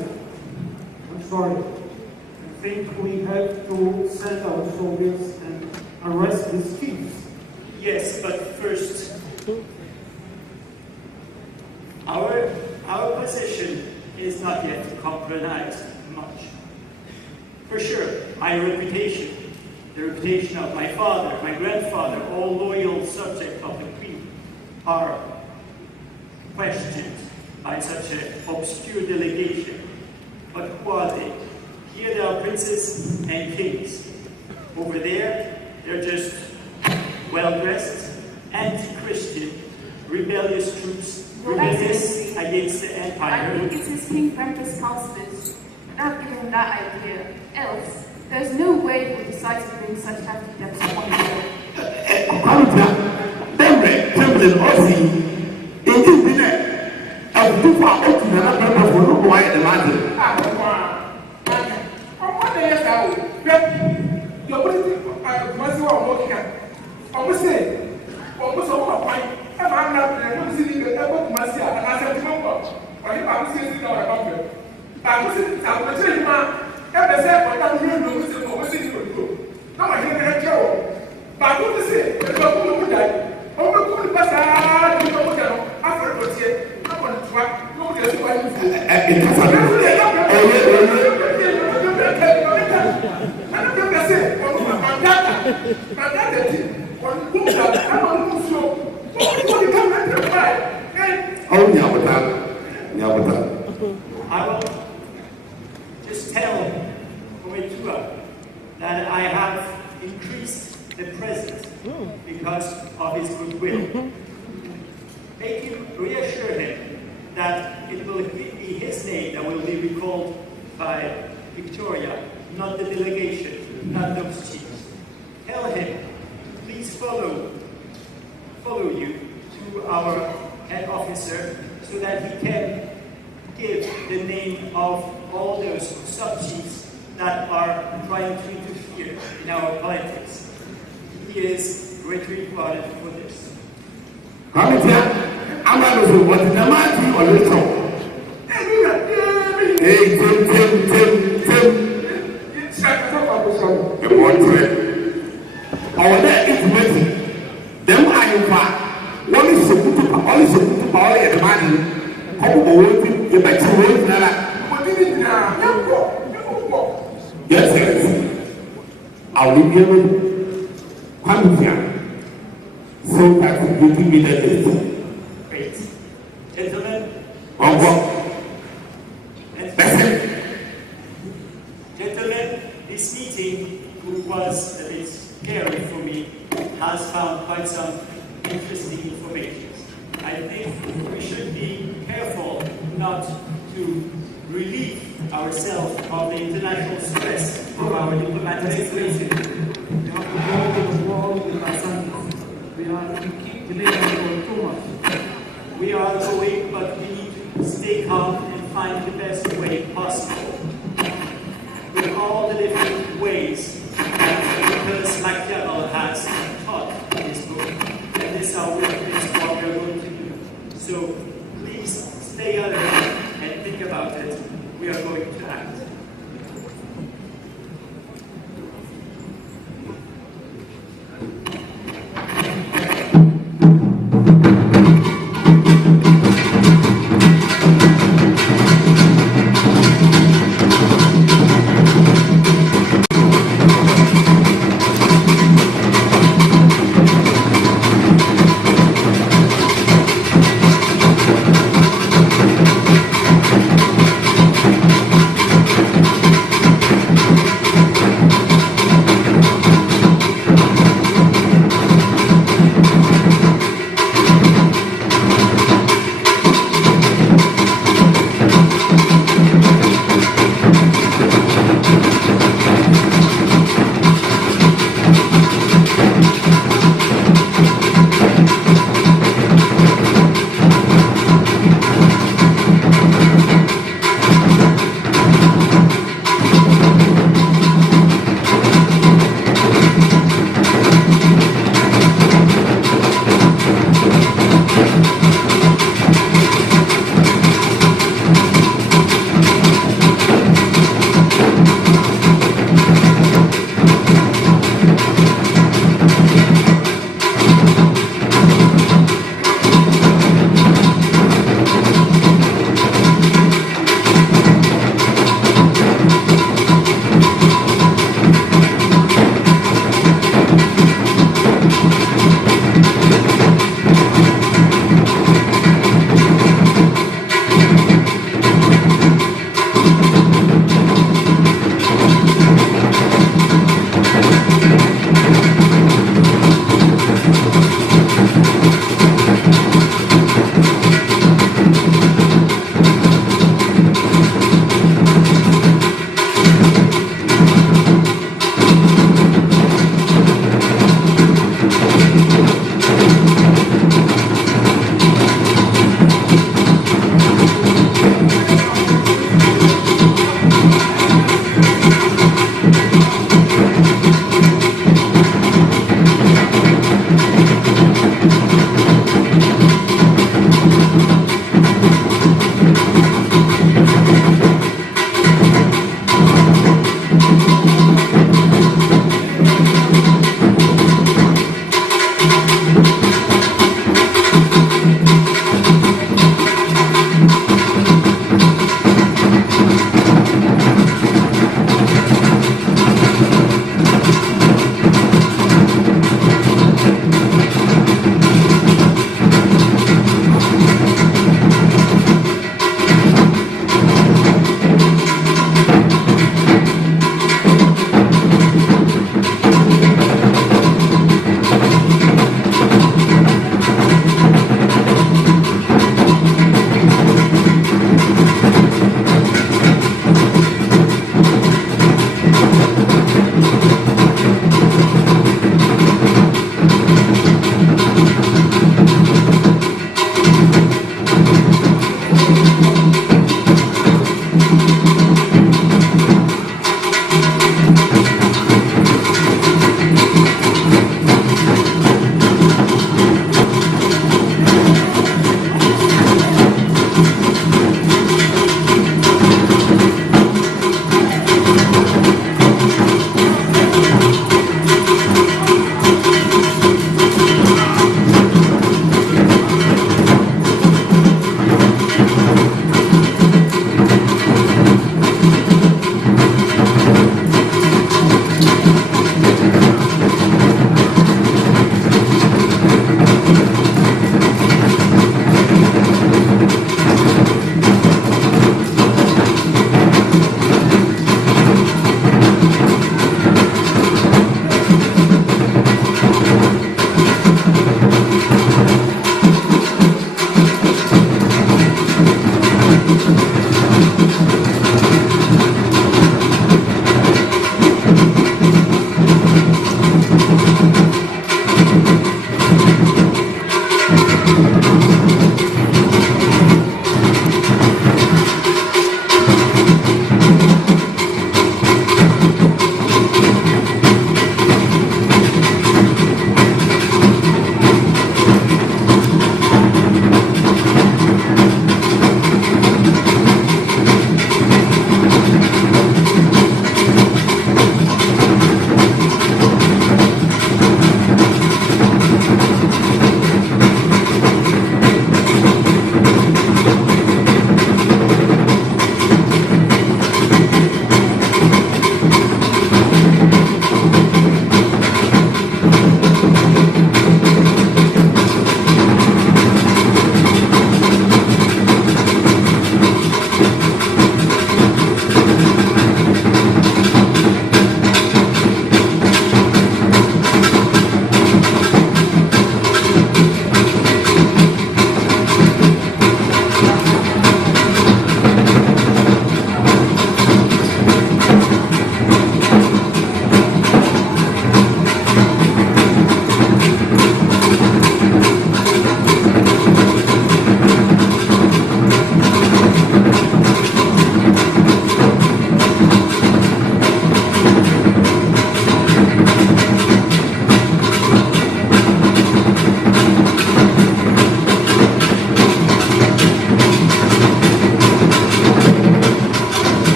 I'm sorry. I think we have to send our soldiers and arrest these chiefs. Yes, but first, our position is not yet compromised much. For sure, my reputation, the reputation of my father, my grandfather, all loyal subjects of the Queen, are questioned by such an obscure delegation. But who are they? Here there are princes and kings. Over there, they're just well-dressed, anti-Christian, rebellious troops, rebellious against the empire. I think it is King Prempeh's counselors that have given him that idea. Else, There's no way we decide to bring such hefty debts upon you. I will just tell Otumfuo that I have increased the present because of his goodwill. Make him reassure him that it will be his name that will be recalled by Victoria, not the delegation, not those chiefs. Tell him, please follow you to our head officer so that he can give the name of all those sub-chiefs that are trying to interfere in our politics. He is greatly rewarded for this. I'm going to do what the man or little. Hey, Tim. The one trip. Our net is waiting. Then I am back. One is so good to power at the money. How about waiting the back to wait? Yes, I'll leave you with so that you give me that list. Great. Gentlemen. Gentlemen, this meeting, which was a bit scary for me, has found quite some interesting information. I think we should be careful not to relieve ourselves of the international stress of our diplomatic situation. We are going, but we need to stay calm and find the best way possible. With all the different ways that Nicholas Machiavelli has taught in his book, and this is what we are going to do. So please stay alert and think about it. We are going to act.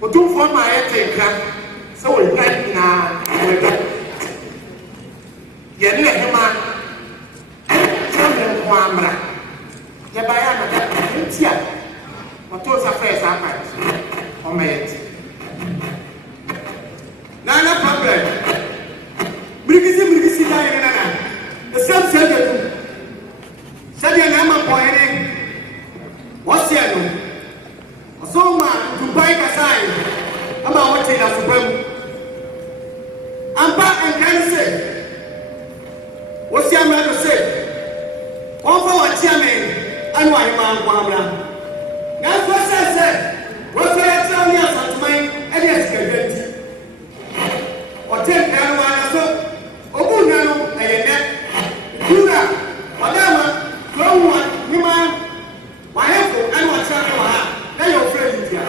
Otumfuo ma yɛ tenka sɛ wɔyɛ nyinaa wɔyɛ yɛne yɛ hema ɛkyerɛ nko amra yɛbayɛ anada nti a wɔto nsa frɛ saa pa ɔma yɛ ti nana Prempeh mirikisi na yɛ nana ɛsɛm sɛ gɛdu sɛdeɛ na ama pɔyere wɔseɛ no Soma Dubai Kasai, about what in a supreme. Ampa and can say, what's your man to say? One for what chairman and why man Wamra. That's what I said. What's the extra years of mine and yes, or 10 down one so. Obunano, I net. Dura, whatever, grow one, woman, why have you and what's your now your friend is here.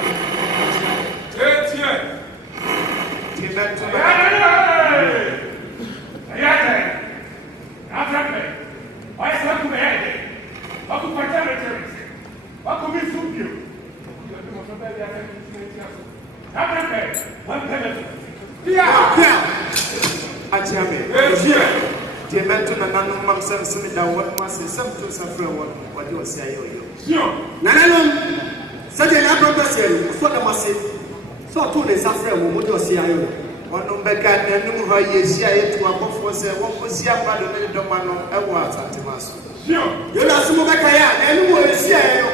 It's here. Give that to me. Why is that to me? What could my territories? What could we soup you? I tell me. The mentor and none of myself sitting down what must say some to suffer what you say. None such an appropriate, so I must say, so to the suffering would you see? One of the cat and no more years here to a book for say, what was here by the minute of man of Edwards at Timas. You're not some back and who is here.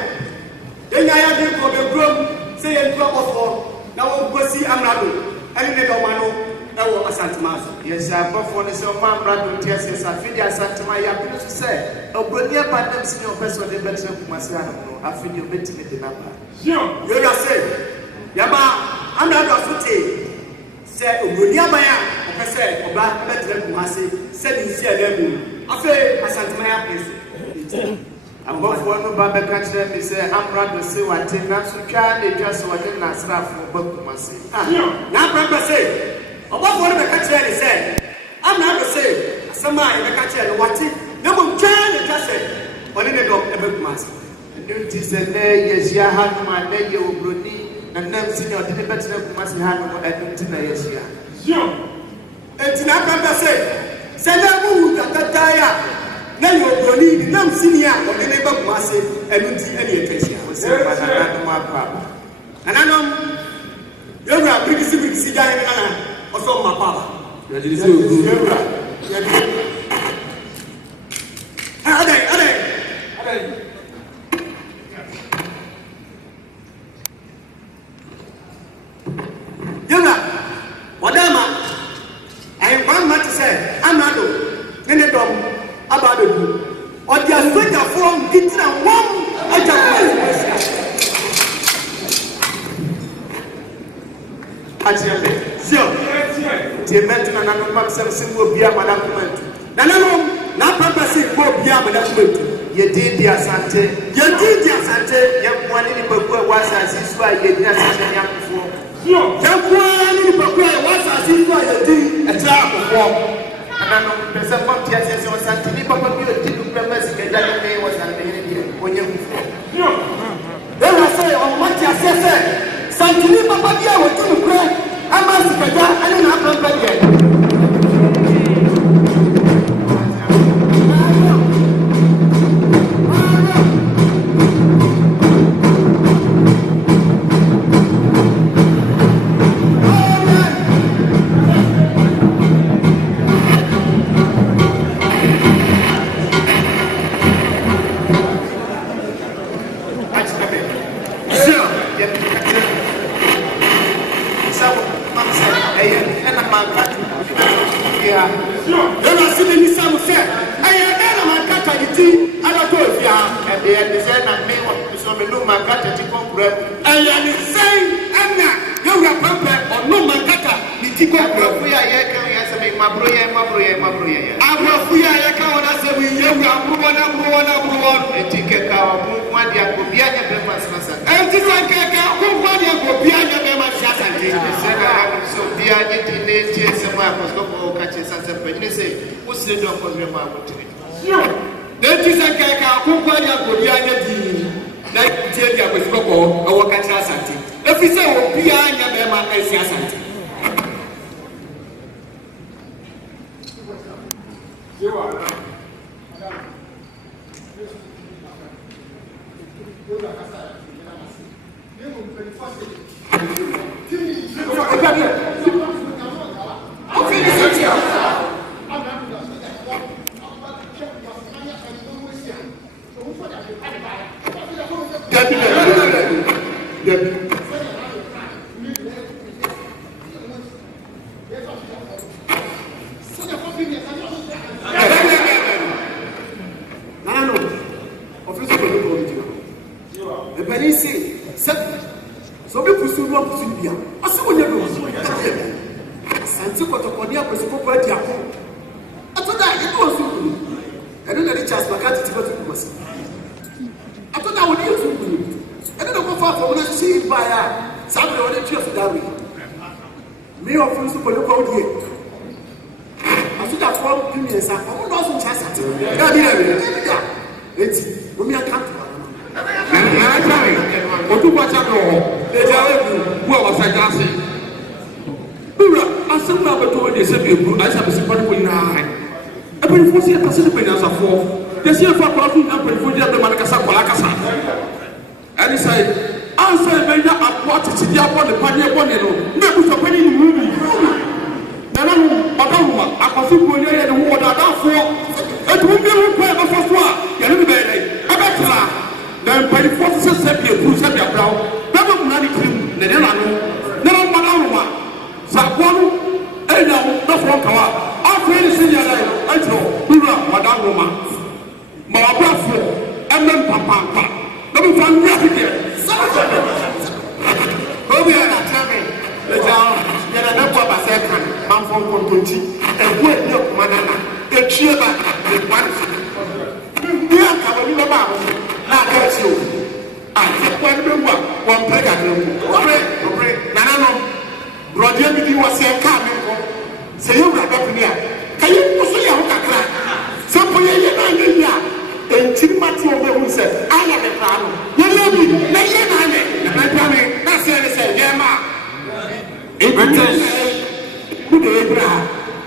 Then I have to go the room, say and drop off for now go see Amrado, and they don't want to know Santimas. Yes, I'm both for the same man, brother, yes, I feel as Santima, you have to say, oh, but near Pandem, senior person, the better of Masano, I feel you're betting the number. You just say, Yama, I'm not a footy. Say, Obunyamaya, I said, or black better Masi, said in Sierra. I say, I sent my place. I'm both one of Baba Catcher, they say, I'm rather say what take not to try, they just what did not start for Bob Masi. Now, Prempeh say, about one of the catcher, they said, I'm not to say, somebody in the catcher, what it, no one trying to just say, what did they go ever Masi? It is a day, yes, you have my day, you will and then see your deliberate must have a yes, yeah. It's not Prempeh say, send a move at that tire. Now you will need no senior or the neighbor must say, and don't see any attention. And I know you're a big city guy or so my papa. You're whatever I am one man to say, I'm not about the blue. Or they are going to form getting a one. I tell you, sure. The men and I'm simple beer, Madame. Nanano, not Prempeh will be a Madame. You did the Asante, you did the Asante, young one in the book was as is why you did not say young before. Young one in the book was as is why you did a job before. And I know there's a bunch of years or something, Papa, you didn't promise that day was an when you. Then I say, on what you say, Santini Papa Dia was to pray. I'm a secretary and an apple.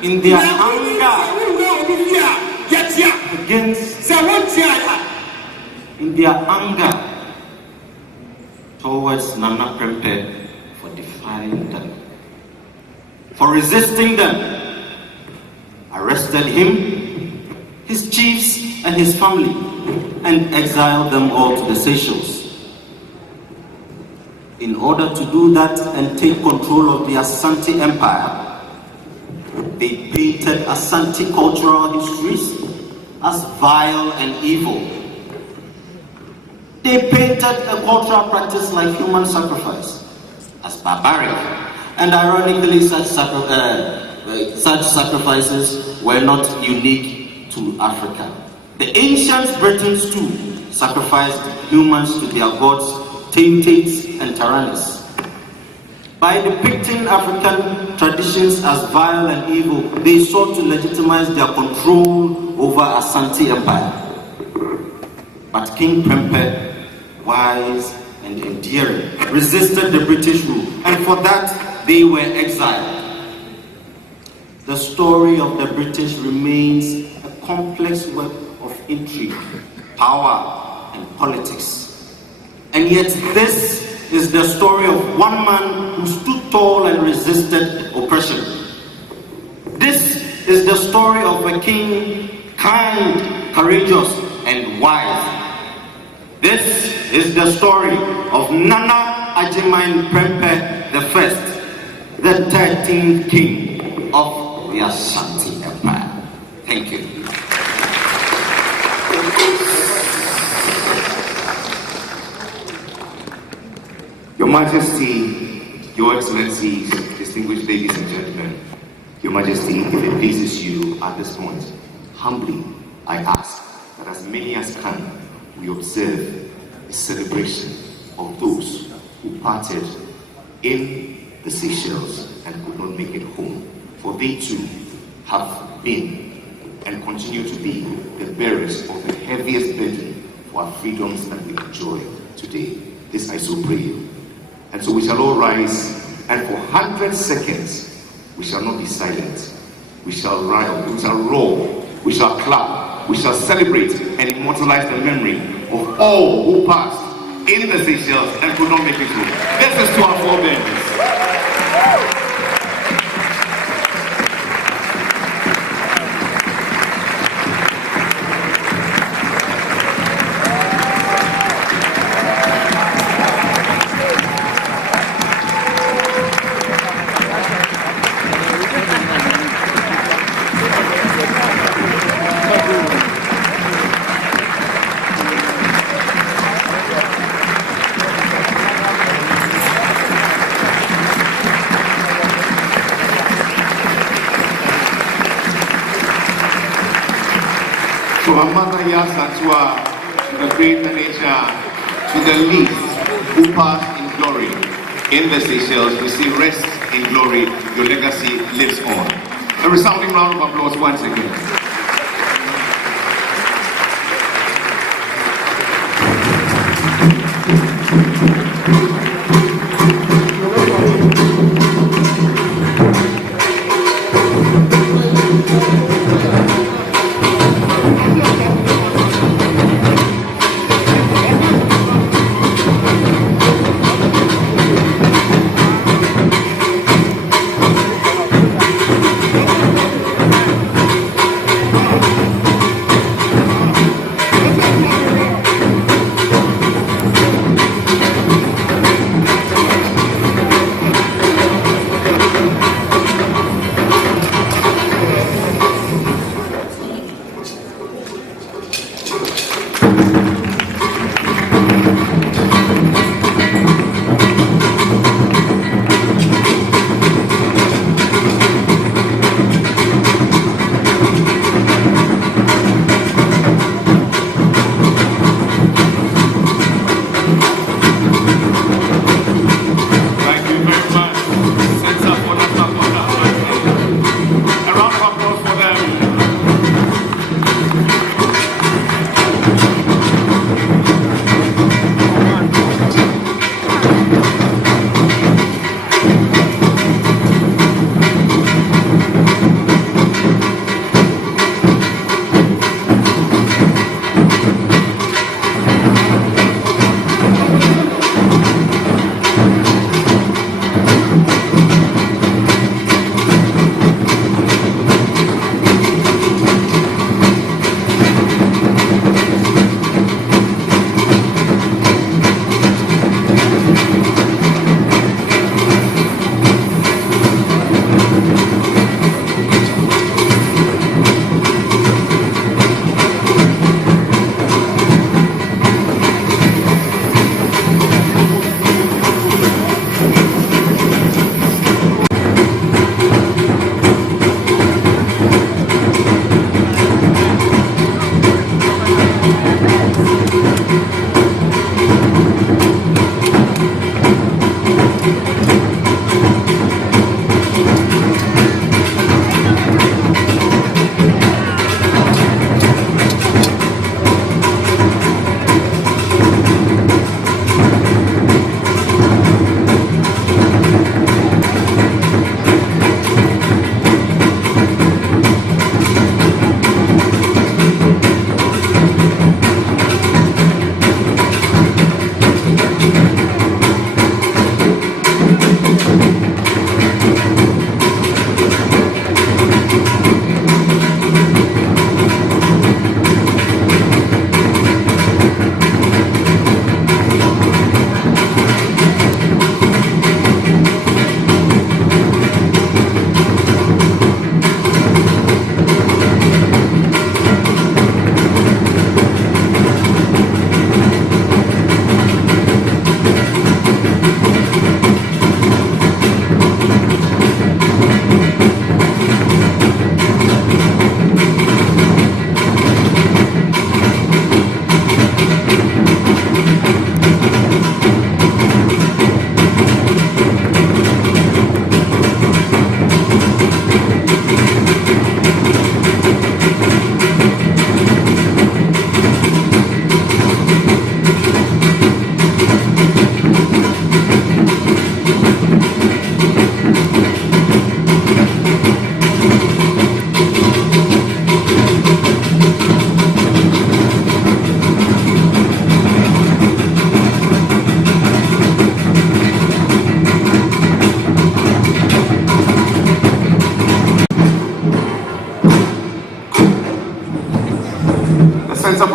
In their anger in their anger towards Nana Prempeh for defying them, for resisting them, arrested him, his chiefs and his family, and exiled them all to the Seychelles. In order to do that and take control of the Asante Empire, they painted Asante cultural histories as vile and evil. They painted a cultural practice like human sacrifice as barbaric, and ironically such sacrifices were not unique to Africa. The ancient Britons too sacrificed humans to their gods Tainted and Tyrannus. By depicting African traditions as vile and evil, they sought to legitimize their control over Asante Empire. But King Prempeh, wise and endearing, resisted the British rule, and for that they were exiled. The story of the British remains a complex web of intrigue, power, and politics. And yet this is the story of one man who stood tall and resisted oppression. This is the story of a king, kind, courageous, and wise. This is the story of Nana Ajiman Prempeh I, the 13th king of the Ashanti Empire. Thank you. Your Majesty, Your Excellencies, distinguished ladies and gentlemen, Your Majesty, if it pleases you at this point, humbly I ask that as many as can, we observe the celebration of those who parted in the Seychelles and could not make it home, for they too have been and continue to be the bearers of the heaviest burden for our freedoms that we enjoy today. This I so pray. And so we shall all rise, and for 100 seconds we shall not be silent. We shall riot, we shall roar, we shall clap, we shall celebrate and immortalize the memory of all who passed in the Seychelles and could not make it home. This is to our forebears. To our mother Yasatua, to the greater nature, to the least who passed in glory in the Seychelles, we say rest in glory, your legacy lives on. A resounding round of applause once again.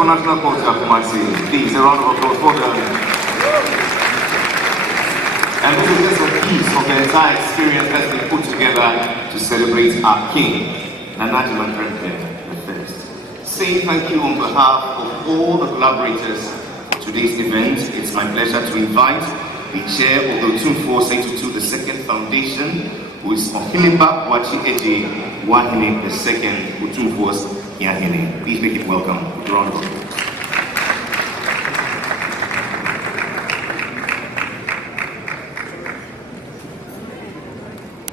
for National Culture, Kumasi. Please, a round of applause for them. And this is just a piece of the entire experience that's been put together to celebrate our King, Nana Prempeh the First. Saying thank you on behalf of all the collaborators for today's event. It's my pleasure to invite the chair of the Otumfuo Seychelles II Foundation, who is Ohiniba Wachi Eje Wahine II Otumfuo's Yahine. Please make it welcome. Round of applause.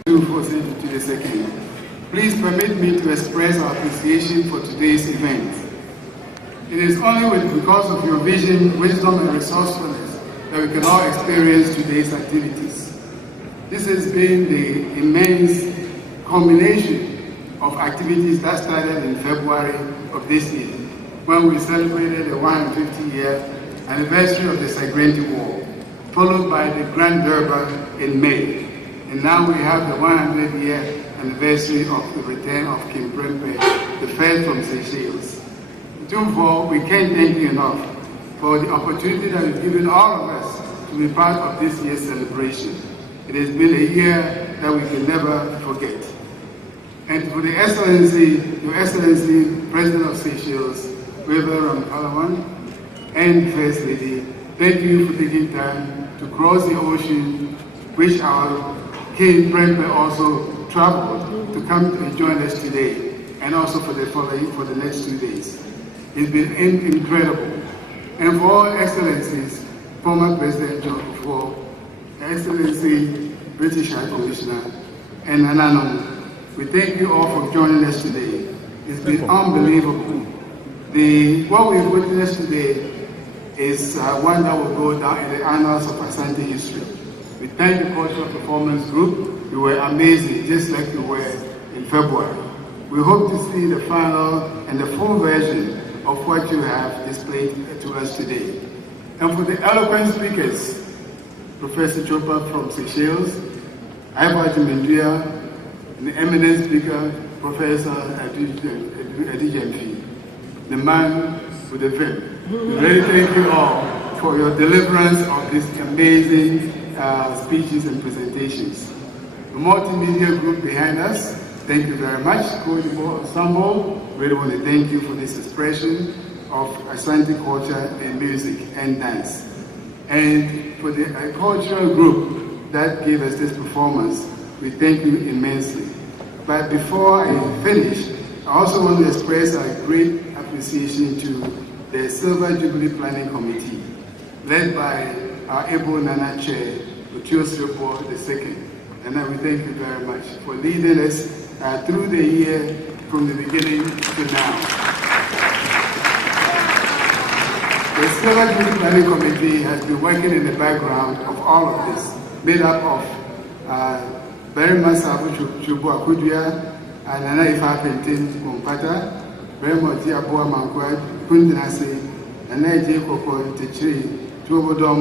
Otumfuo Seychelles II. Please permit me to express our appreciation for today's event. It is only because of your vision, wisdom, and resourcefulness that we can all experience today's activities. This has been the immense culmination of activities that started in February of this year, when we celebrated the 150-year anniversary of the Seychelles War, followed by the Grand Durban in May. And now we have the 100-year anniversary of the return of King Prempeh the First from Seychelles. Otumfuo, we can't thank you enough for the opportunity that you've given all of us to be part of this year's celebration. It has been a year that we can never forget. And for the Excellency, Your Excellency, President of Seychelles, Reverend Ramkalawan, and First Lady, thank you for taking time to cross the ocean, which our King Prempeh also traveled to come and join us today, and also for the next 2 days. It's been incredible. And for all Excellencies, former President John Otumfuo, Excellency British High Commissioner, and Ananum, we thank you all for joining us today. It's been unbelievable. What we've witnessed today is one that will go down in the annals of Asante history. We thank the Cultural Performance Group. You were amazing, just like you were in February. We hope to see the final and the full version of what you have displayed to us today. And for the eloquent speakers, Professor Chopa from Seychelles, Ivory Mendia, and the eminent speaker, Professor Adijemfi, the man with the vim. We really thank you all for your deliverance of these amazing speeches and presentations. The multimedia group behind us, thank you very much. Codibo Ensemble, really want to thank you for this expression of Asante culture and music and dance. And for the cultural group that gave us this performance, we thank you immensely. But before I finish, I also want to express our great appreciation to the Silver Jubilee Planning Committee, led by our able Nana Chair, Otumfuo II. And we thank you very much for leading us through the year from the beginning to now. The Silver Jubilee Planning Committee has been working in the background of all of this, made up of very Masabu Chubu Akudia, and Nana Ifa Pentin Kompata, very much Abua Mankwad, Kundinase, and Naji Koko Techi, Tuobodom,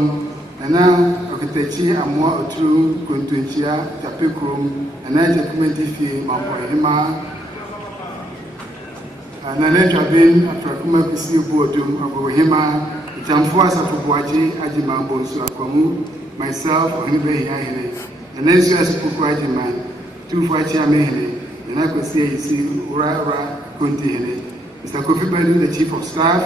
Nana Okitechi Amwa Otru, Kuntunchia, Tapikrum, and Naja Kumentifi, Mambo Hima, and Nana Jabin, Afrakuma Kisi Bodum, Abu Hima, Jamfua Safubuaji, Ajimambo Suakwamu, myself, Onibe Yahine. And then so as Pukuajiman, two Fuachiamehene, and I could say, Ura Kuntihene, Mr. Kofi Badu, the Chief of Staff,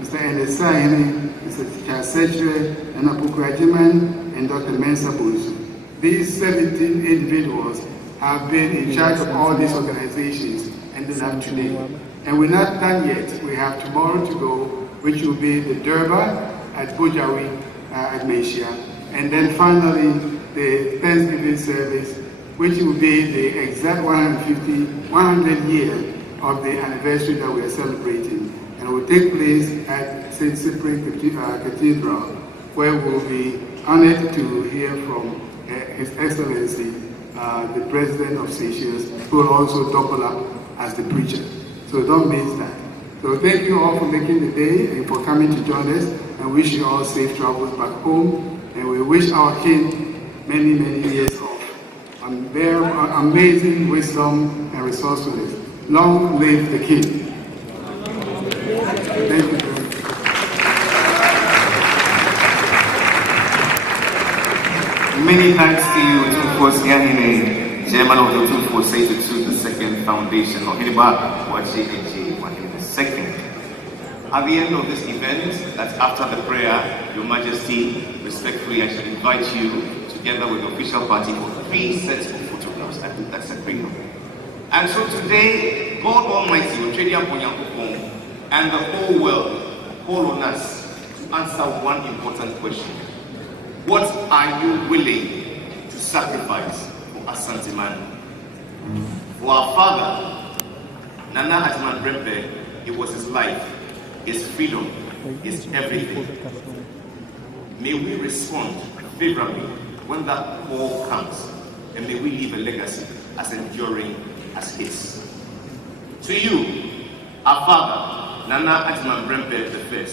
Mr. Endesa Hene, Mr. Chasetre, and Apukuajiman, and Dr. Mensa Bunsu. These 17 individuals have been in charge of all these organizations and then up today. And we're not done yet. We have tomorrow to go, which will be the Durban at Bujawi at Malaysia. And then finally, the Thanksgiving service, which will be the exact 100 year of the anniversary that we are celebrating. And it will take place at St. Cyprian Cathedral, where we will be honored to hear from His Excellency, the President of Seychelles, who will also double up as the preacher. So don't miss that. So thank you all for making the day and for coming to join us, and wish you all safe travels back home. And we wish our King many, many years of amazing wisdom and resourcefulness. Long live the King. Thank you very much. Many thanks to you, Otumfuo Siahine, Chairman of the Otumfuo II Foundation, or Hiniba Wachi Eji II. At the end of this event, that's after the prayer, Your Majesty, respectfully, I shall invite you, together with the official party, for 3 sets of photographs. I think that's a great one. And so today, God Almighty, and the whole world call on us to answer one important question. What are you willing to sacrifice for Asante Man? For our father, Nana Ajman Prempeh, it was his life, his freedom, his everything. May we respond favorably when that call comes, and may we leave a legacy as enduring as his. To you, our father, Nana Ajman Prempeh I,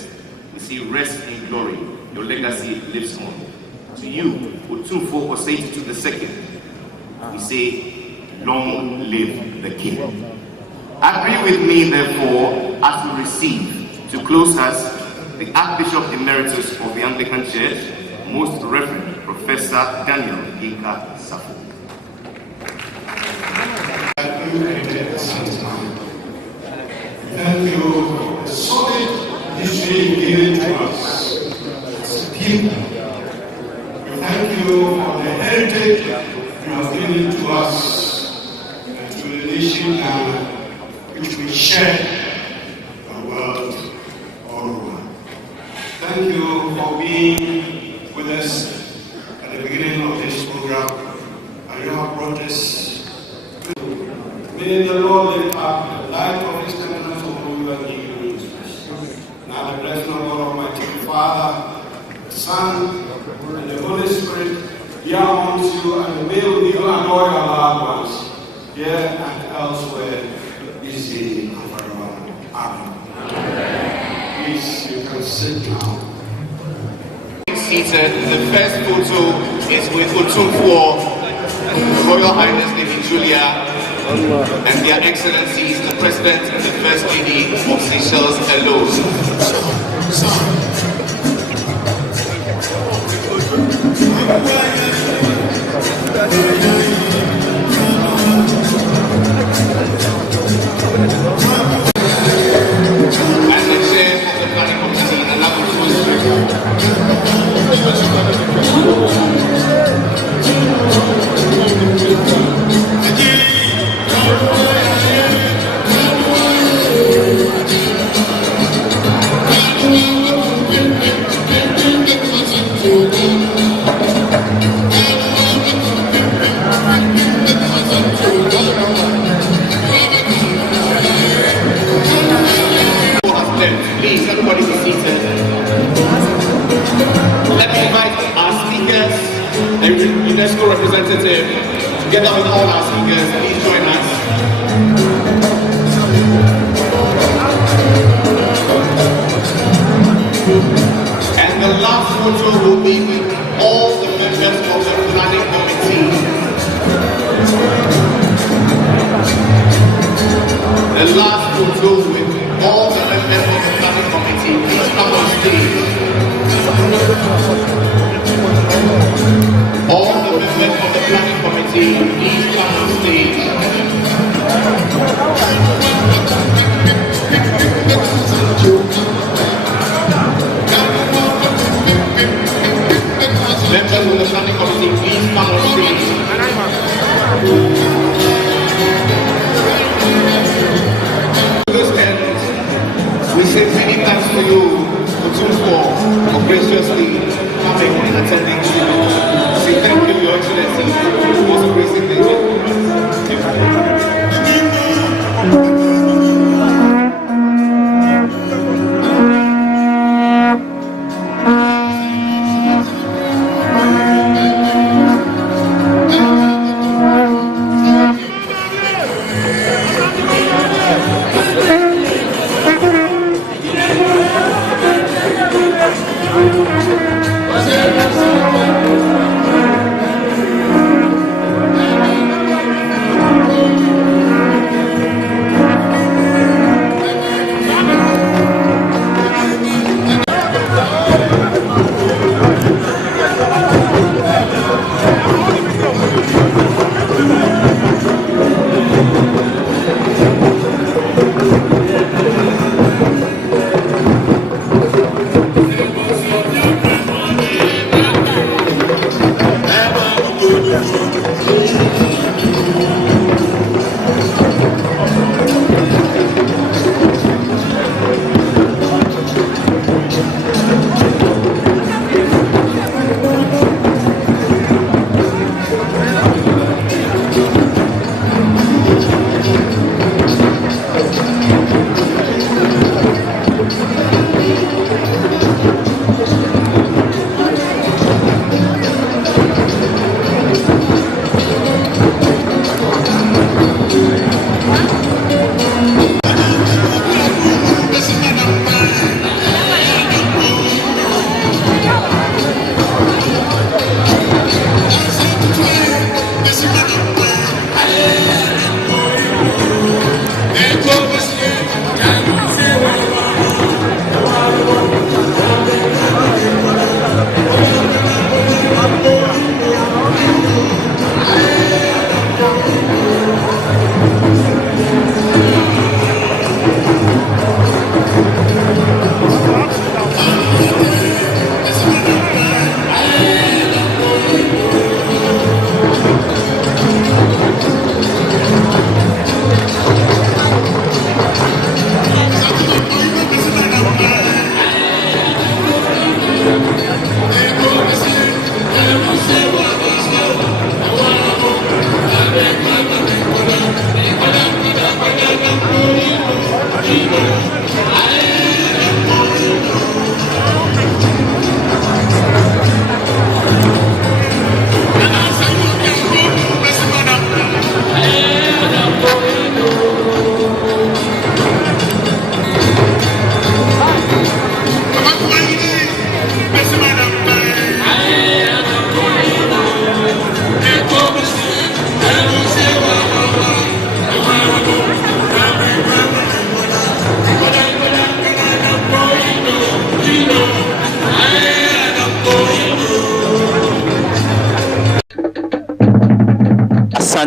we say rest in glory, your legacy lives on. To you, Otumfuo II, we say, long live the king. Agree with me, therefore, as we receive, to close us, the Archbishop Emeritus of the Anglican Church, Most Reverend Professor Daniel Ginka Safo. Thank you for the solid history given to us as a people. Thank you for the heritage you have given to us and to the nation which we share the world all over. Thank you for being with us at the beginning of this program, and you have brought us. May the Lord lift up the light of His countenance over you and give you wisdom. Now the blessing of God Almighty, the Father, the Son, and the Holy Spirit be amongst you, and may you and all your loved ones, here and elsewhere, this day and forever. Amen. Please, you can sit now. Seated, the first photo is with Otumfuo, Royal Highness Lady Julia, and Their Excellencies, the President and the First Lady of Seychelles alone. And the chair of the planning committee, and that please, everybody be seated. Let me invite our speakers, the UNESCO representative, together with all our speakers, please join us. And the last photo will be with all the members of the planning committee. The last photo with all the members of the planning committee, please come on stage. All the members of the planning committee, please come on stage. Members of the planning committee, please come on stage. We say many thanks to you, Otumfuo, for graciously coming and attending. We say thank you, Your Excellency. It was a great day.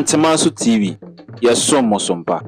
Santimanso TV, yes, so Mosomba.